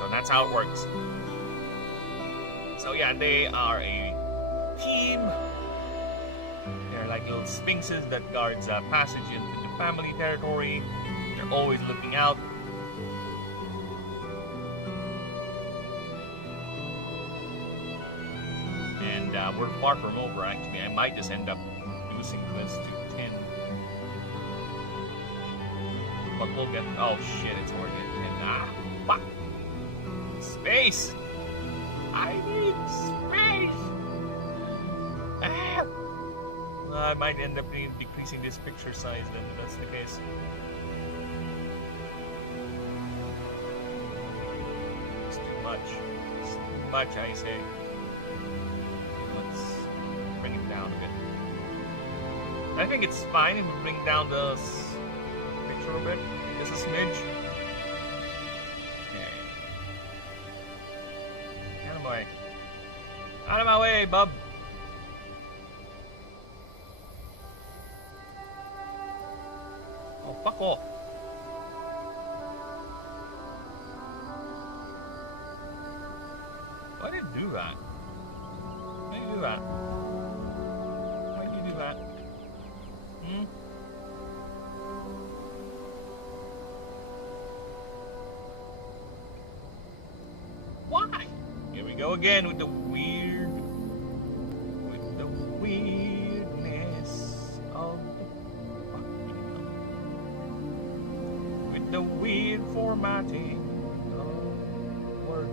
So that's how it works. So yeah, they are a team. They're like little sphinxes that guards passage into the family territory. They're always looking out. And we're far from over, actually. I might just end up reducing this to 10. But we'll get... Oh shit, it's already at 10. Ah, fuck! Space! I need space! Ah. I might end up decreasing this picture size then, if that's the case. It's too much. It's too much, I say. Let's bring it down a bit. I think it's fine if we bring down the picture a bit. Just a smidge. Out of my way, bub. Oh, fuck off. Why did you do that? Why did you do that? Why did you do that? Hmm? Why? Here we go again with the weirdness of the weird formatting of work.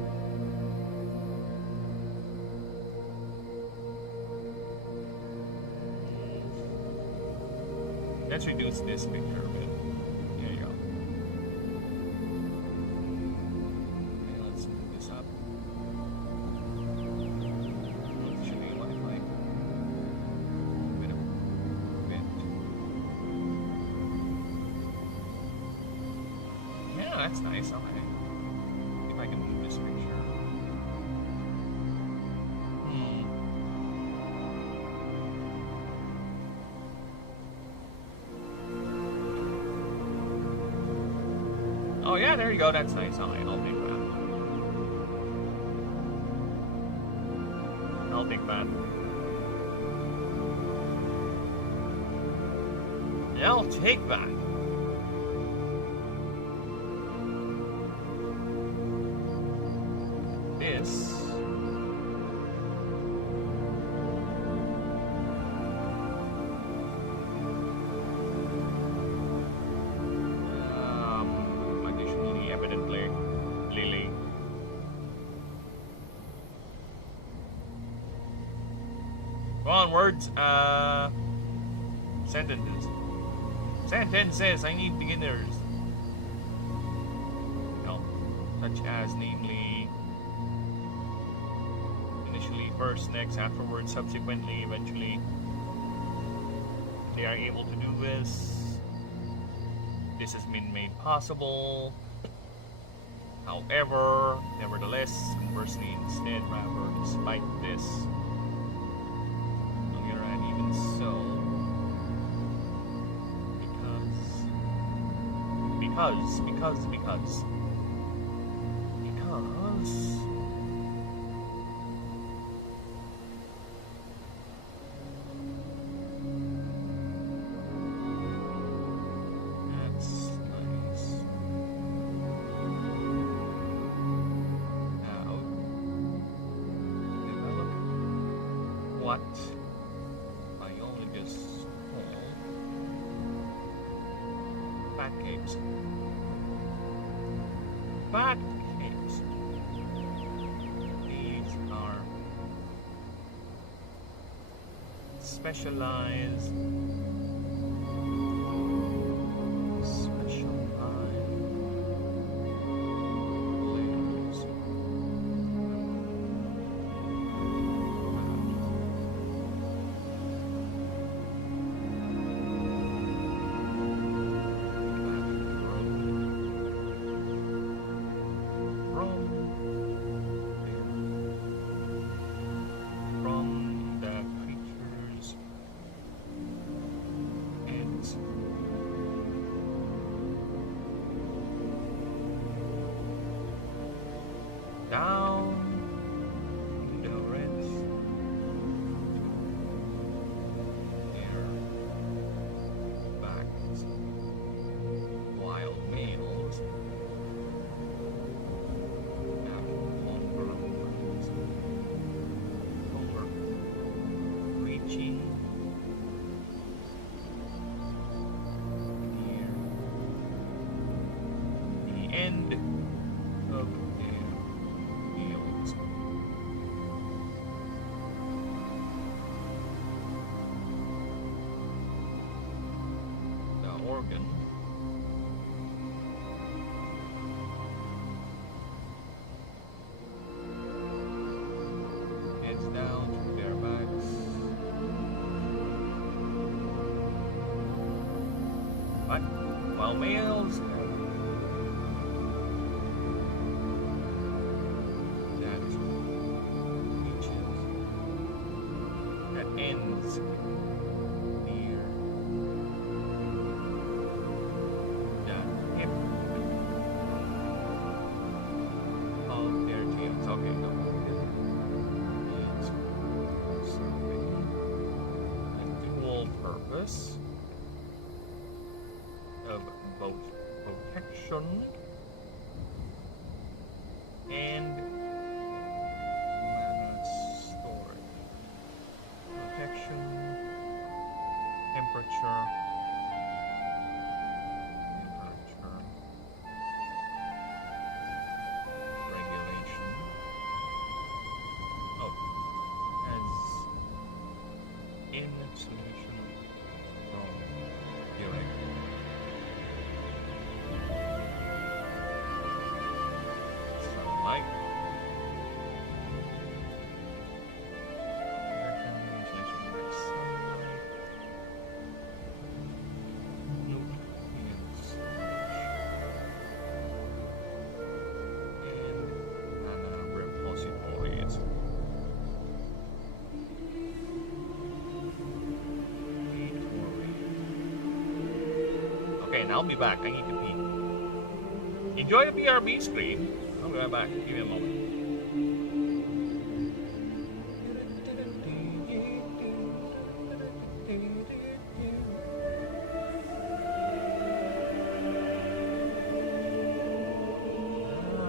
Let's reduce this picture a bit. There you go. Okay, let's move this up. That's nice. Okay. See if I can move this picture. Oh yeah, there you go. That's nice. Alright, I'll take that. I'll take that. I'll take that. this. Additionally, evidently, Lily. Onwards, sentences. Sentences, I need beginners. No, such as, namely, initially, first, next, afterwards, subsequently, eventually. They are able to do this. This has been made possible. However, nevertheless, conversely, instead, rather, despite this, on the other hand, even so, because that's nice. Now, develop what biologists call pancakes. Pancakes. These are specialized layers. From the creature's ends. Down the reds. Their backs. Wild males have longer arms. Longer reaching near the end of their nails. The organ heads down to their backs. But while males have that reaches, that ends near the hip of their tails. Okay, no. It's serving a dual purpose of both protection and mana storage. Protection, temperature, regulation. Oh, as insulation from direct sunlight. Insulation from direct sunlight. Nutrient storage. And mana repositories. Okay, now I'll be back. I need to pee. Enjoy the BRB screen. I'll be right back. Give me a moment.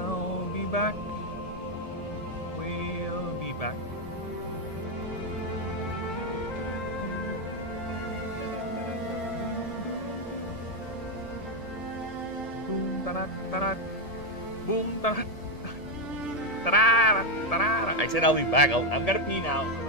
I'll be back. Boom, I said I'll be back. I'm gonna pee now.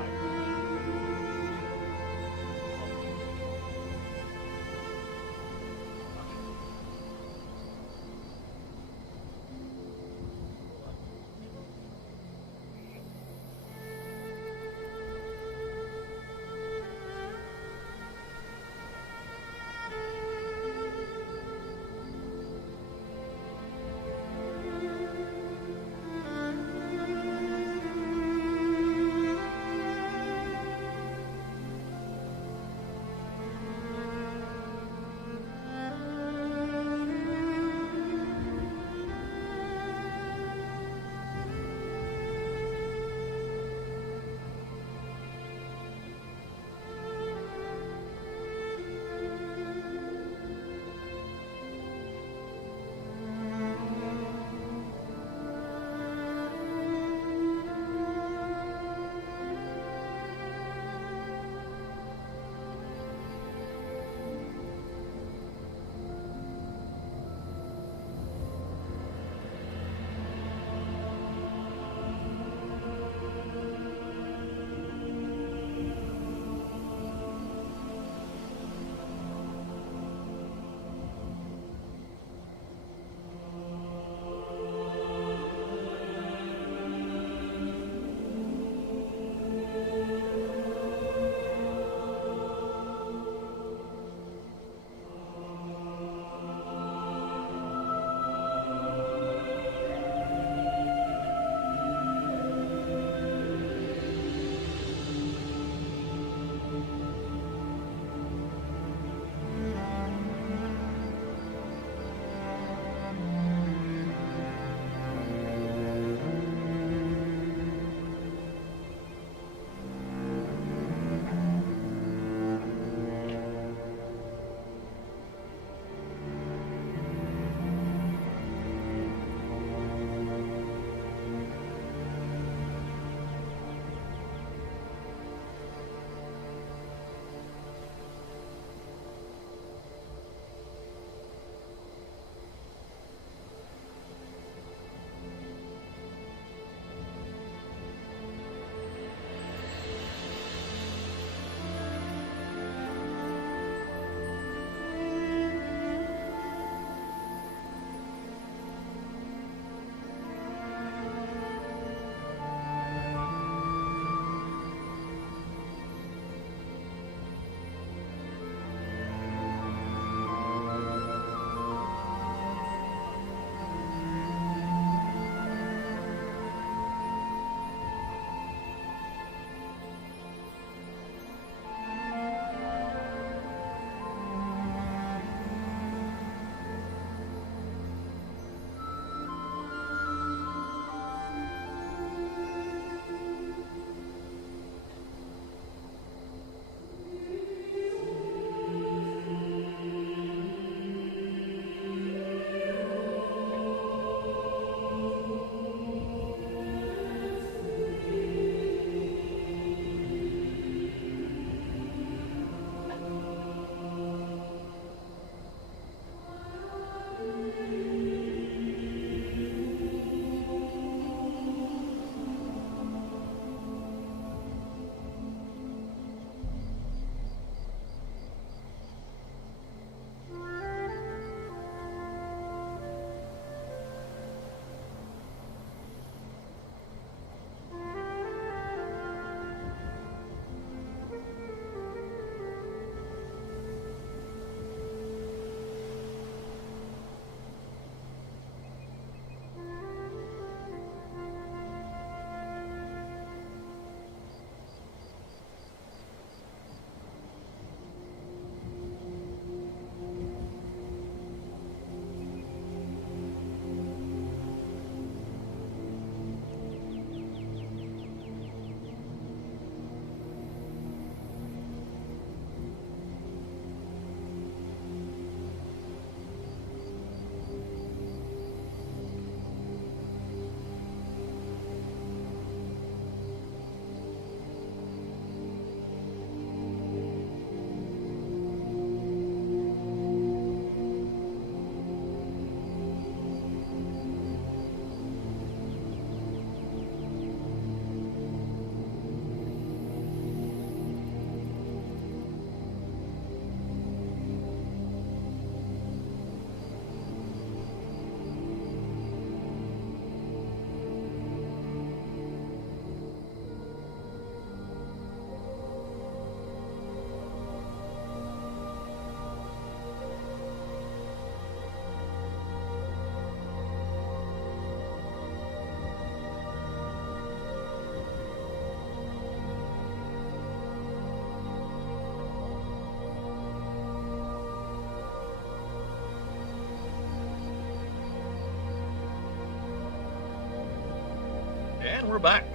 And we're back.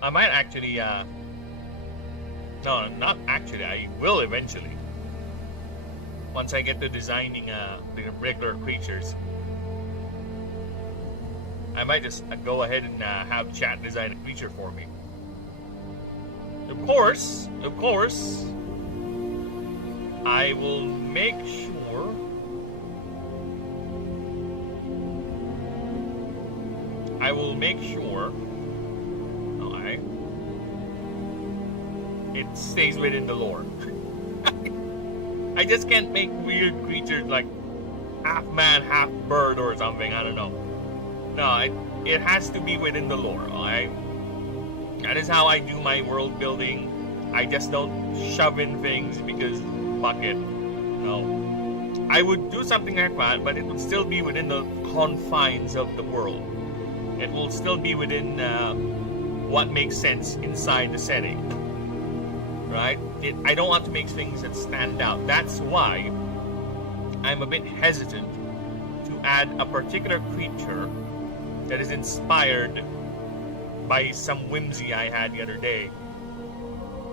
I might actually, no, not actually, I will eventually. Once I get to designing the regular creatures. I might just go ahead and have chat design a creature for me. Of course, I will make sure alright, it stays within the lore. I just can't make weird creatures like half man, half bird or something, I don't know. No, it has to be within the lore, alright? That is how I do my world building. I just don't shove in things because fuck it. No. I would do something like that, but it would still be within the confines of the world. It will still be within what makes sense inside the setting. Right? I don't want to make things that stand out. That's why I'm a bit hesitant to add a particular creature that is inspired by some whimsy I had the other day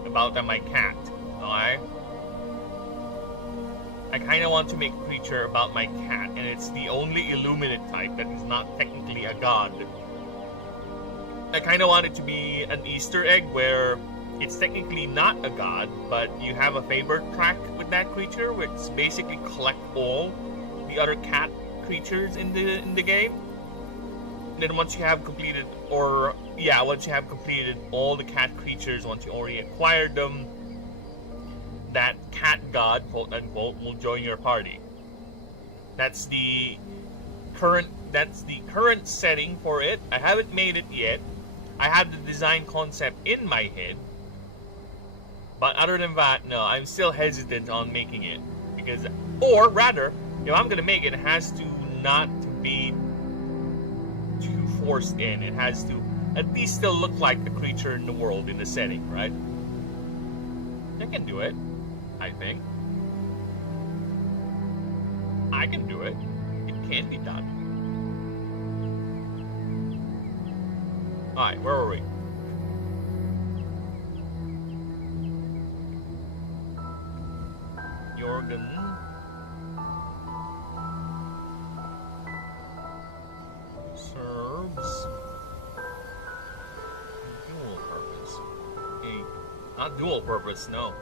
about my cat. Alright? I kind of want to make a creature about my cat, and it's the only Illuminate type that is not technically a god. I kind of want it to be an Easter egg where it's technically not a god, but you have a favor track with that creature, which basically collect all the other cat creatures in the game. And then once you have completed all the cat creatures, once you already acquired them, that cat god, quote unquote, will join your party. That's the current setting for it. I haven't made it yet. I have the design concept in my head. But other than that, no, I'm still hesitant on making it. Or rather, if I'm gonna make it, it has to not be too forced in. It has to at least still look like the creature in the world, in the setting, right? I can do it, I think. I can do it. It can be done. Alright, where were we? Jorgen. Serves. Dual purpose. Hey, not dual purpose, no.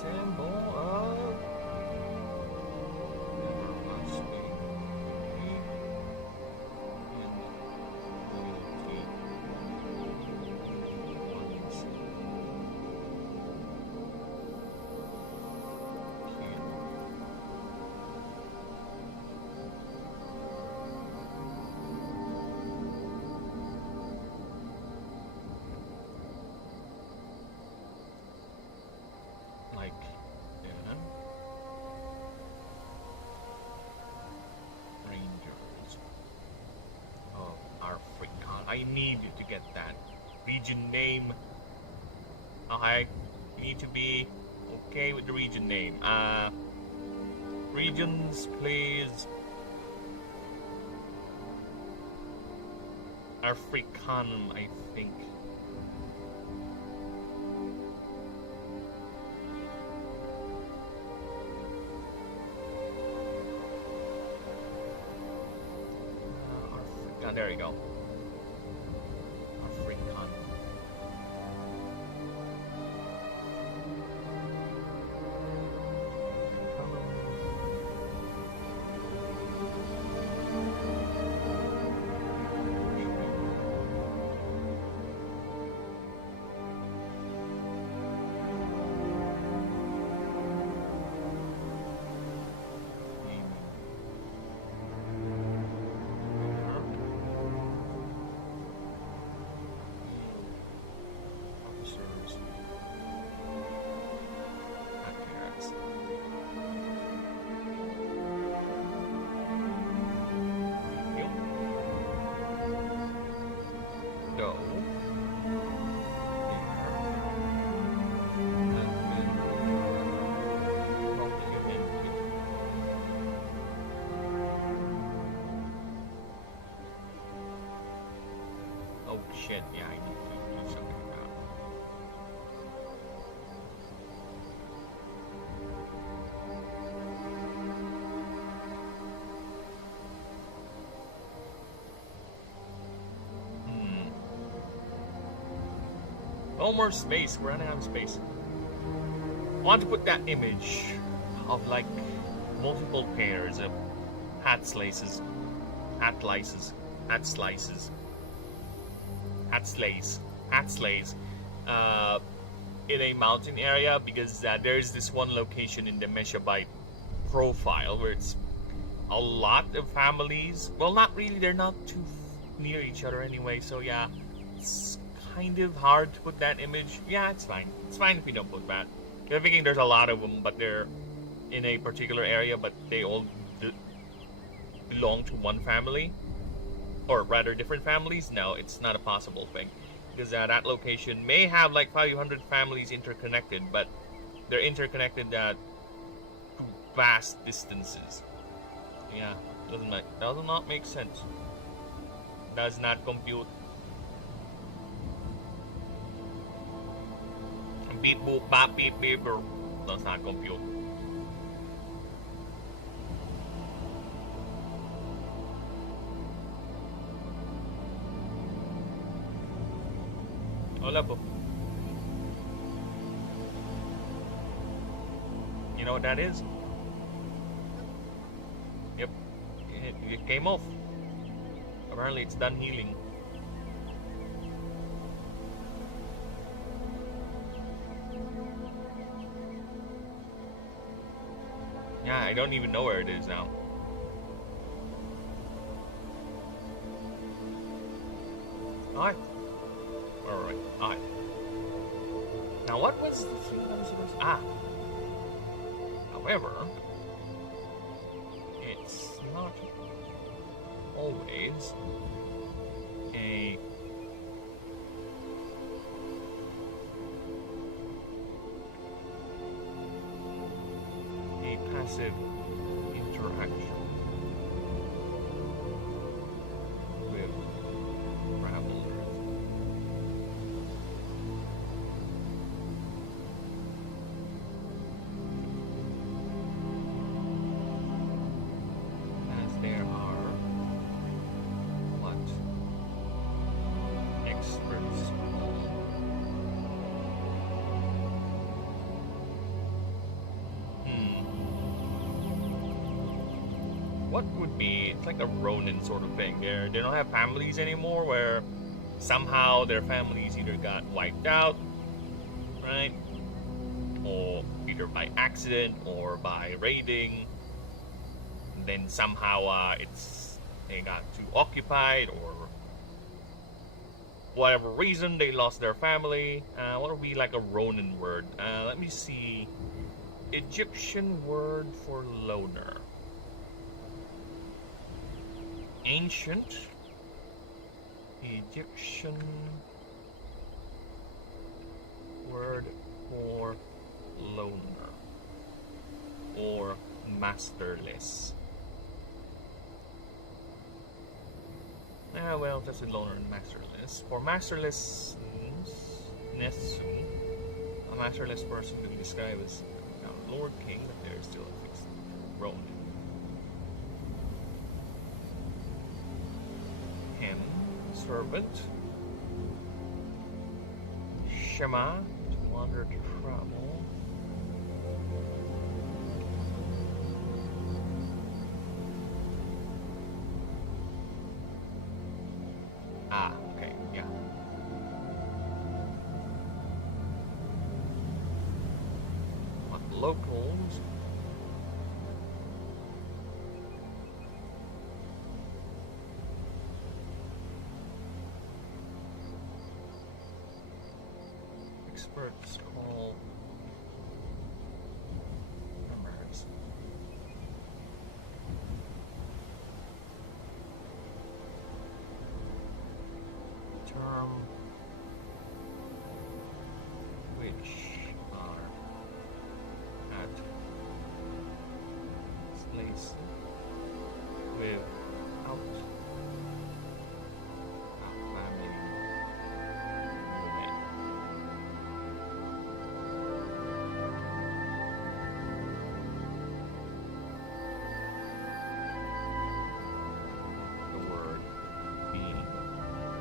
symbol of everlasting faith and loyalty ones can like them Rangers of Africa. I need to get that region name. I need to be okay with the region name. Regions, please. Africanum, I think. Africa, there you go. African. Officers. Adherents. You. Go. Oh shit, yeah, I need to do something about it. Oh, more space. We're running out of space. I want to put that image of like multiple pairs of hat slices, hat slices, hat slices, hat slays, hat slays, in a mountain area, because there's this one location in the Meshabyte profile where it's a lot of families. Well, not really. They're not too near each other anyway. So yeah, it's kind of hard to put that image. Yeah, it's fine. It's fine if we don't put that. I'm thinking there's a lot of them, but they're in a particular area, but they all belong to one family, or rather different families. No, it's not a possible thing, because that location may have like 500 families interconnected, but they're interconnected at vast distances. Yeah, does not make sense. Does not compute. Beep boop bop beep beep, or does not compute. Wala po. You know what that is? Yep, it came off. Apparently it's done healing. Yeah, I don't even know where it is now. Alright. Alright, alright. Now what was the thing I was supposed to... However, it's not always a passive interaction with travelers. As there are what experts call what would be, it's like a Ronin sort of thing. They don't have families anymore, where somehow their families either got wiped out, right? Or either by accident or by raiding. And then somehow they got too occupied, or whatever reason they lost their family. What would be like a Ronin word? Let me see. Egyptian word for loner. Ancient Egyptian word for loner, or masterless. Well, just a loner and masterless. For masterlessness, a masterless person could be described as a Lord King, but there is still a fixed Ronin. Him, servant. Shema, to wander, to travel. Okay, yeah. What locals? Experts call members. Term which are at place without a family woman. The word being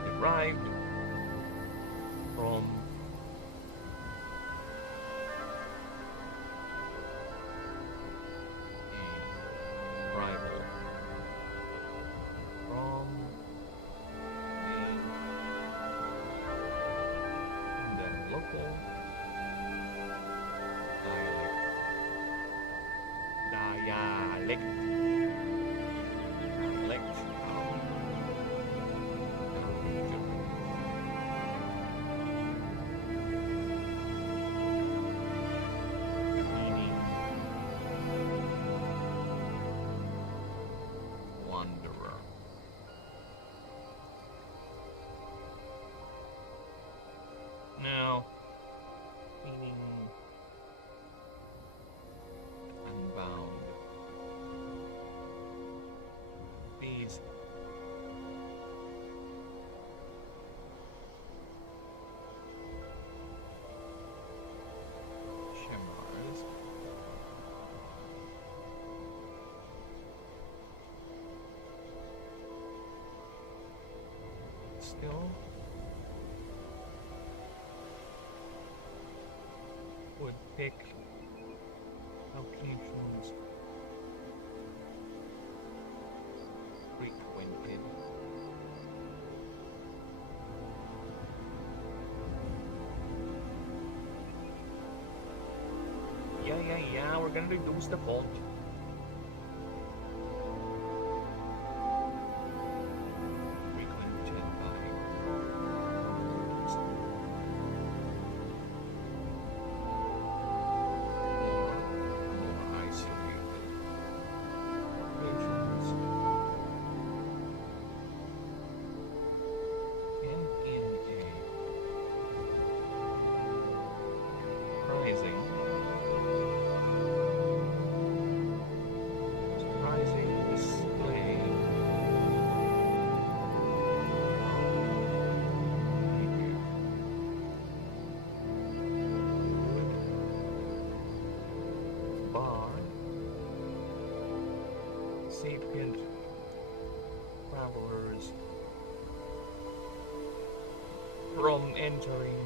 derived from a rival, from the local dialect meaning wanderer. Now, meaning unbound. These Shemars still would pick locations frequented. Yeah, we're gonna reduce the font. Frequented by more isolated locations. And in a surprising display bar sapient travelers from entering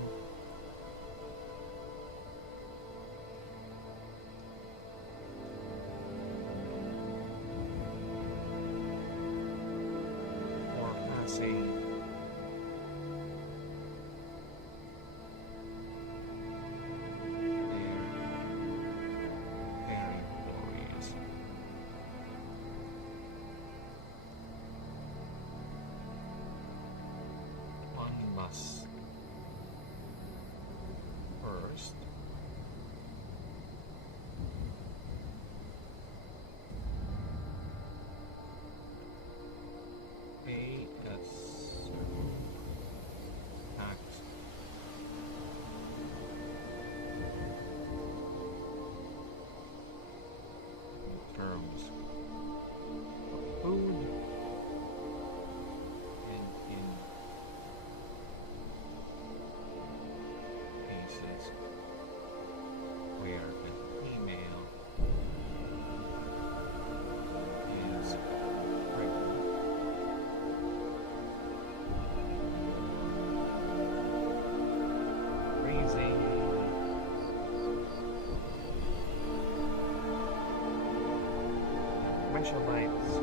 specialites.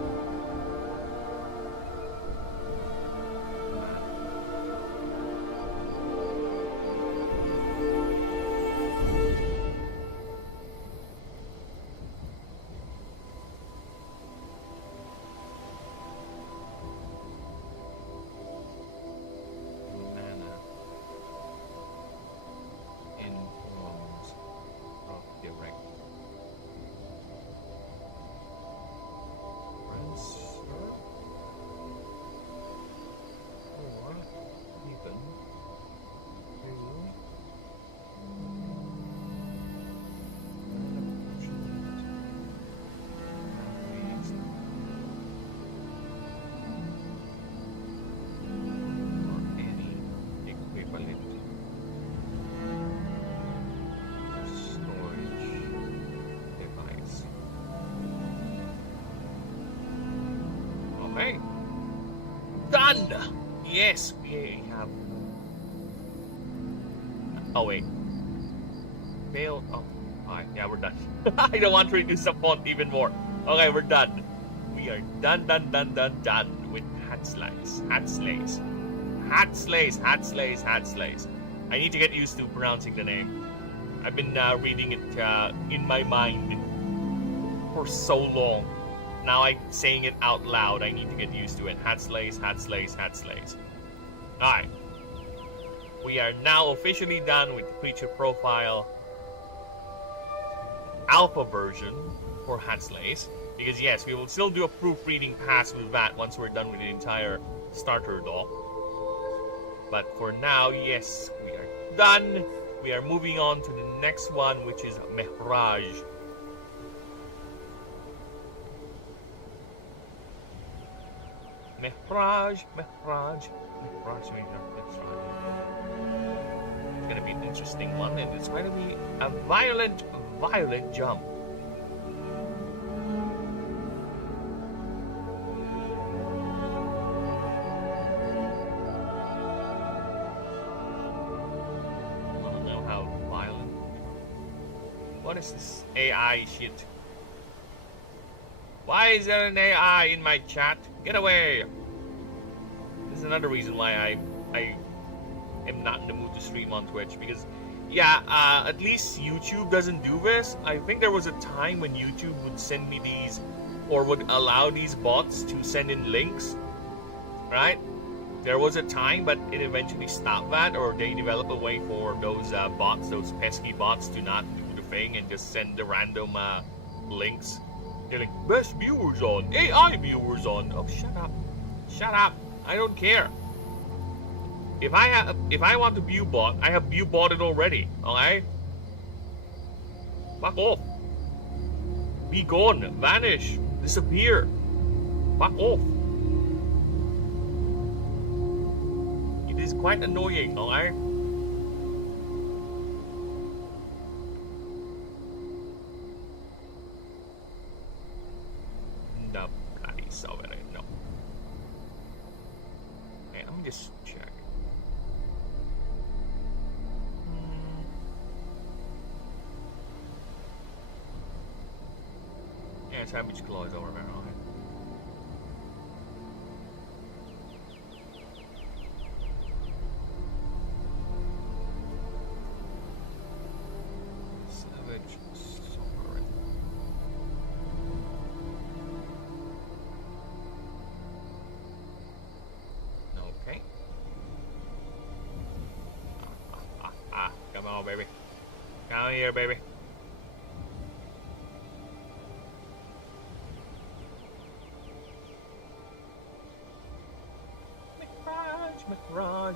Mana in forms of direct transfer or even or any equivalent storage device. Okay. Done! Yes, we have. Oh, wait. Failed. Oh, alright. Yeah, we're done. I don't want to reduce the font even more. Okay, we're done. We are done with hat slays. Hat slays. Hat slays. Hat slays. Hat slays. I need to get used to pronouncing the name. I've been reading it in my mind for so long. Now I'm saying it out loud. I need to get used to it. Hat slays, hat slays, hat slays. Alright. We are now officially done with the creature profile alpha version for hat slays. Because yes, we will still do a proofreading pass with that once we're done with the entire starter doc. But for now, yes, we are done. We are moving on to the next one, which is Mehraj. Mehraj. It's gonna be an interesting one, and it's going to be a violent jump. I don't know how violent. What is this AI shit? Why is there an AI in my chat? Get away! This is another reason why I am not in the mood to stream on Twitch, because yeah, at least YouTube doesn't do this. I think there was a time when YouTube would send me these, or would allow these bots to send in links, right? There was a time, but it eventually stopped that, or they developed a way for those bots, those pesky bots, to not do the thing and just send the random links. They're like, best viewers on, AI viewers on. Oh, shut up. Shut up. I don't care. If I want to view bot, I have view botted already. Okay? Fuck off. Be gone. Vanish. Disappear. Fuck off. It is quite annoying, okay? The bloody sovereign. No. Okay, let me just check. Yeah, Savage Claw is over there, okay. Savage Sovereign. Okay. Come on, baby. Down here, baby. McRaj.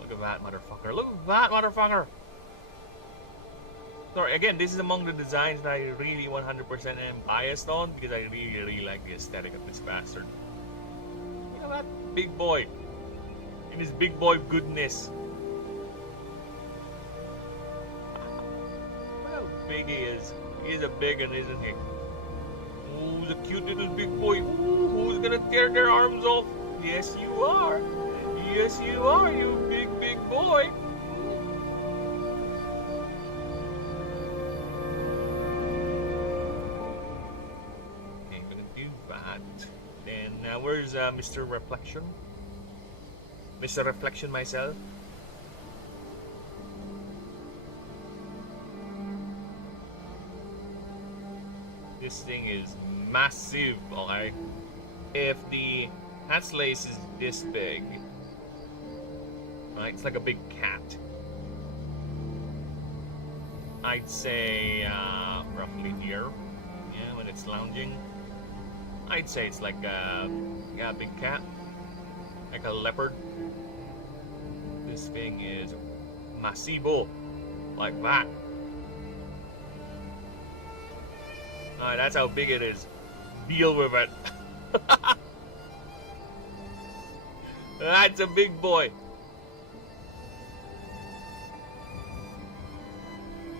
Look at that motherfucker. Look at that motherfucker. Sorry, again, this is among the designs that I really 100% am biased on, because I really like the aesthetic of this bastard. Look at that big boy. In his big boy goodness. Look how big he is. He's a big one, isn't he? Ooh, the cute little big boy. Ooh, who's gonna tear their arms off? Yes, you are. Yes, you are, you big boy. that. Then where's Mr. Reflection? Mr. Reflection myself. This thing is massive, okay? If the Hatslace is this big, right, it's like a big cat. I'd say roughly here, yeah, when it's lounging. I'd say it's like a big cat, like a leopard. This thing is massivo, like that. Alright, that's how big it is. Deal with it. That's a big boy.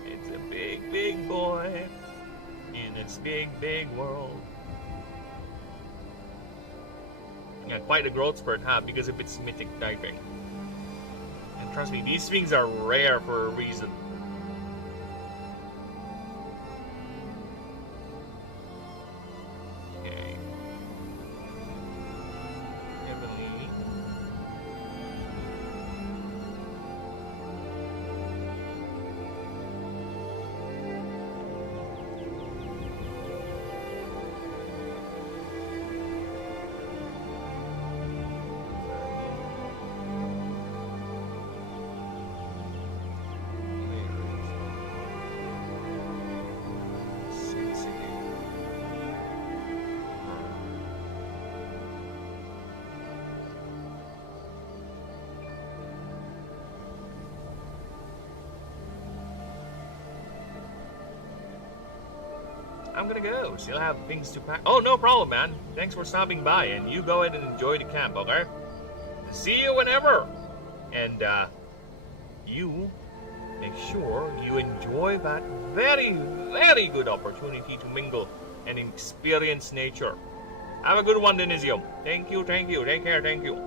It's a big, big boy in this big, big world. Yeah, quite a growth spurt, huh? Because of its mythic typing. And trust me, these things are rare for a reason. Okay. Heavenly. I'm gonna go. Still have things to pack. Oh, no problem, man. Thanks for stopping by, and you go ahead and enjoy the camp, okay? See you whenever. And you make sure you enjoy that very, very good opportunity to mingle and experience nature. Have a good one, Denisium. Thank you, thank you. Take care, thank you.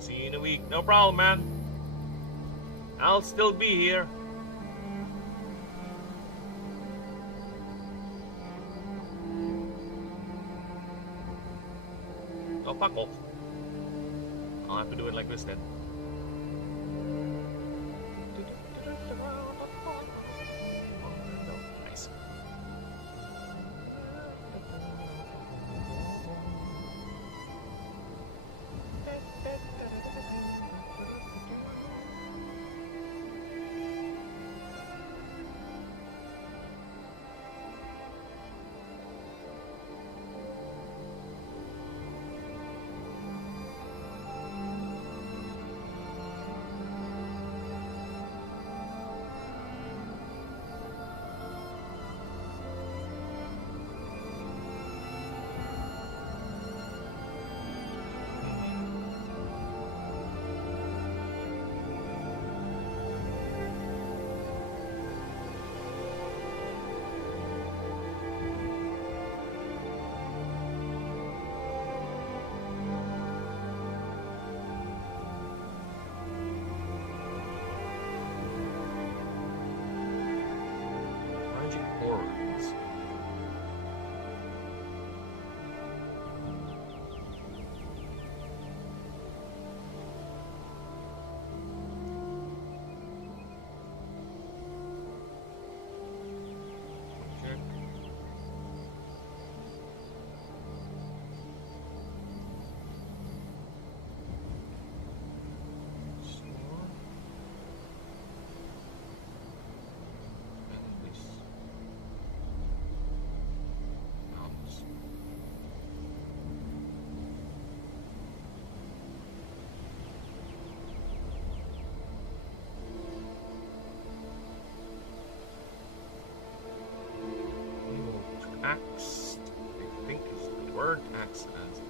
See you in a week. No problem, man. I'll still be here. Oh, fuck off. I'll have to do it like this then. Nice. Horns. Check. Axed, I think is the word. Axed as a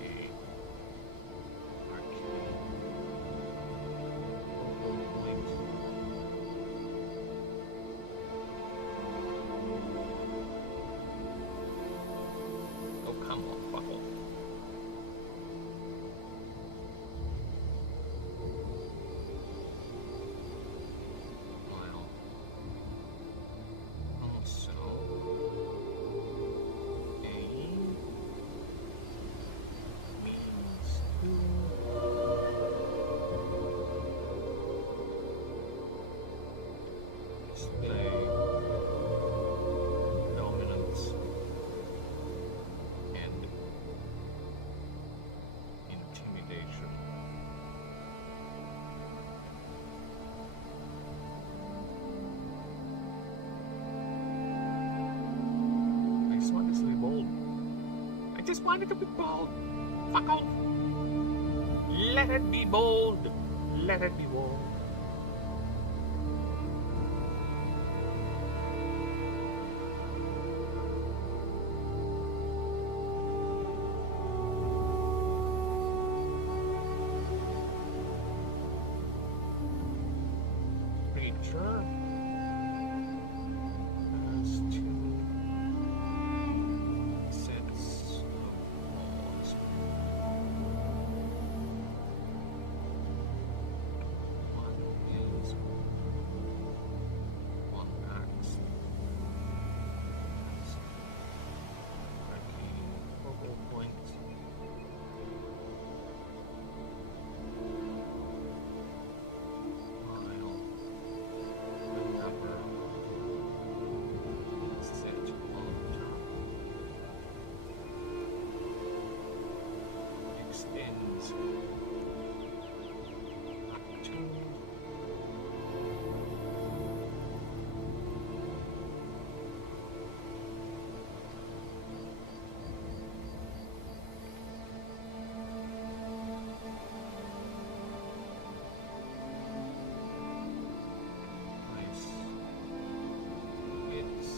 just wanted to be bold. Fuck off. Let it be bold. Let it be bold. Creature has 2 sets of walls. One is 1 axe. That's 4 points. Extends up to nice. It's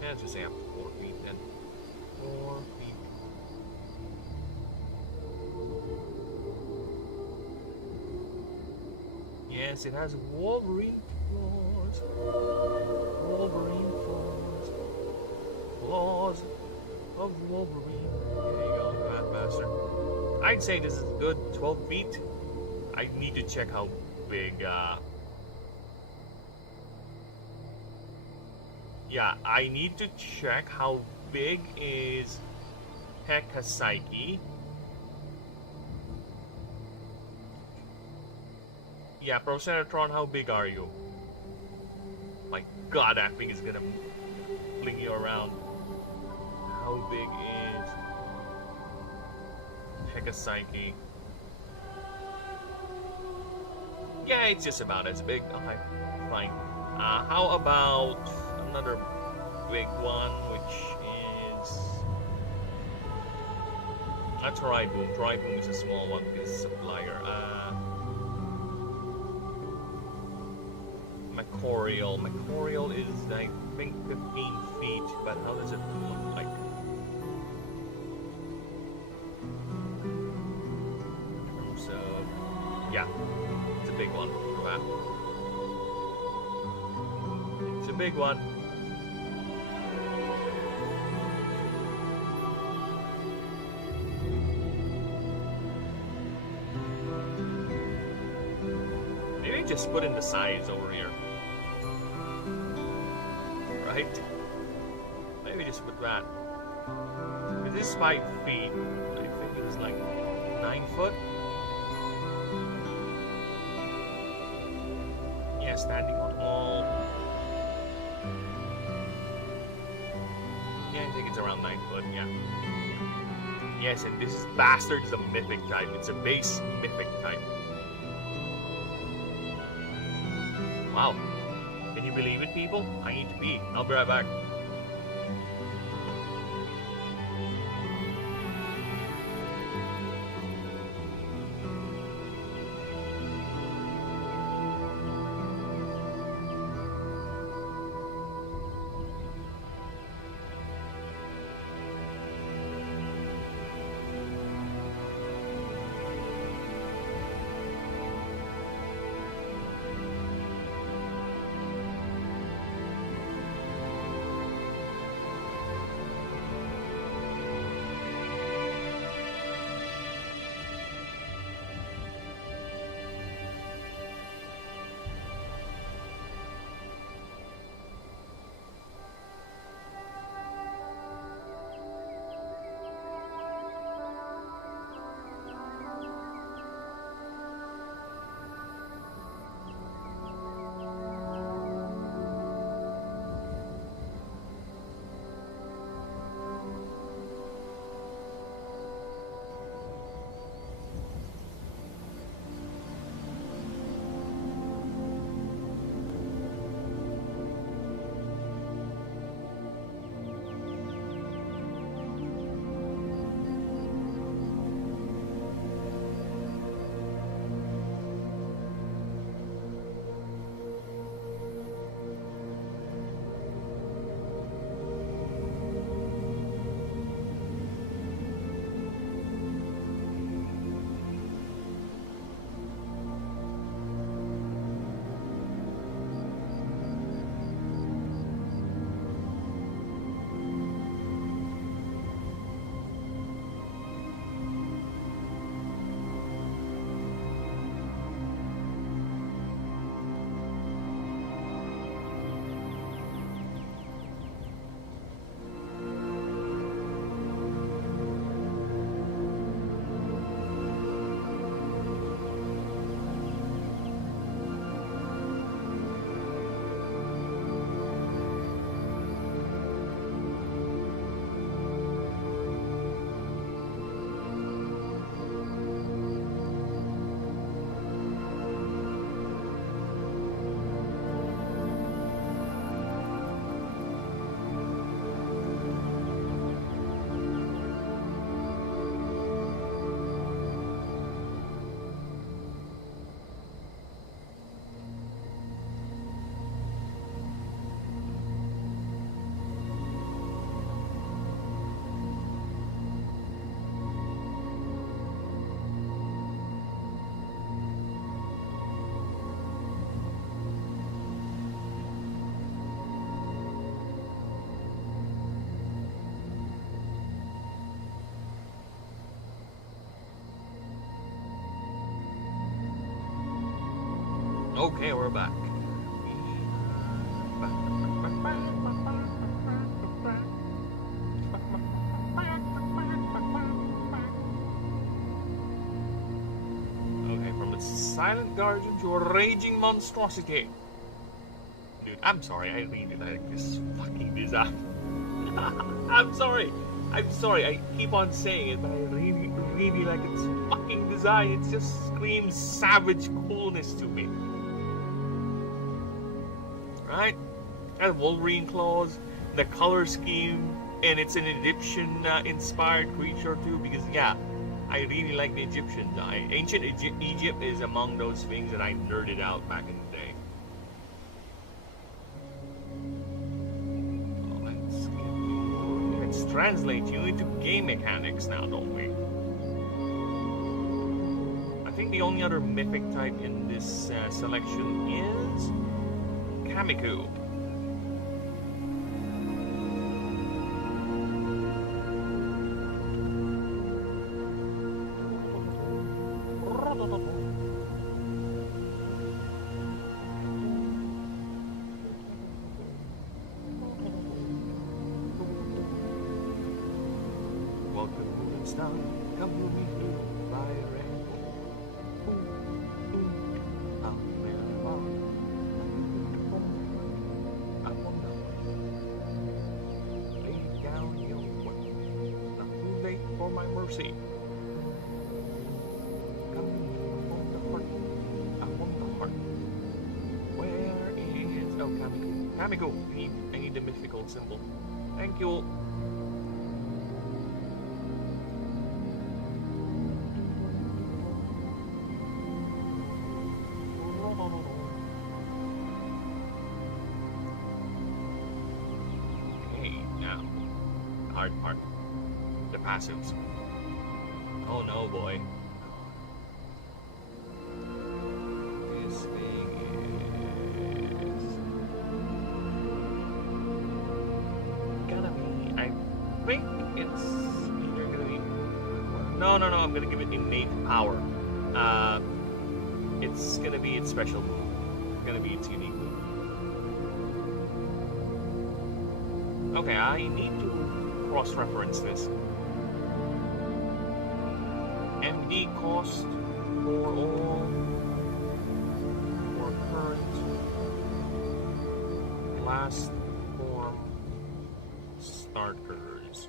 let's just say up to 4 feet then. 4 feet. Yes, it has Wolverine claws. Wolverine claws. Claws of Wolverine. There you go, Fat Bastard. I'd say this is good 12 feet. I need to check how big, yeah, I need to check how big is Hekasaki. Yeah, Procenatron, how big are you? My god, that thing is gonna fling you around. How big is Hekasaki? Yeah, it's just about as big. Okay, fine. How about another big one, which is a Triboom. Triboom is a small one because it's a flyer. Macorial. Macorial is, I think, 15 feet, but how does it look like? So, yeah, it's a big one. It's a big one. Maybe just put in the size over here. Right? Maybe just put that. If this is 5 feet, I think it's like 9 foot. Yeah, standing tall. Yeah, I think it's around 9 foot, yeah. Yes, and this bastard is a mythic type. It's a base mythic type. Wow. Can you believe it, people? I need to pee. I'll be right back. Okay, we're back. Okay, from a silent guardian to a raging monstrosity. Dude, I'm sorry, I really like this fucking design. I'm sorry. I'm sorry, I keep on saying it, but I really, really like its fucking design. It just screams savage coolness to me. Right? And Wolverine claws, the color scheme, and it's an Egyptian inspired creature too, because yeah, I really like the Egyptians. Ancient Egypt is among those things that I nerded out back in the day. Let's translate you into game mechanics now, don't we? I think the only other mythic type in this selection is Kamiku. Kamiku, I need the mythical symbol. Thank you. Okay, now, the hard part. The passives. Oh no, boy. This thing is gonna be, I think it's either gonna be, no, I'm gonna give it innate power. It's gonna be its special move. It's gonna be its unique move. Okay, I need to cross-reference this. MD cost for all for current last form starters.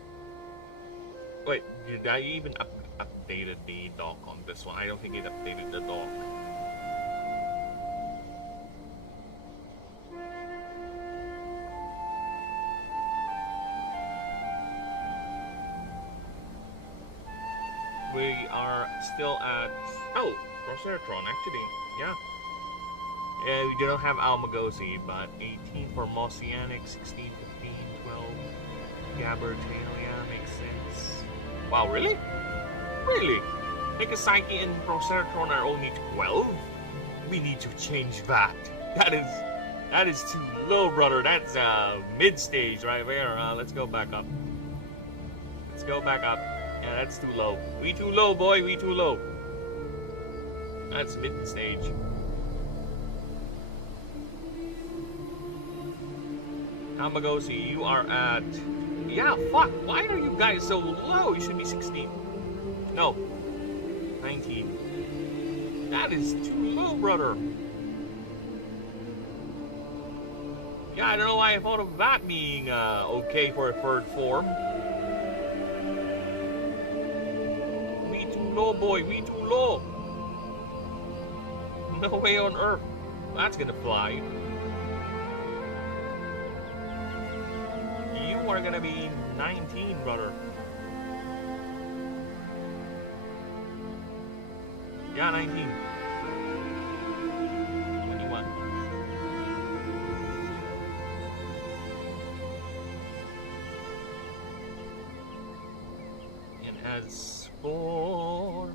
Wait, did I even updated the dock on this one? I don't think it updated the dock. We are still at Proceratron actually, yeah. We do not have Almagosi, but 18 for Mossianic, 16, 15, 12 Gabertalia makes sense. Wow, really? Really? Like a Psyche and Proceratron are only 12? We need to change that. That is too low, brother. That's mid-stage right there. Let's go back up. Let's go back up. Yeah, that's too low. We too low, boy. We too low. That's mid-stage. Tamagosi, you are at... Yeah, fuck. Why are you guys so low? You should be 16. No. 19. That is too low, brother. Yeah, I don't know why I thought of that being okay for a third form. We too low, boy. We too low. No way on earth. That's gonna fly. You are gonna be 19, brother. Yeah, 19. 21. And as for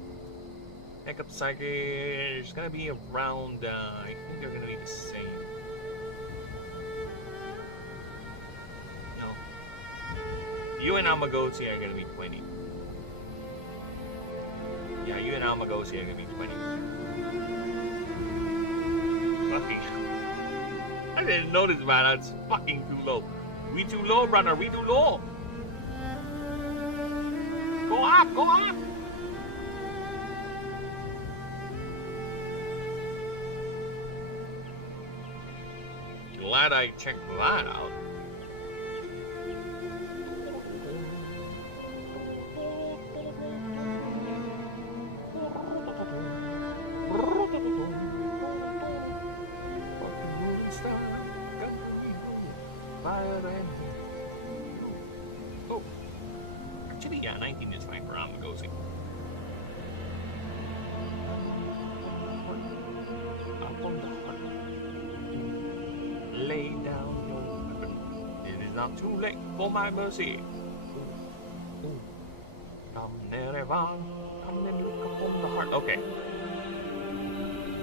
Backup Psychic, it's gonna be around, I think they're gonna be the same. No. You and Amagosi are gonna be 20. Yeah, you and Almagosi are gonna be 20. fucking. I didn't notice, man. It's fucking too low. We too low, brother. We too low. Go up. Go up. Glad I checked that out. Oh, actually, yeah, 19 is fine for Amagosi. Up on the heart. Lay down your weapon. It is not too late for my mercy. Come and look upon the heart. Okay.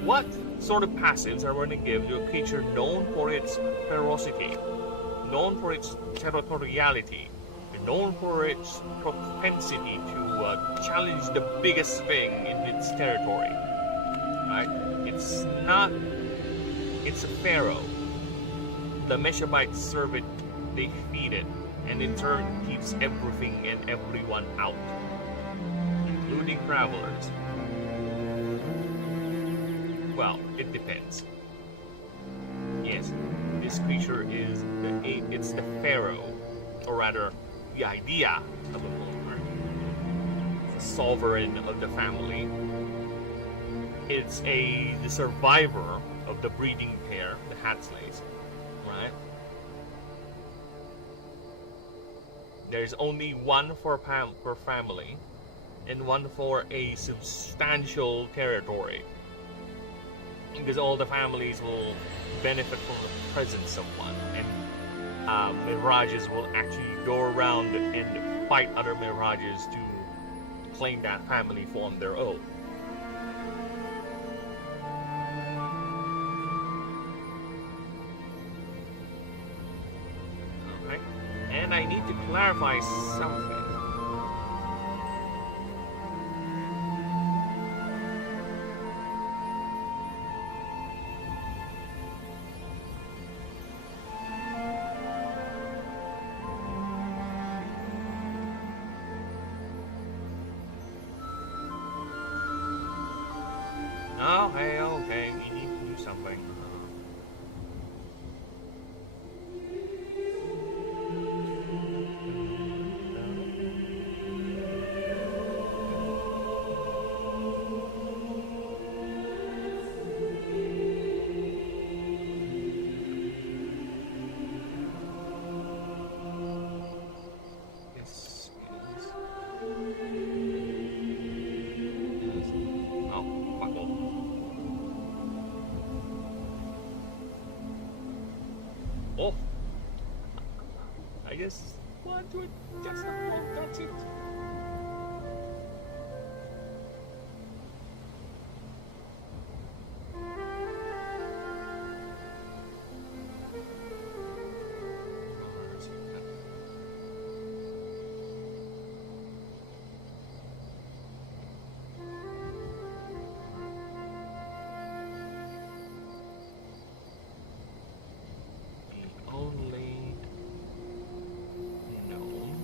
What sort of passives are we going to give to a creature known for its ferocity, known for its territoriality, known for its propensity to challenge the biggest thing in its territory? Right? It's not. It's a pharaoh. The Meshabites serve it, they feed it, and in turn keeps everything and everyone out, including travelers. Well, it depends. Yes, this creature is it's the pharaoh, or rather, the idea of a monarch, the sovereign of the family. It's the survivor of the breeding pair, the Hatslays, right? There's only one per family, and one for a substantial territory. Because all the families will benefit from the presence of one, and mirages will actually go around and fight other mirages to claim that family on their own. Alright, and I need to clarify something. Okay, we need to do something. Yes. Oh, fuck off. Oh, I guess want to adjust the phone, that's it. The only known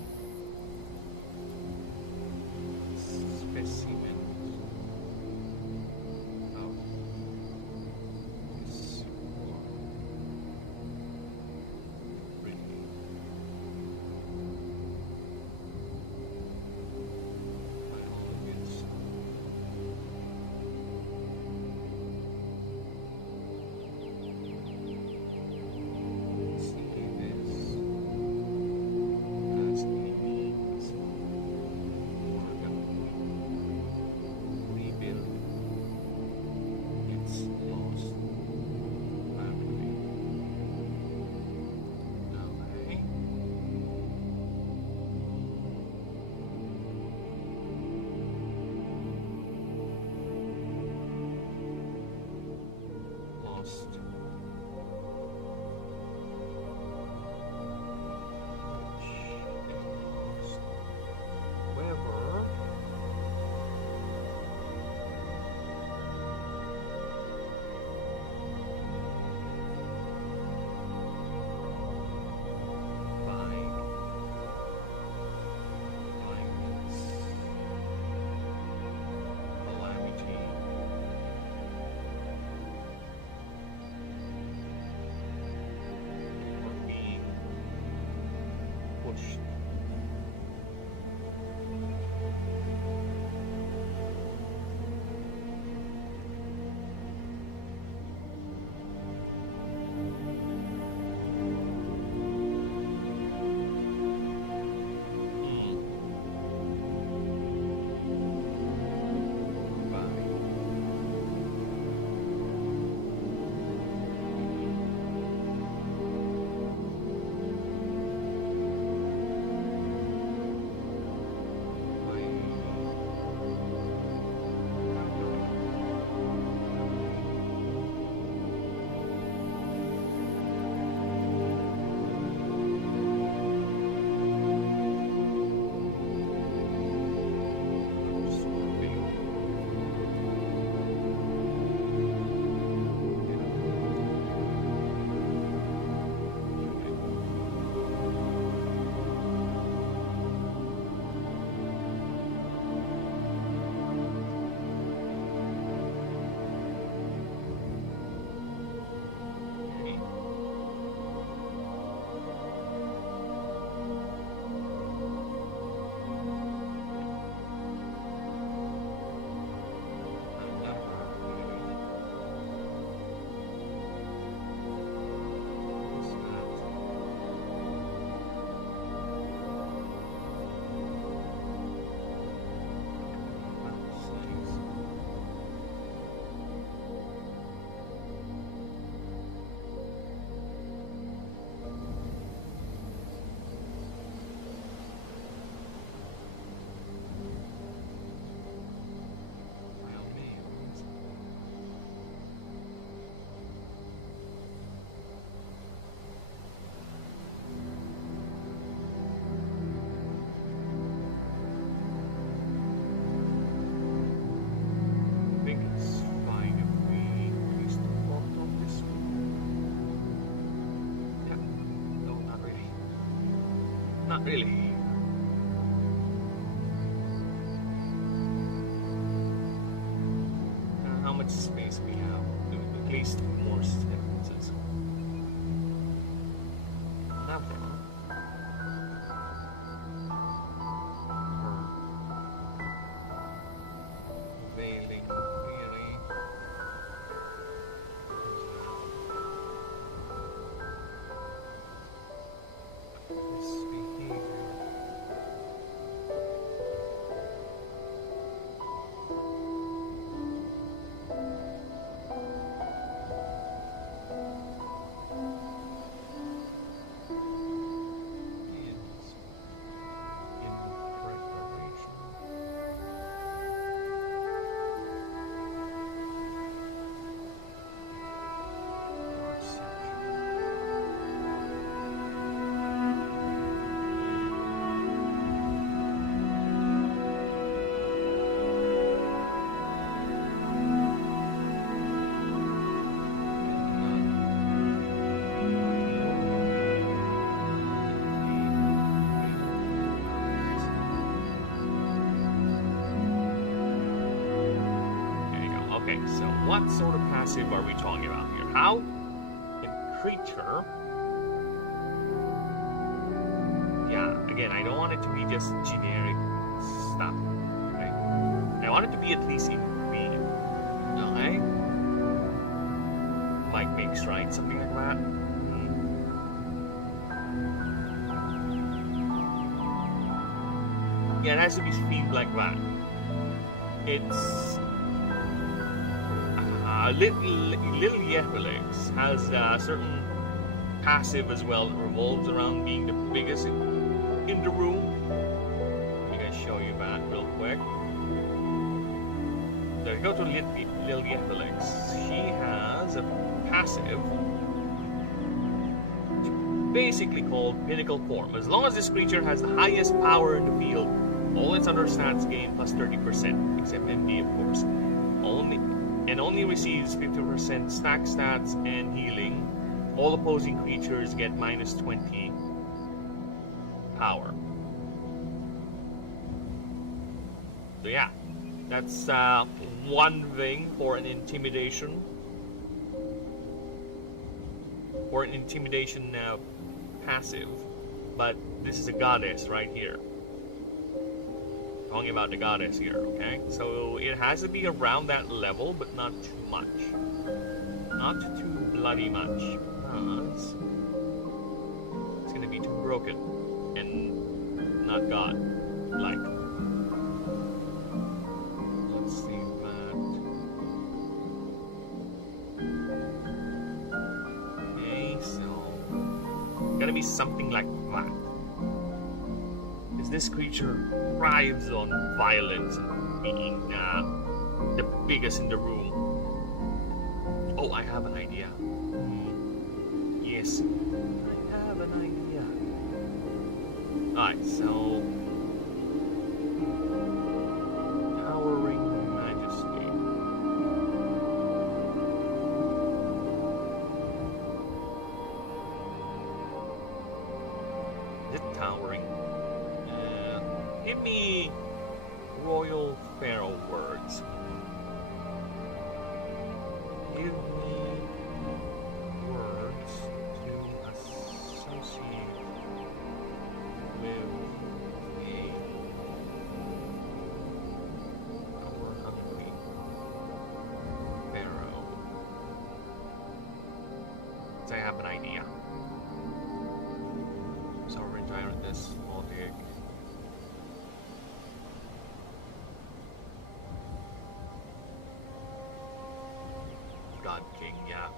pushed. Not really. How much space we have? At least more sentences. Never. Veiling theory. Misbehavior. Okay, so what sort of passive are we talking about here? How a creature... Yeah, again, I don't want it to be just generic stuff, right? I want it to be at least inconvenient. Okay? Mike makes right, something like that. Yeah, it has to be themed like that. It's... Little Yepelix has a certain passive as well that revolves around being the biggest in the room. I'm going to show you that real quick. So we go to Little Yepelix. She has a passive basically called Pinnacle Form. As long as this creature has the highest power in the field, all its other stats gain plus 30%, except MD of course. Only receives 50% stack stats and healing. All opposing creatures get minus 20 power. So yeah, that's one thing for an intimidation. Or an intimidation passive. but this is a goddess right here. Talking about the goddess here, okay? So it has to be around that level, but not too much. Not too bloody much. Because it's gonna be too broken and not God-like. Let's see that. Okay, so gotta be something like that. Because this creature thrives on violence and being the biggest in the room. Oh, I have an idea. Yes, I have an idea. Alright, so towering majesty. Is it towering? Give me royal pharaoh words. Give me words to associate with a power-hungry pharaoh. So I have an idea. Sovereign giantess, small dig. God King, yeah.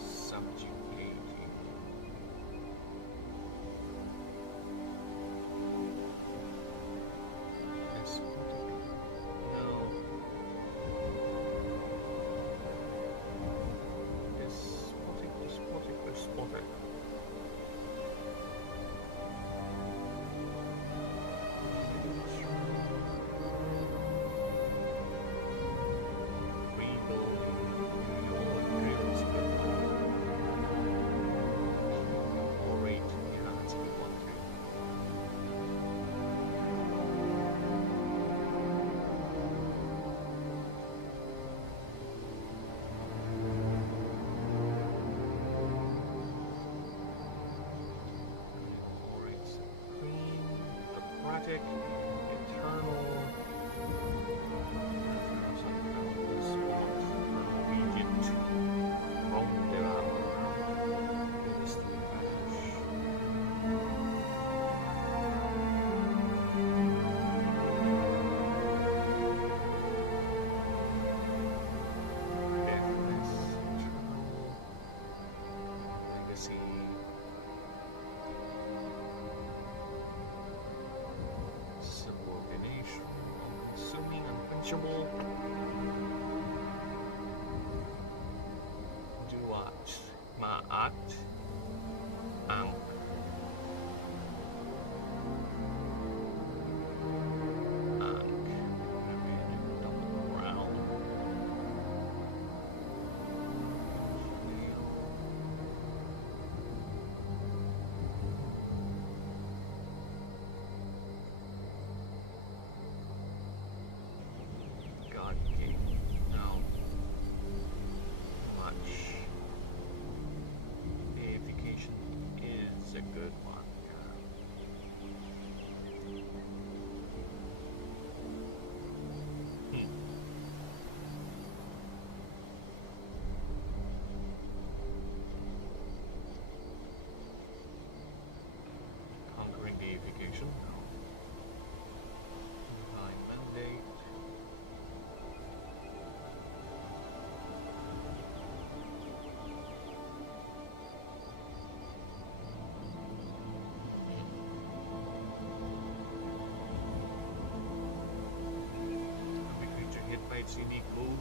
Subjugating. No. Despotic. Eternal Regent, Rome Devourer, Dynasty Bash. Deathless, Eternal Legacy. Subordination, unconsuming, unquenchable. Duat, Ma'at, Ankh. Ankh. Double round. God King. No. Much. Deification is a good one. Conquering deification. No. Divine mandate. Every creature hit by its unique move.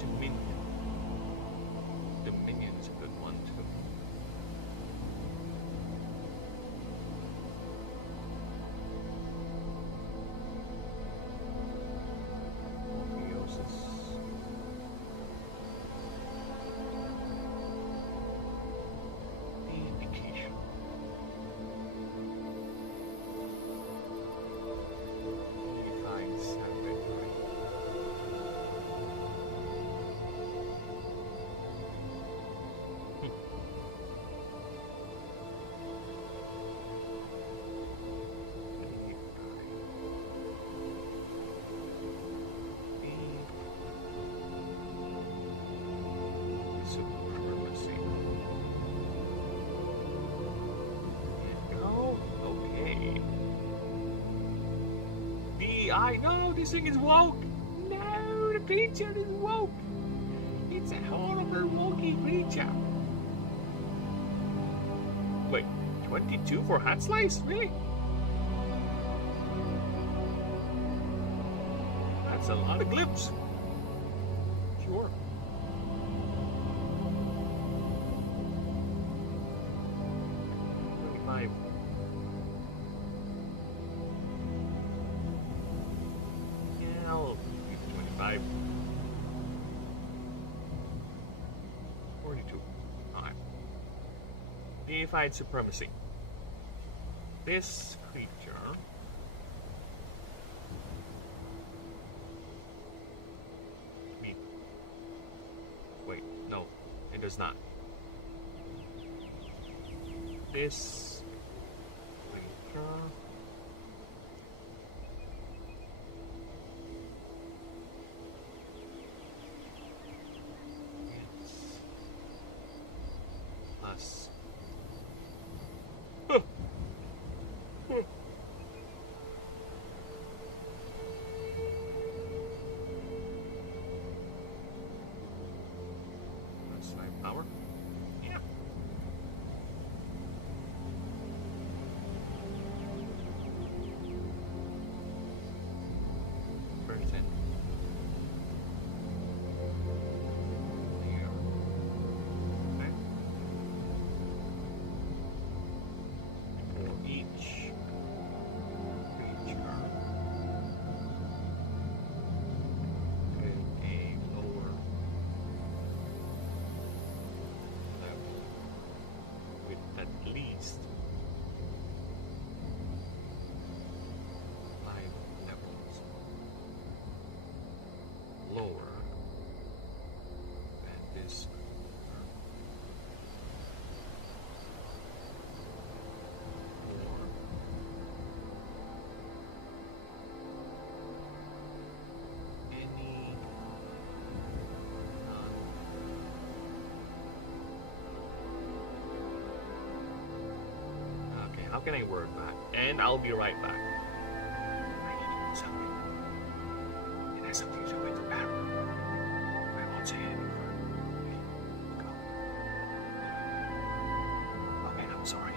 Dominion. Dominion's a good one too. wonky eye. No, this thing is woke. No, the creature is woke. It's a horrible wonky creature. Wait, 22 for hat slice? Really? That's a lot of glyphs. Sure. $25. Yeah, I'll give it 25. 42. Alright. Deified supremacy. This creature wait, no, it does not. This creature is plus plus 5 power. Yeah. Person. Here. Okay. For each creature with a lower level with at least 5 levels lower than this or any okay, how can I word that? And I'll be right back. I need to do something. It has something to do with the barrel. I won't say it anymore. Okay, go. Okay, I'm sorry.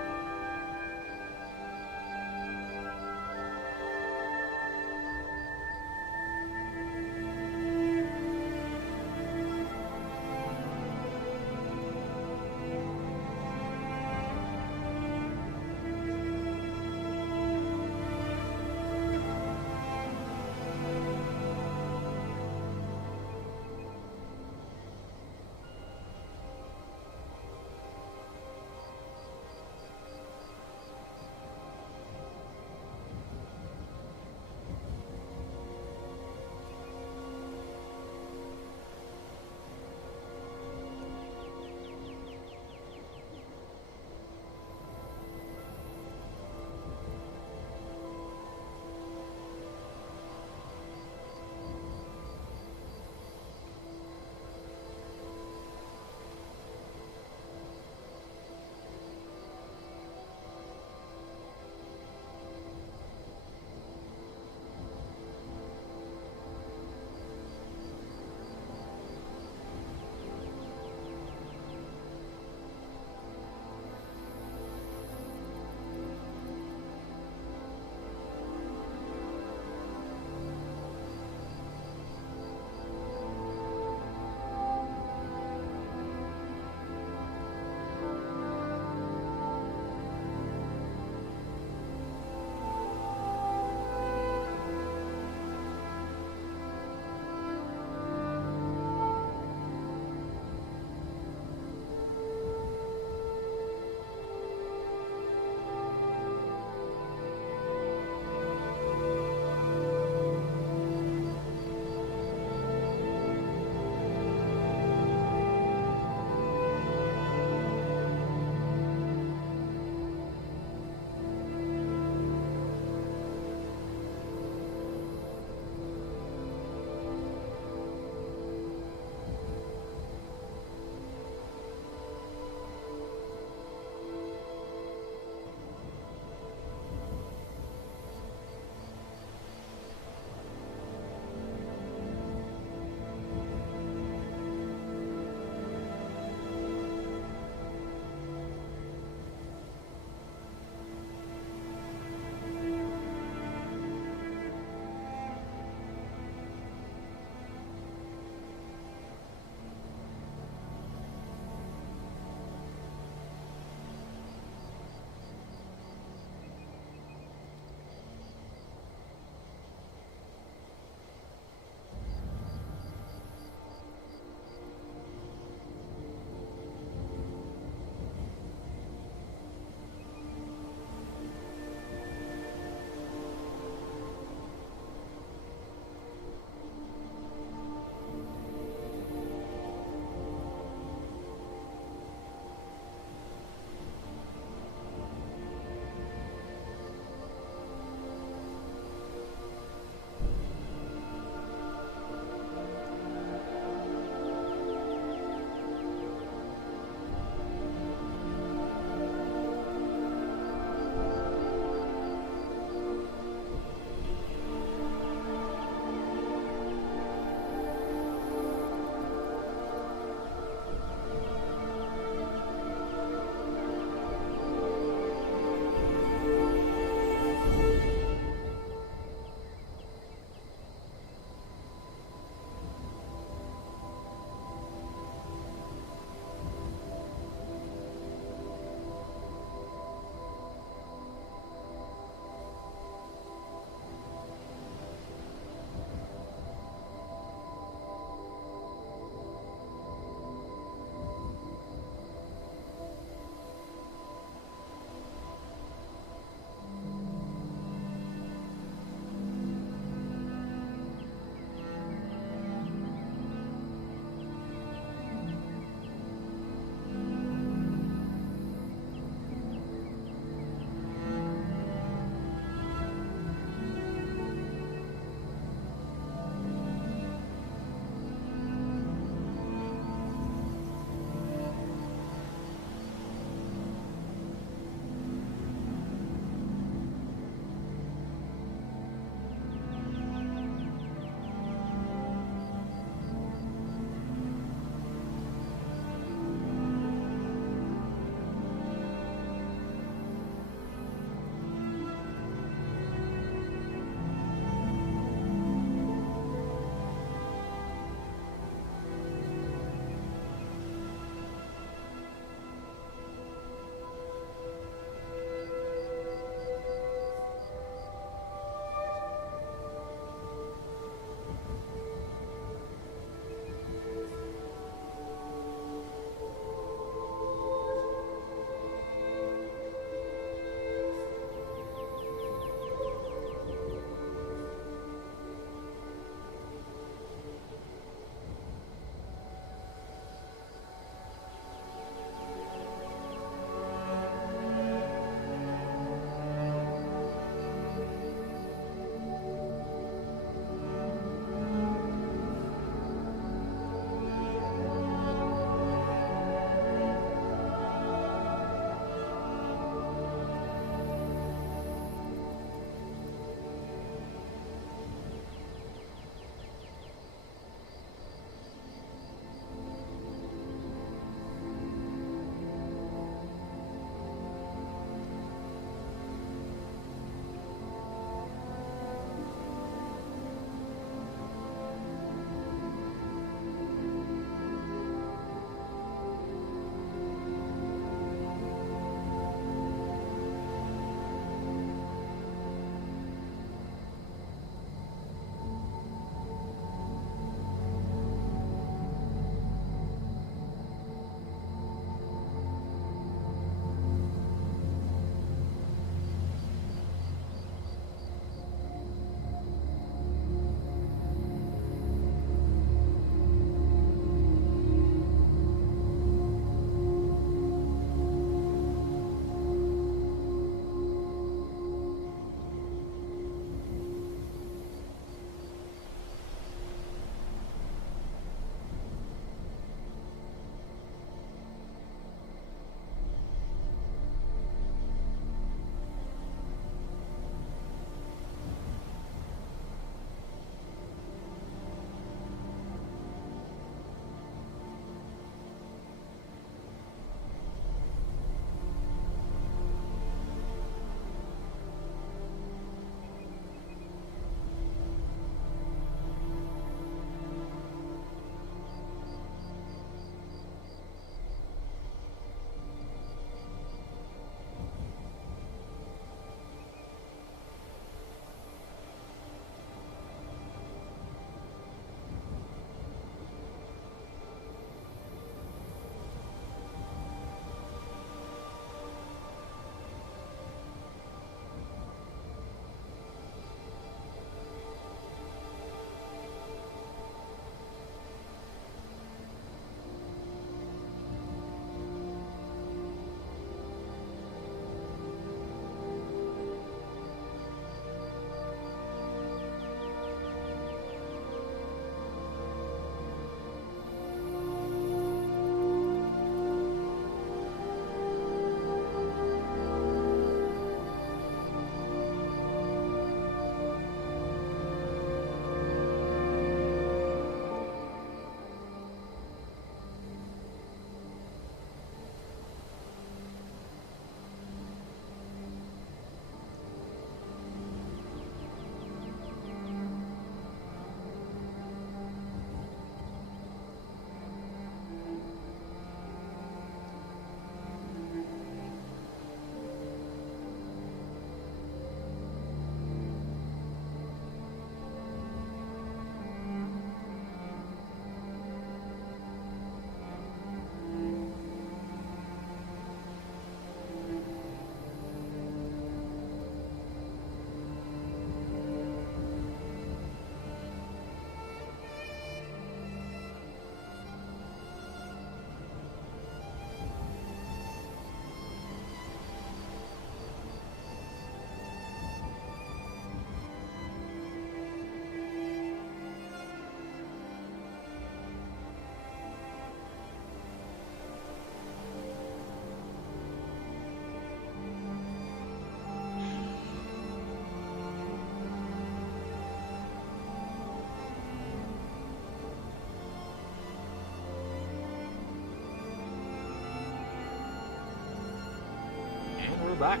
back.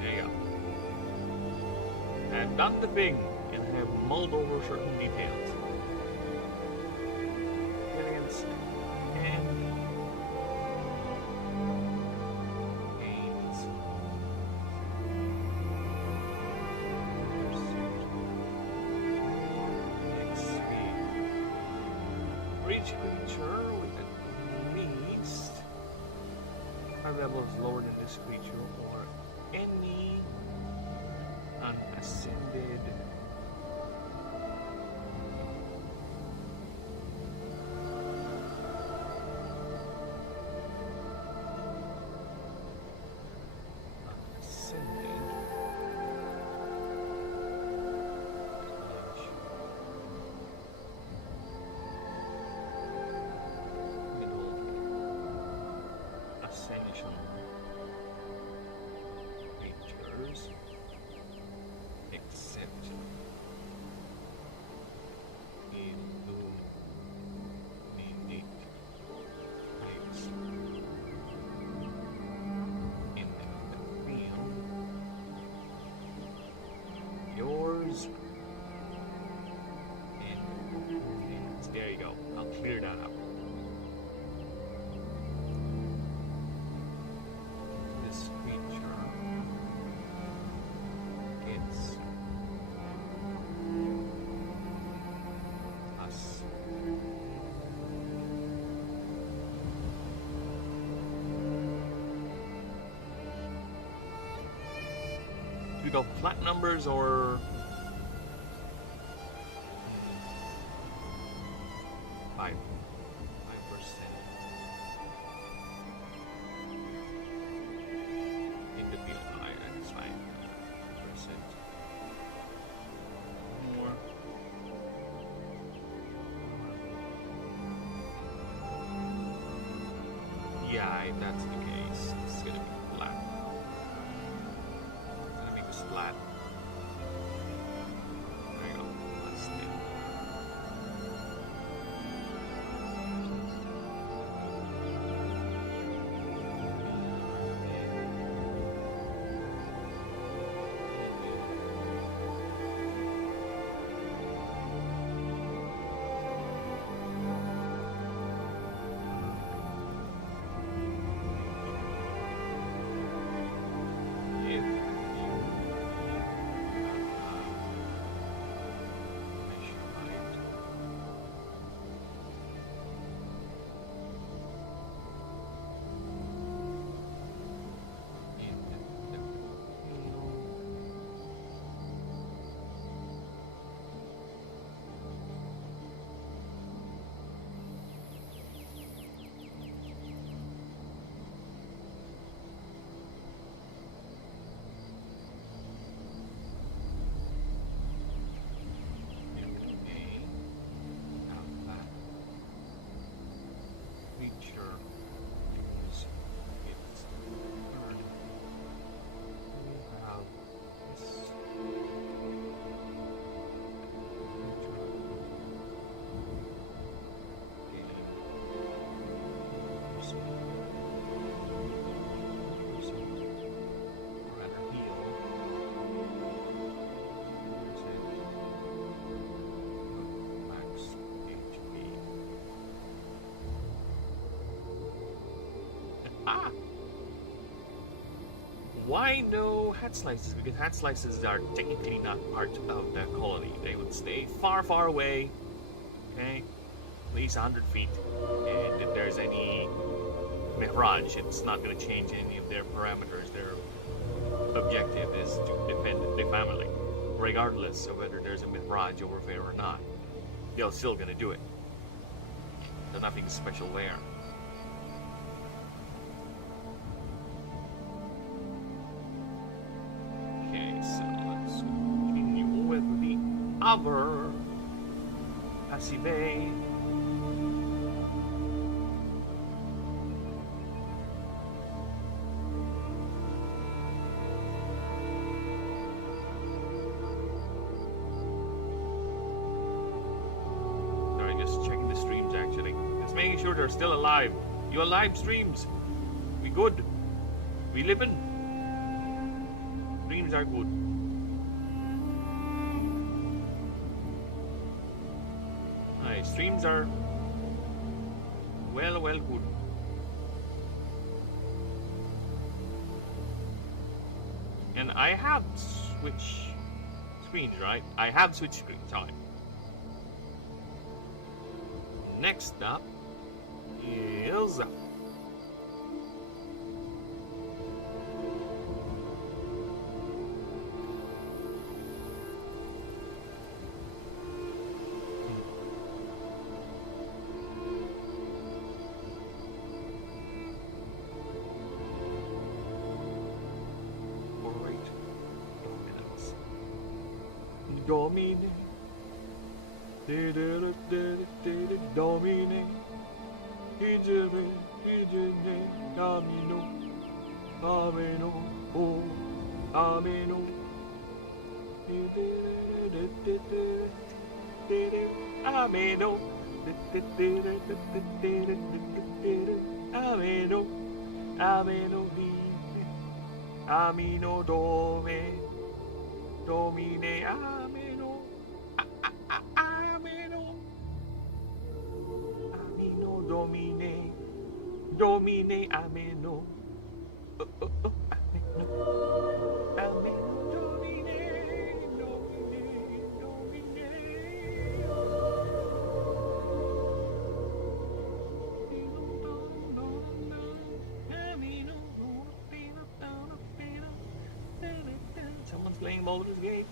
There you go. And done the thing, and have mulled over certain details. Variance and gains. For each creature with at least 5 levels lower than this creature or any unascended ascension creatures except illuminate types in the field. Yours and opponents. There you go. I'll clear that up. This creature gets us. We go flat numbers or 5%. In the field, that's fine. 5% more. Yeah, if that's the case, it's gonna be flat. It's gonna make this flat. There you go. That's it. If creature is its turn. We have this rather heal. Max HP. Ah! Why no hat slices? Because hat slices are technically not part of the colony. They would stay far, far away. Okay? At least 100 feet. And if there's any mirage, it's not going to change any of their parameters. Their objective is to defend the family, regardless of whether there's a mirage over there or not. They're still going to do it. There's nothing special there. Okay, so let's continue with the other passive. Sorry, just checking the streams actually. Just making sure they're still alive. You alive streams? We good. We living. Dreams are good. Nice. Streams are well good. And I have switch screens, right? I have switch screens on. Next up is Domine. Domine. Domino. Ameno. Oh. Ameno. Ameno. Ameno. Ameno. Amino dome. Domine ameno, ameno, amino domine, domine ameno, ameno, ameno domine, domine, domine. Someone's playing Baldur's Gate.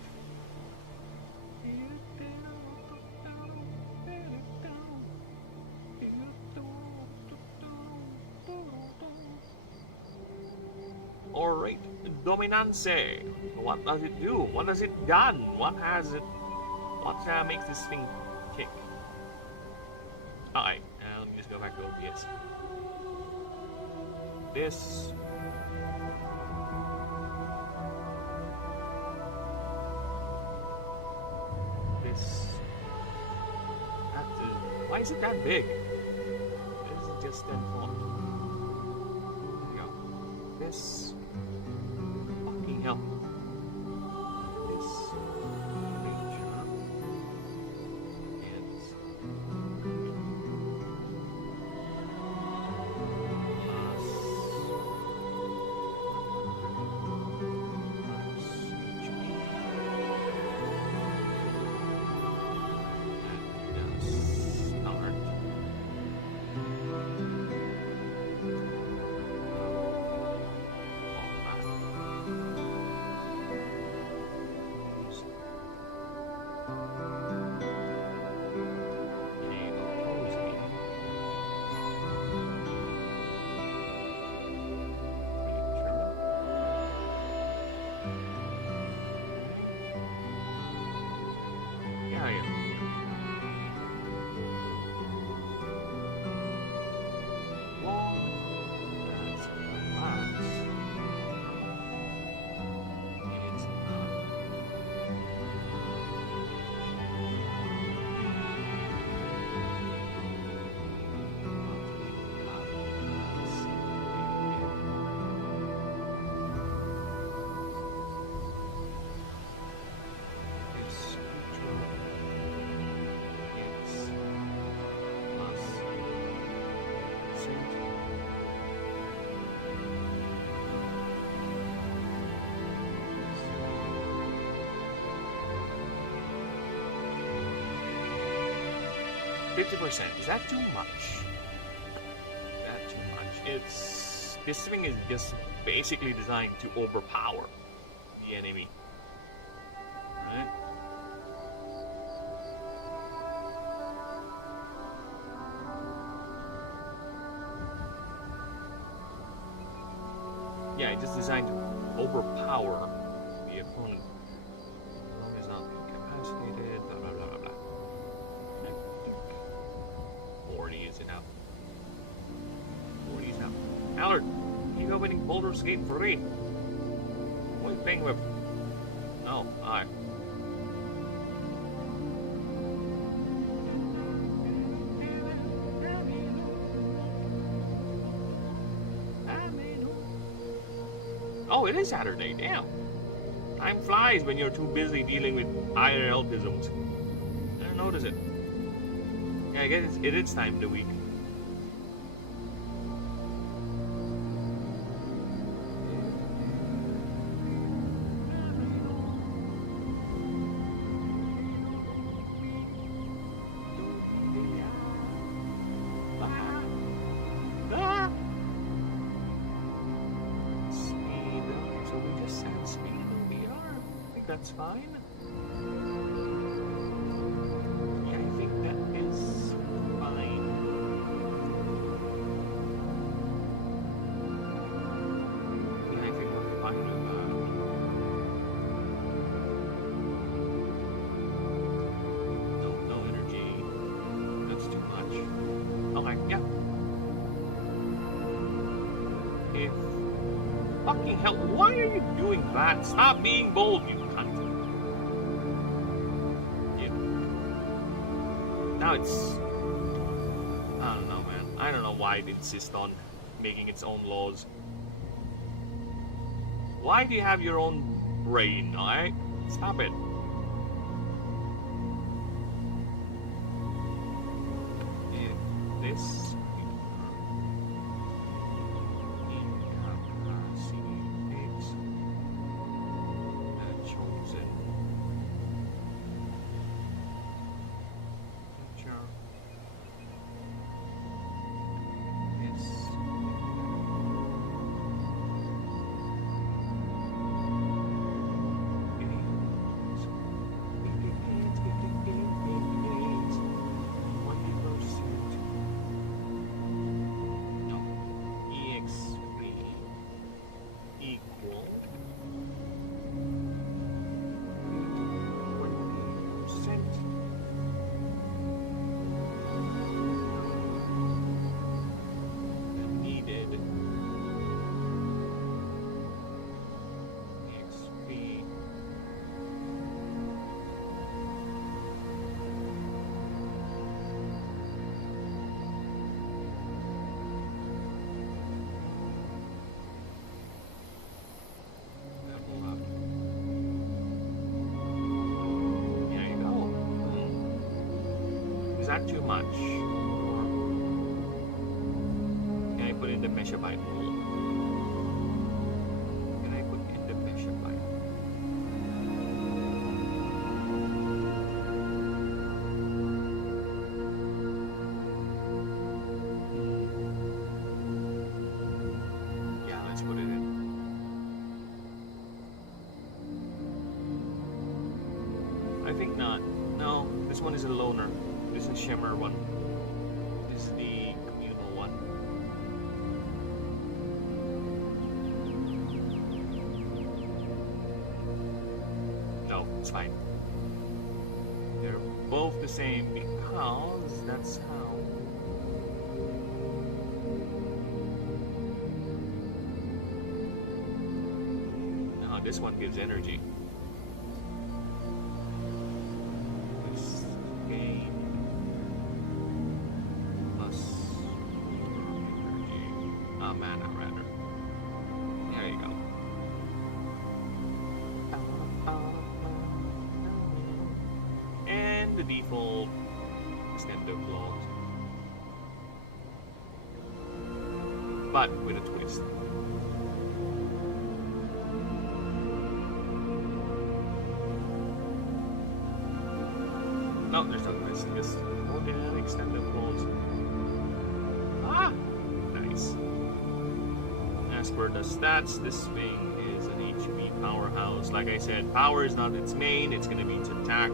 Alright, Dominance. What does it do? What has it done? What has it... What makes this thing kick? Alright, let me just go back to OBS. This... Why is it that big? This is just 10 font. There we go. This fucking hell. This creature is %. Is that too much? That too much. This thing is just basically designed to overpower the enemy. Right? Yeah, it's just designed to overpower the opponent. As long as not incapacitated, blah blah blah blah blah. 40 is enough. 40 is enough. Allard, you opening Baldur's Gate for free. What are you paying with? No, alright. Oh, it is Saturday. Damn. Time flies when you're too busy dealing with IRL-pisms. I didn't notice it. Yeah, I guess it is time of the week. Speed. So we just said speed VR. I think that's fine. Yeah, I think that is fine. Yeah, I think we're fine with that. No energy. That's too much. Okay, yeah. If fucking hell, why are you doing that? Stop being bold, you cunt. Yeah. Now it's... I don't know, man. I don't know why it insists on making its own laws. Why do you have your own brain, alright? Stop it. If this... Is that too much? Or can I put in the megabyte hole? Can I put in the megabyte? Yeah, let's put it in. I think not. No, this one is a loner. This is Shimmer one. This is the communal one. No, it's fine. They're both the same because that's how. No, this one gives energy. This game. Mana rather. There you go. And the default extended clause. But with a twist. No, there's no twist. Just ordinary extended clause. Ah! Nice. As per the stats, this thing is an HP powerhouse. Like I said, power is not its main, it's gonna be its attack.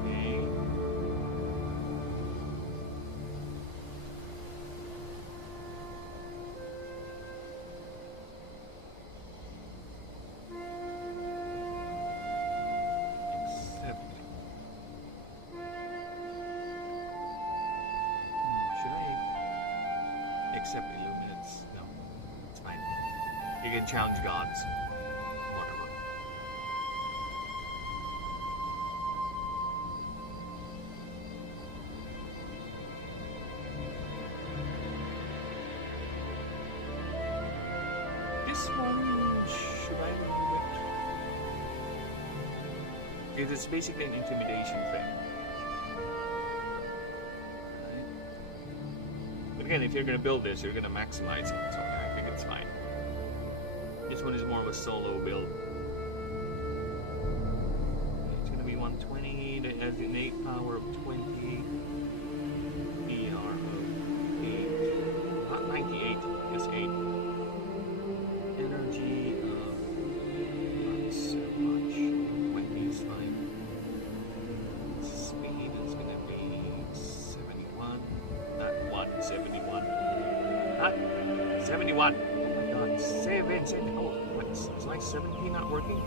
Okay. Except Illuminates. No, it's fine. You can challenge gods. Whatever. It's basically an intimidation thing. Right. But again, if you're gonna build this, you're gonna maximize it, so I think it's fine. This one is more of a solo build. It's gonna be 120, that has an 8 power of 20, ER of 8, not 98, just 8. Energy of not so much, 20 is fine. Speed is gonna be 71, not 171. Not 71. Oh my god, 7. Oh, what's my 70 not working?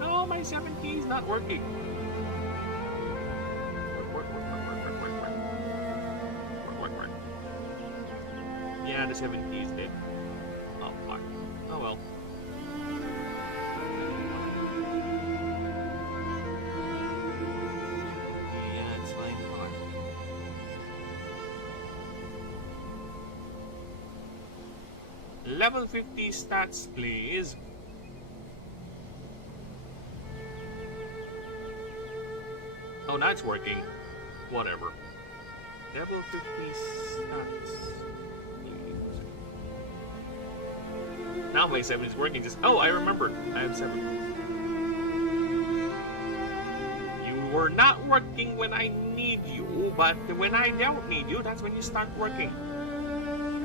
No, my 70 is not working. Work. Yeah, the 70 is dead. Oh fuck. Oh well. Yeah, it's fine. Fuck. Level 50 stats, please. Oh, now it's working. Whatever. Level 50 stats. Now my 7 is working. Just I remembered. I have 7. You were not working when I need you, but when I don't need you, that's when you start working.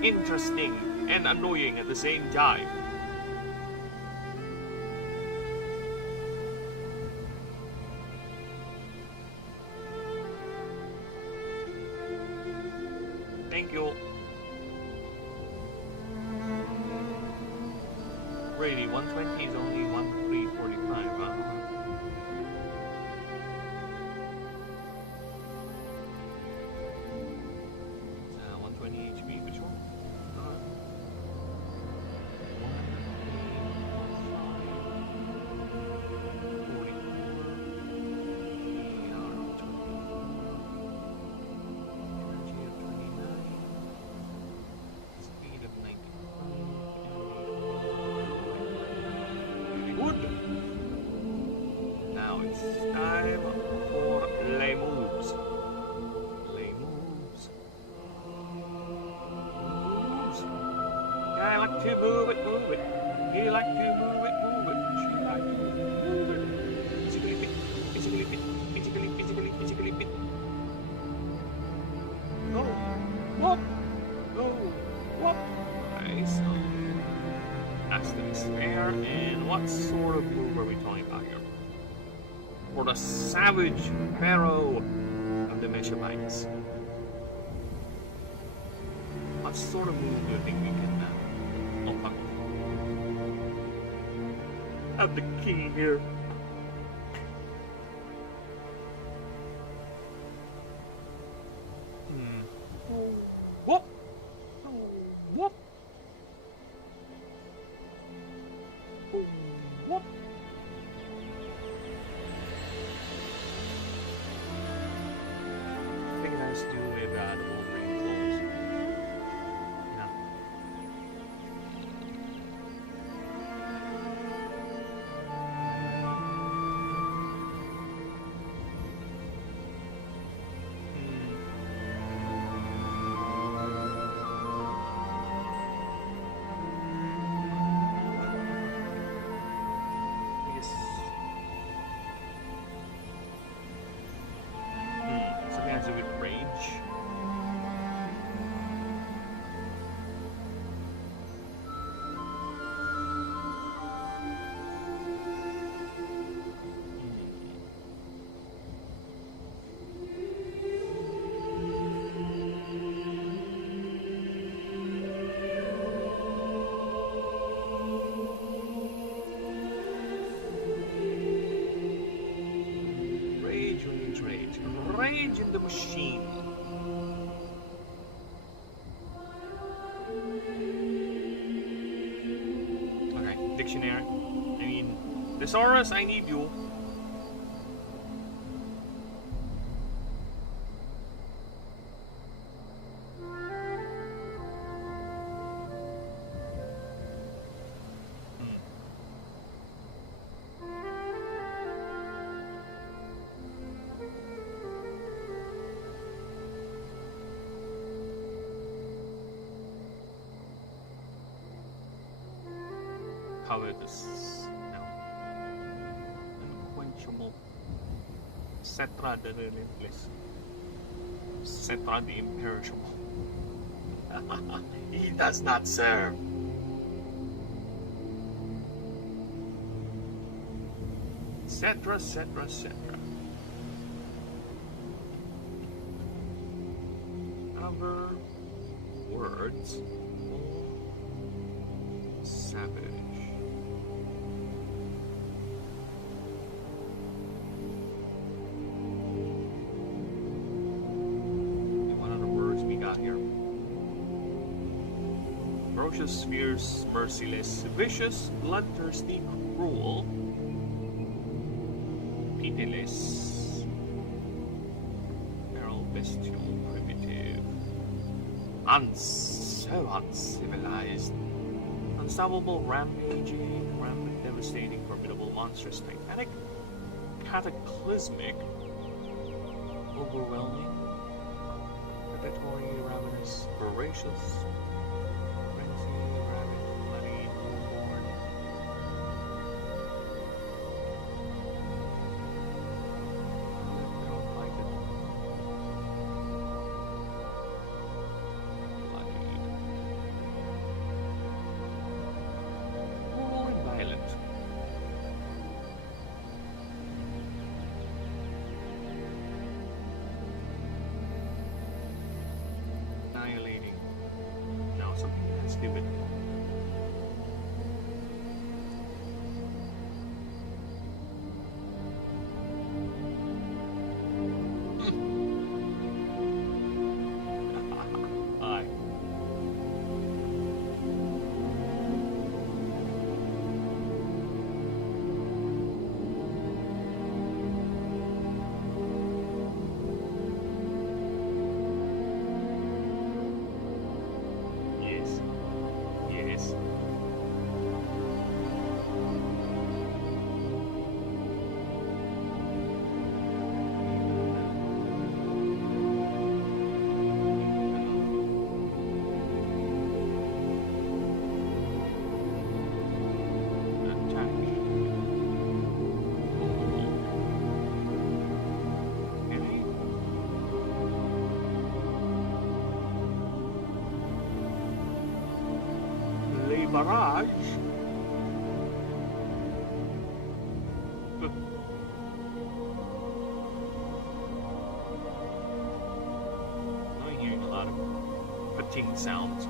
Interesting and annoying at the same time. Thank you. Really, 120 is only 1345, huh? 120 HP, which one? Time for lay moves. Lay moves. Moves. I like to move it, move it. You like to move it, move it. She like to move it. Physically fit, physically fit, physically fit. Go. Whoop. Go. Whoop. Nice. That's the spare. And what sort of move are we talking about here? For the savage pharaoh of the Meshabites. What sort of move do you think we can fuck. Have the king here. Oh, whoop! Oh, whoop! Oh, whoop! I think it has to do with the Wolverine clothes. Yeah. Something has to do with rage. Rage in the machine. Okay, dictionary. I mean, Thesaurus, I need you. covetous. No. Unquenchable. Cetra the relentless. Cetra the imperishable. He does not serve. Cetra, cetra, cetra. Other words. Savage. And what other words we got here? Ferocious, fierce, merciless, vicious, bloodthirsty, cruel, pitiless, feral, bestial, primitive, so uncivilized, unstoppable, rampaging, rampant, devastating, formidable, monstrous, titanic, cataclysmic, overwhelming, predatory, ravenous, voracious, frenzy, rabid, bloody, born. I don't like it. Bloodied. Cruel and violent. Annihilating. No, something that's stupid. Hi. Yes. Yes. Attack. Okay. Le barrage. I'm hearing a lot of pating sounds.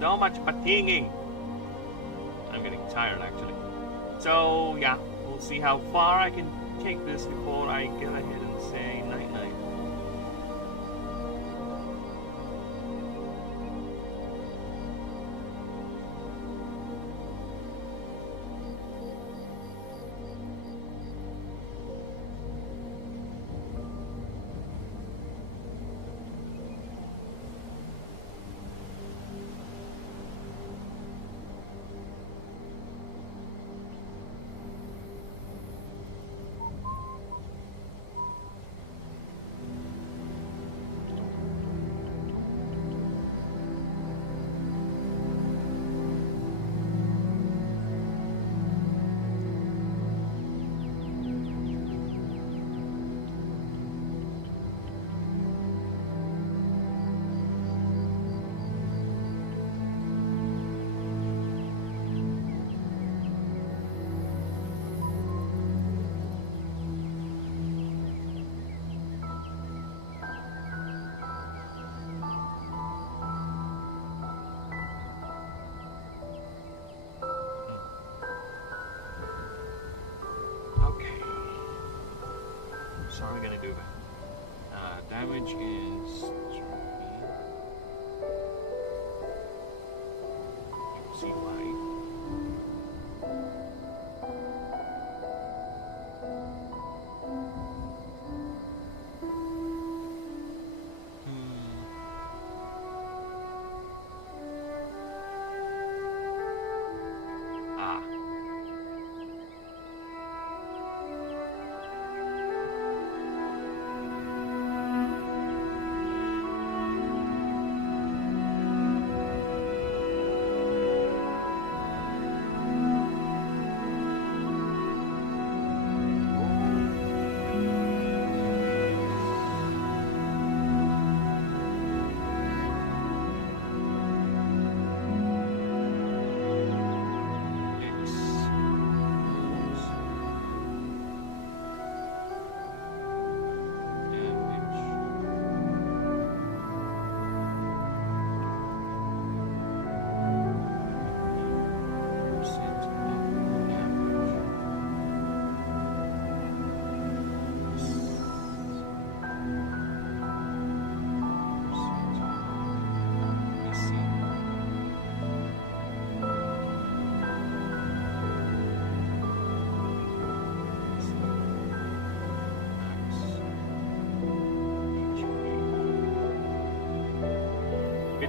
So much patinging. I'm getting tired actually. So yeah, we'll see how far I can take this before I get ahead and say night night. Okay. So we're gonna do that. Damage is 3. You'll see why. Ah.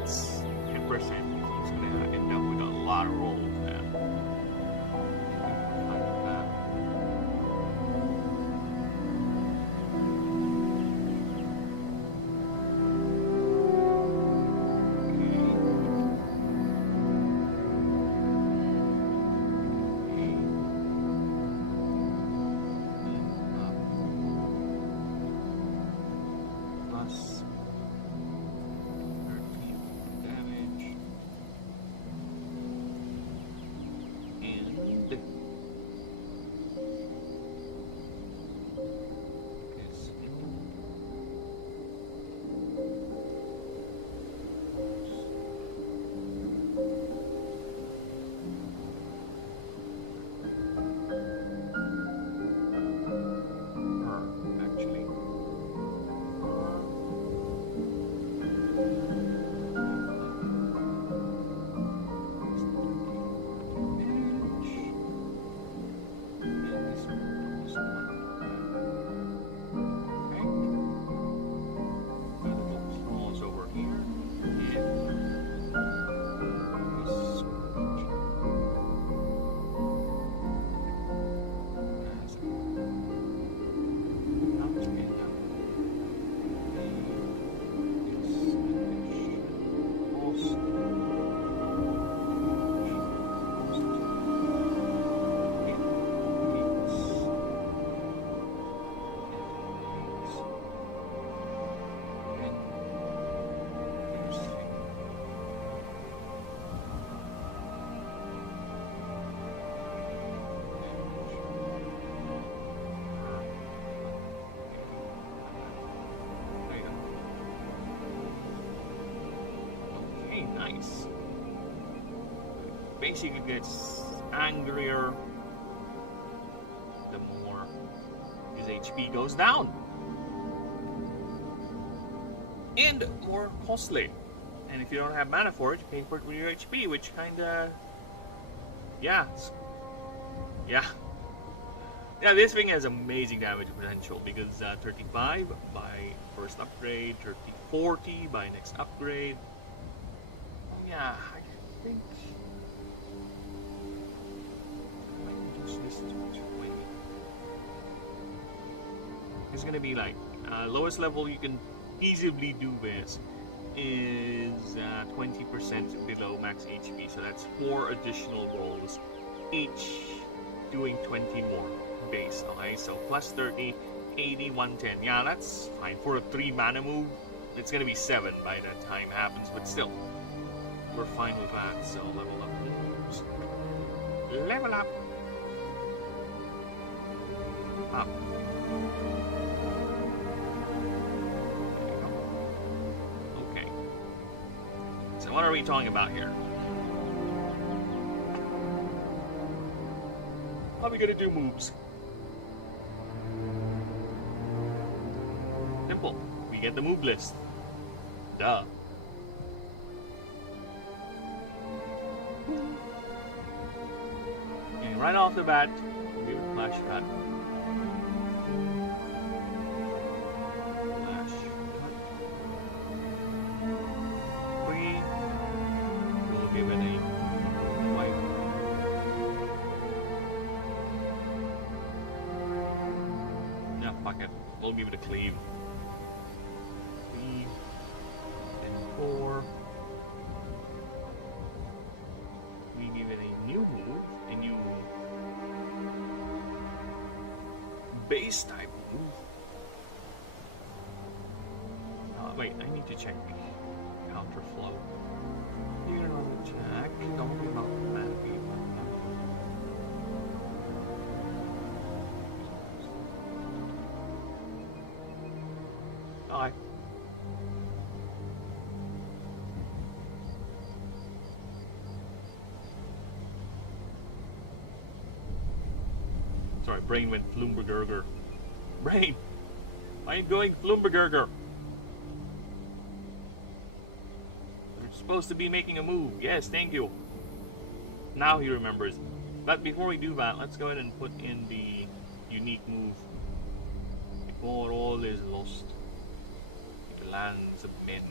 it's 10%. It's gonna end up with a lot of rolls, man. Plus 13 damage. And this actually. Over here. Nice. Basically, it gets angrier the more his HP goes down, and more costly. And if you don't have mana for it, you pay for it with your HP, which kinda, yeah. This thing has amazing damage potential because 35 by first upgrade, 40 by next upgrade. Yeah, I think I can reduce this to 20. It's gonna be like lowest level you can easily do this is 20% below max HP, so that's 4 additional rolls, each doing 20 more base. Okay, so plus 30, 80, 110. Yeah, that's fine for a 3 mana move. It's gonna be 7 by the time happens, but still. We're fine with that, so level up moves. Level up! Up. There you go. Okay. So what are we talking about here? How are we gonna do moves? Simple. We get the move list. Duh. And right off the bat, we will flash that. Flash. 3. We'll give it a wipe. Yeah, fuck it. We'll give it a cleave. Cleave. Then 4. We give it a new move, a new base type move. Wait, I need to check counter flow. Here on check. Don't be about mana people. Alright. Sorry, brain went Flumbergerger. Brain! Why are you going Flumbergerger? You're supposed to be making a move. Yes, thank you. Now he remembers. But before we do that, let's go ahead and put in the unique move. Before all is lost, it lands a min.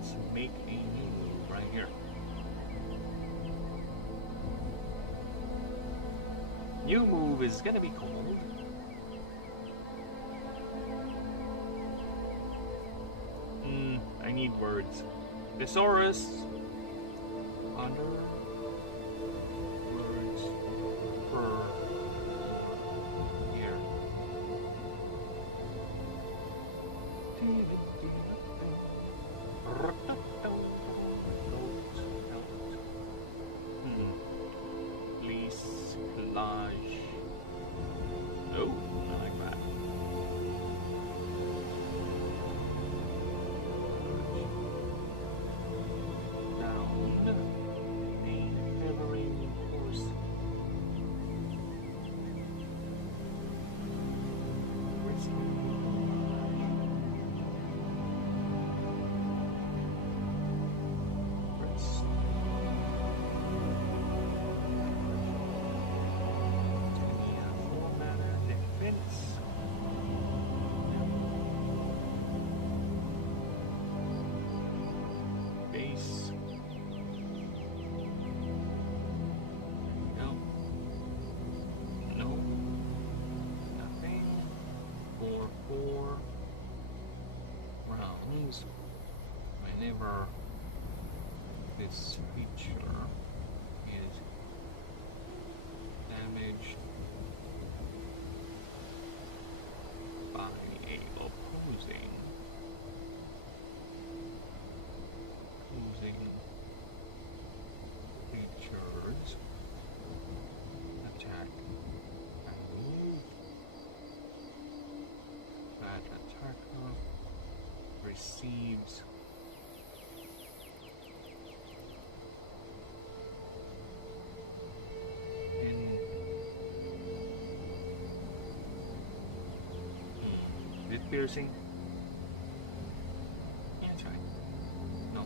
let's make a new move right here. New move is gonna be called I need words. Thesaurus under words per year. Please collage. Oh, I like that. Down a quivering horse. Base. No. No. Nothing. 4 rounds. Whenever this feature is damaged by a opposing creatures attack and move, that attacker receives is it piercing? Yeah, try. No.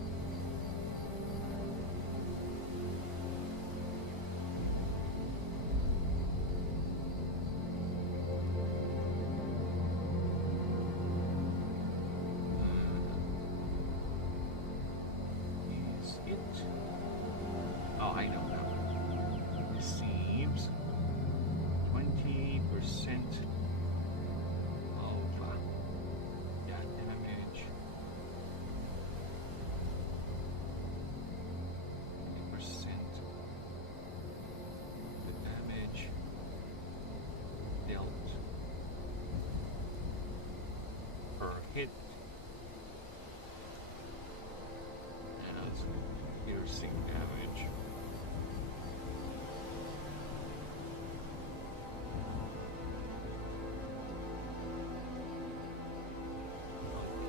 Is it? Oh, I know now. Receives 20% of that damage. 20% the damage dealt per hit as piercing damage.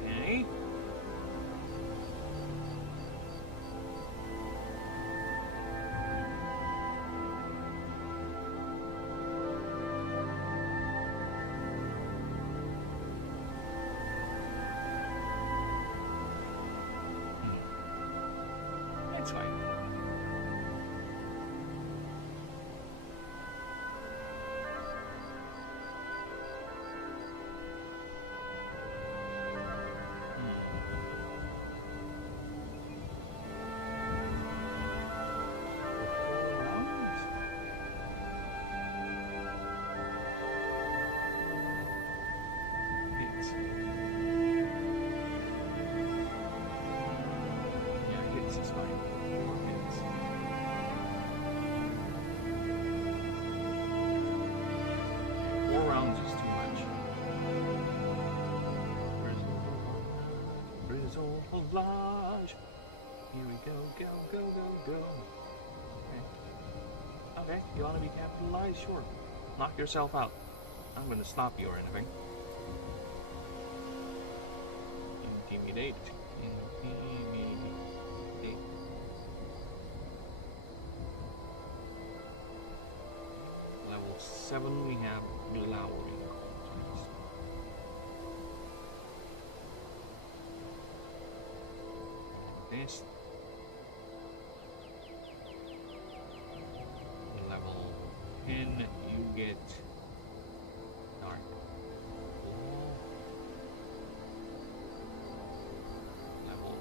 Okay. That's fine. Hits is fine. 4 hits. 4 rounds is too much. Grizzle Collage. Here we go, go, go, go, go. Okay, you want to be capitalized? Sure. Knock yourself out. I'm going to stop you or anything. Intimidate. Intimidate. Level 7 we have Glowering. This level 10 you get Dark Wall. Level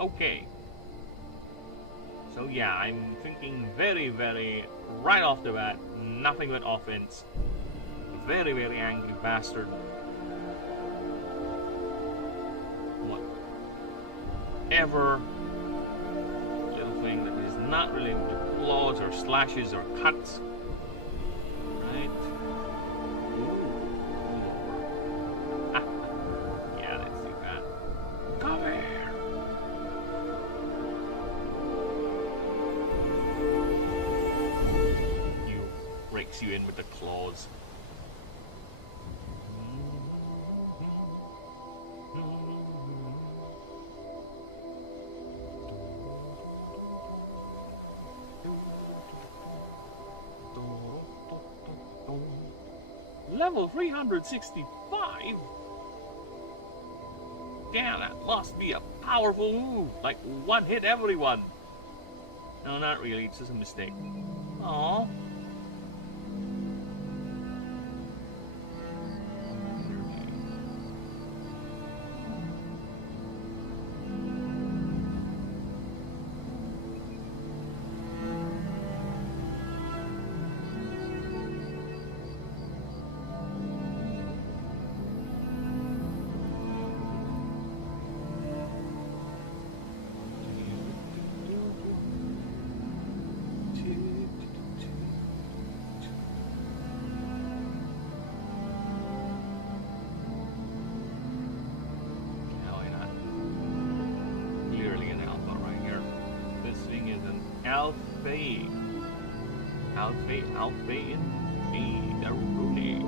Okay. So yeah, I'm thinking very, very right off the bat, nothing but offense. Very, very angry bastard. Whatever little thing that is not related to claws or slashes or cuts. Right? Yeah, let's do that. Come here. You rakes you in with the claws. Level 365? Damn, that must be a powerful move. Like, one hit everyone. No, not really. It's just a mistake. Aww. Alpha indeed, a Rooney.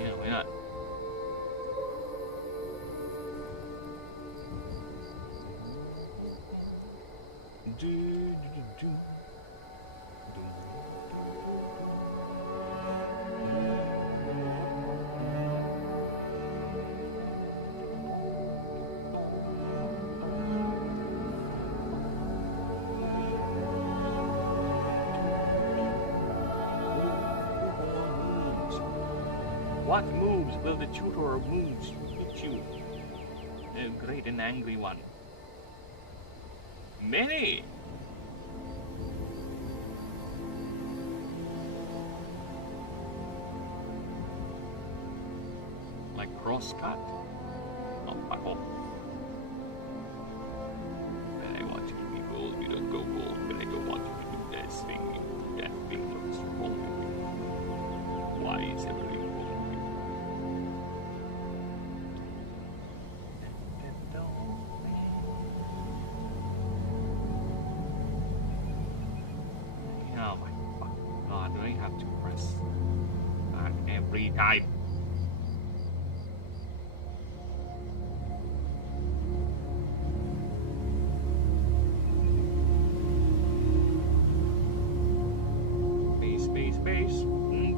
Yeah, why not? What moves will the tutor moves put you? A great and angry one. Many! Like crosscut? Oh, fuck off. But I want you to be gold, we don't go gold, but I don't want you to do this thing, you do that thing, what's wrong with you? Why is everything wrong with you? Oh my fucking god, do I have to press back every time?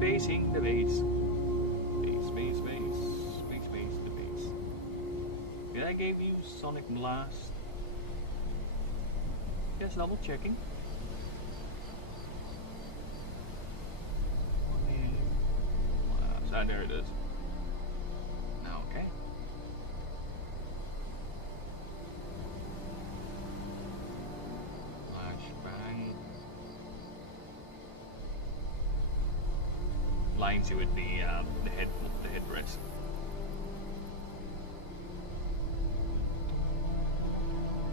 Basing the base. Base, the base. Did I give you Sonic Blast? Just double checking. So there it is. Now, okay. Flashbang. Lines you with the headrest.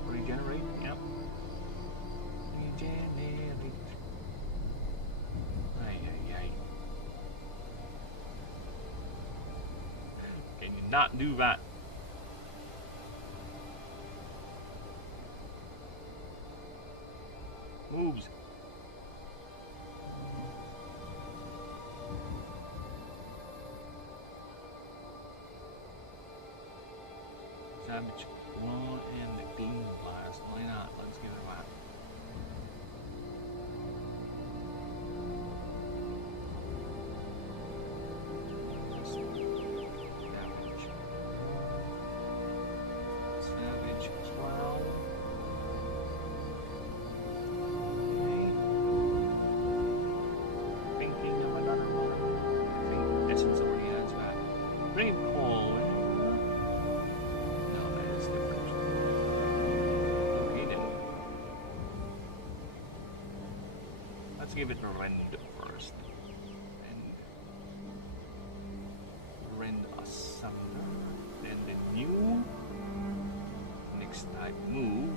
Regenerate, yep. Regenerate. Ay. Can you not do that? Moves. Savage Claw and the Gloom Blast. Why not? Let's give it a let's give it a rend first. Rend asunder. Then the new next type move.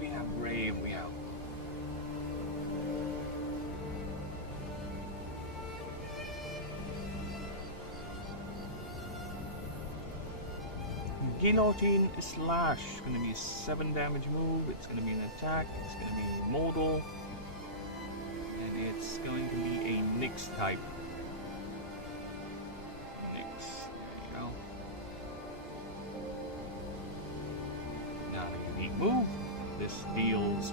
We have Brave, we have. Guillotine Slash, gonna be a 7 damage move, it's gonna be an attack, it's gonna be modal, and it's going to be a Nyx type. Nyx, there you go. Not a unique move. This deals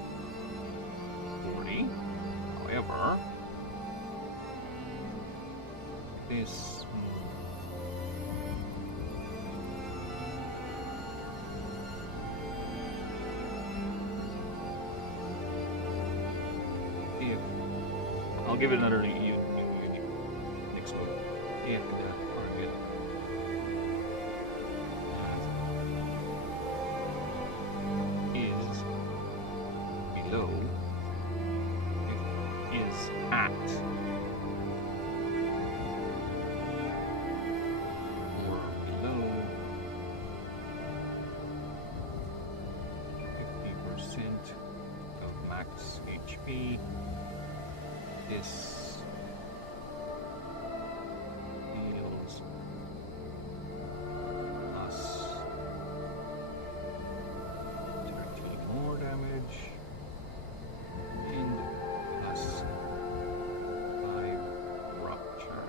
40. However, this I'll give it another unique next move. Yeah, target is below. It is at or below 50% of max HP. This deals us 13 more damage and plus 5 rupture.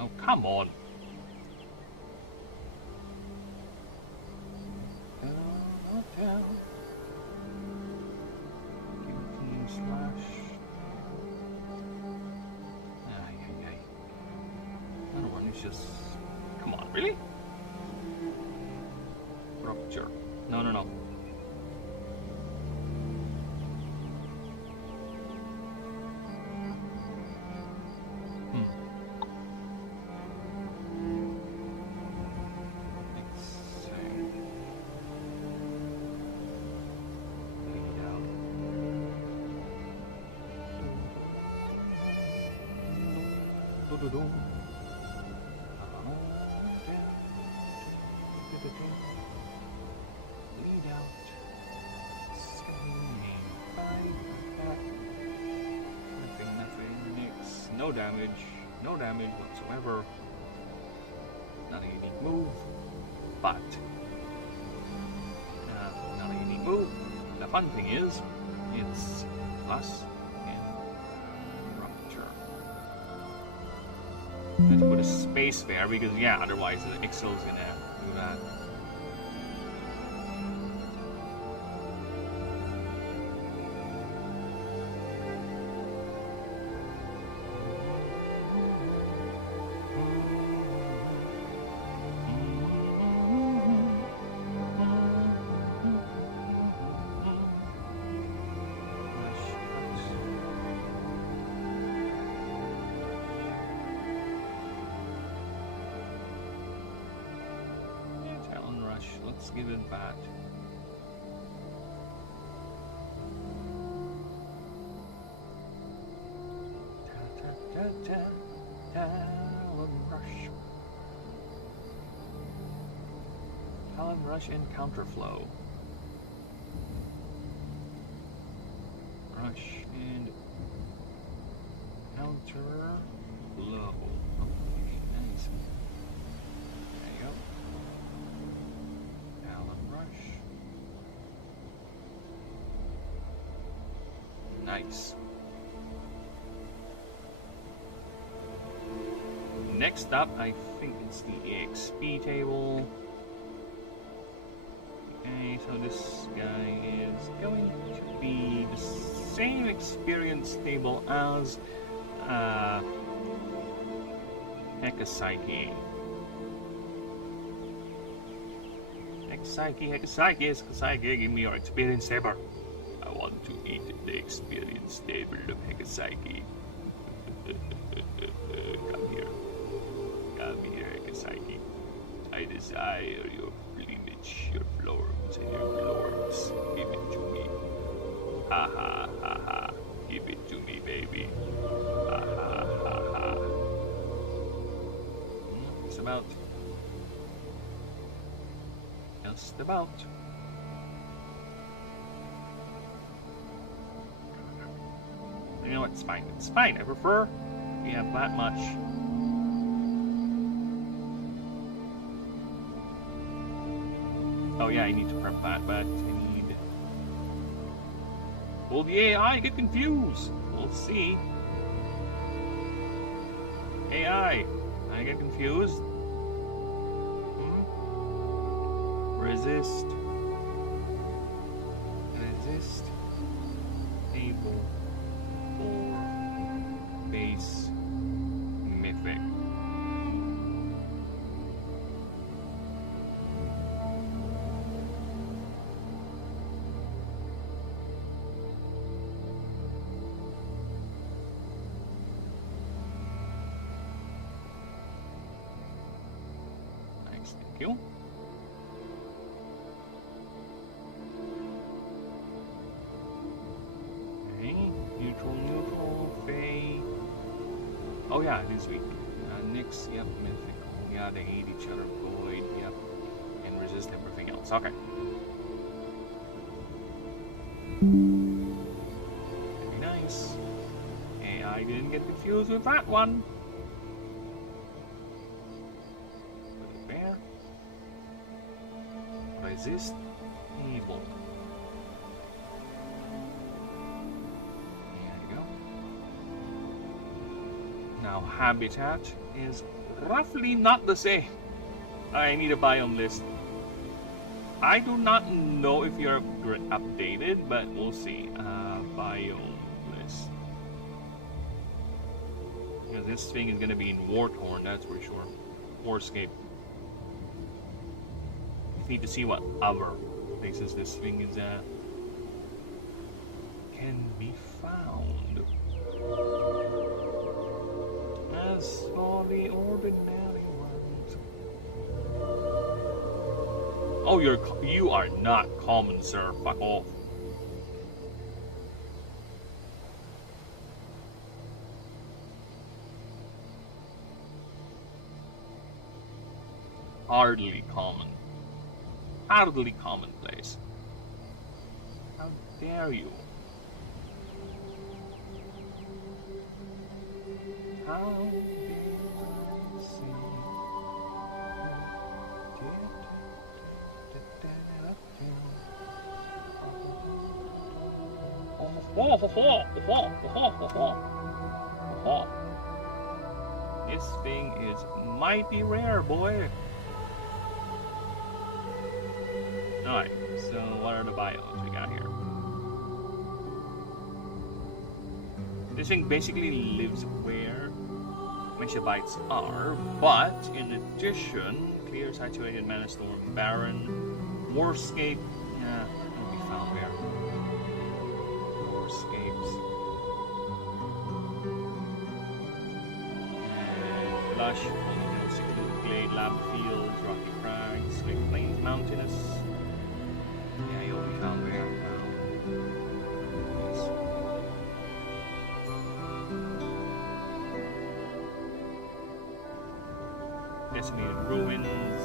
Oh, come on. Down. Guillotine Slash. Ay. Another one is just... Come on, really? Rupture. No. Lead out. Nothing. Nix. No damage whatsoever. Not a unique move, but not a unique move. The fun thing is, it's plus and rupture. I have to put a space there because, yeah, otherwise the Ixil is gonna do that. Let's give it that. Talon Rush and Counterflow. Rush and Counterflow. Okay, nice. There you go. Nice. Next up, I think it's the EXP table. Okay, so experience table as Hekapsyche. Hekapsyche, give me your experience table. I want to eat the experience table of Hekapsyche. Come here, Hekapsyche. I desire your plumage, your florums, and your glorms. Give it to me. Ha ha ha ha. Give it to me, baby. Ha ha ha ha. Just about. Just about. You know what? It's fine. It's fine. I prefer we have that much. Oh yeah, I need to prep that, but I need... Will the AI get confused? We'll see. AI, I get confused. Resist. Resist. Able. For. Base. Mythic. Nice, thank you. Neutral, Fey. Oh yeah, it is weak. Nyx, yep, mythical. Yeah, they hate each other. Void, yep. And resist everything else. Okay. Very nice. And I didn't get confused with that one. Put it there. Resist evil. Now, habitat is roughly not the same. I need a biome list. I do not know if you're updated, but we'll see. Biome list. Because this thing is going to be in Wartorn, that's for sure. Warscape. Need to see what other places this thing is can be found. As for the ordinary ones. Oh, you are not common, sir. Fuck off. Hardly common. Hardly commonplace. How dare you? How dare you say This thing is mighty rare, boy. Alright, so what are the biomes we got here? This thing basically lives where Mechabites are, but in addition, clear, saturated, mana storm, barren, warscape, yeah, it'll be found there. Warscapes. And lush, secluded glade, lab fields, rocky crags, slick plains, mountainous. Yeah, you'll be found there. Decimated ruins.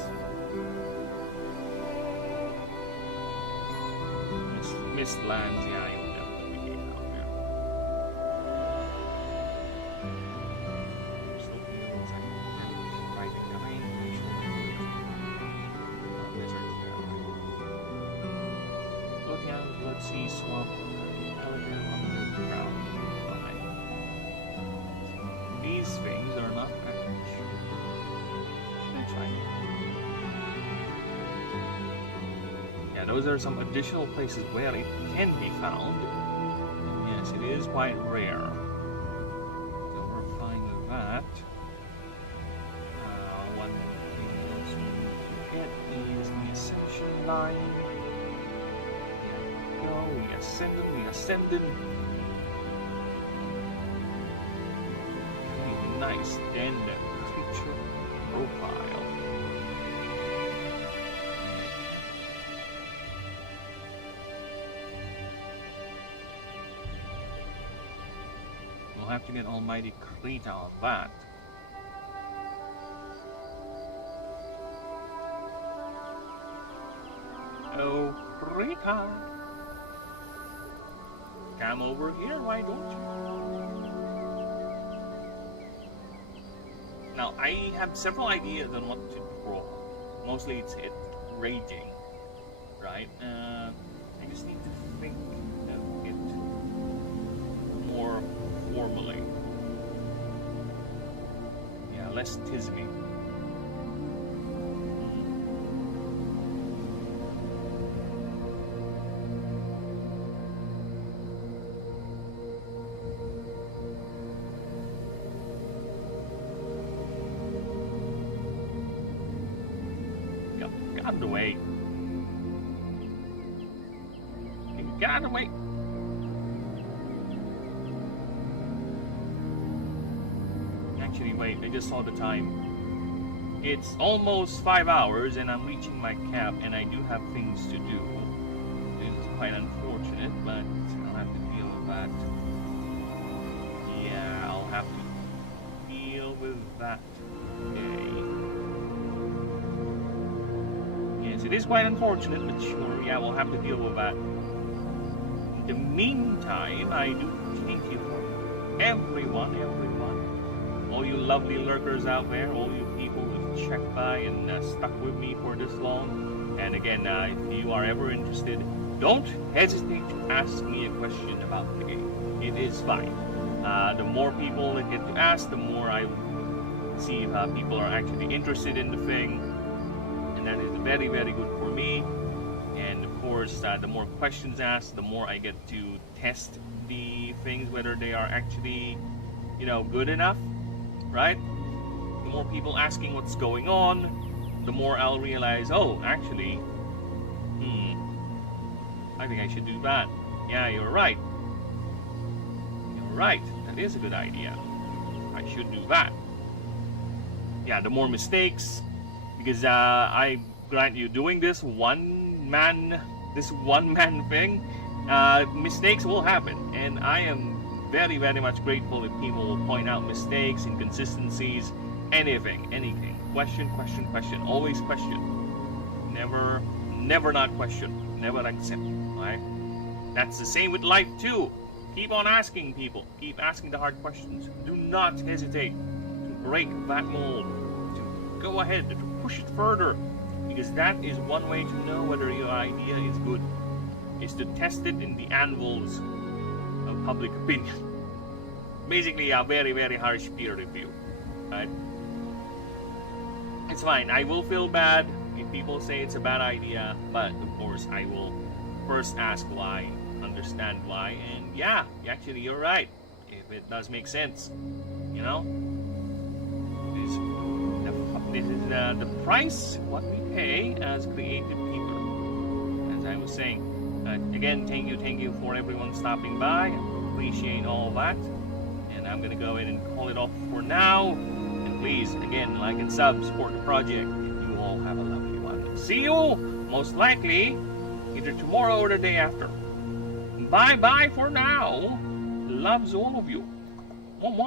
Mist lands, yeah, you'll definitely be found there. Snowfields, rising terrain, looking out of the Blood Sea swamp, elegant underground behind. These things are not packaged. That's fine. Yeah, those are some additional places where it can be found. Yes, it is quite rare. So we're fine with that. One thing else we need to get is the ascension line. There we go, we ascended. Nice, then creature profile. We'll have to get Almighty Krita on that. Oh, Krita! Come over here, why don't you? Now, I have several ideas on what to draw. Mostly it's it raging, right? I just need to think of it more formally. Yeah, less Tisby. Get out of the way. Get out of the way. Actually, wait, I just saw the time. It's almost 5 hours and I'm reaching my cap and I do have things to do. It's quite unfortunate, but I'll have to deal with that. Yeah, I'll have to deal with that today. Yes, it is quite unfortunate, but sure, yeah, we'll have to deal with that. In the meantime, I do thank you for everyone, all you lovely lurkers out there, all you people who've checked by and stuck with me for this long. And again, if you are ever interested, don't hesitate to ask me a question about the game. It is fine. The more people that get to ask, the more I see if people are actually interested in the thing. And that is very, very good for me. And of course, the more questions asked, the more I get to test the things, whether they are actually, good enough, right? The more people asking what's going on, the more I'll realize, oh, actually, I think I should do that. Yeah, you're right. You're right. That is a good idea. I should do that. Yeah, the more mistakes, because I grant you, doing this one man thing, mistakes will happen, and I am very, very much grateful if people will point out mistakes, inconsistencies, anything. Question, always question. Never not question. Never accept, right? That's the same with life too. Keep on asking people. Keep asking the hard questions. Do not hesitate to break that mold, to go ahead, to push it further, because that is one way to know whether your idea is good, is to test it in the anvils of public opinion. Basically, a very, very harsh peer review, right? It's fine. I will feel bad if people say it's a bad idea, but of course I will first ask why, understand why, and yeah, actually you're right. If it does make sense, this is the price what we pay as creative people. As I was saying, again, thank you for everyone stopping by. Appreciate all that, and I'm gonna go ahead and call it off for now. And please, again, like and sub, support the project, and you all have a lovely one. See you, most likely, either tomorrow or the day after. Bye-bye for now. Loves all of you. Mwah, mwah.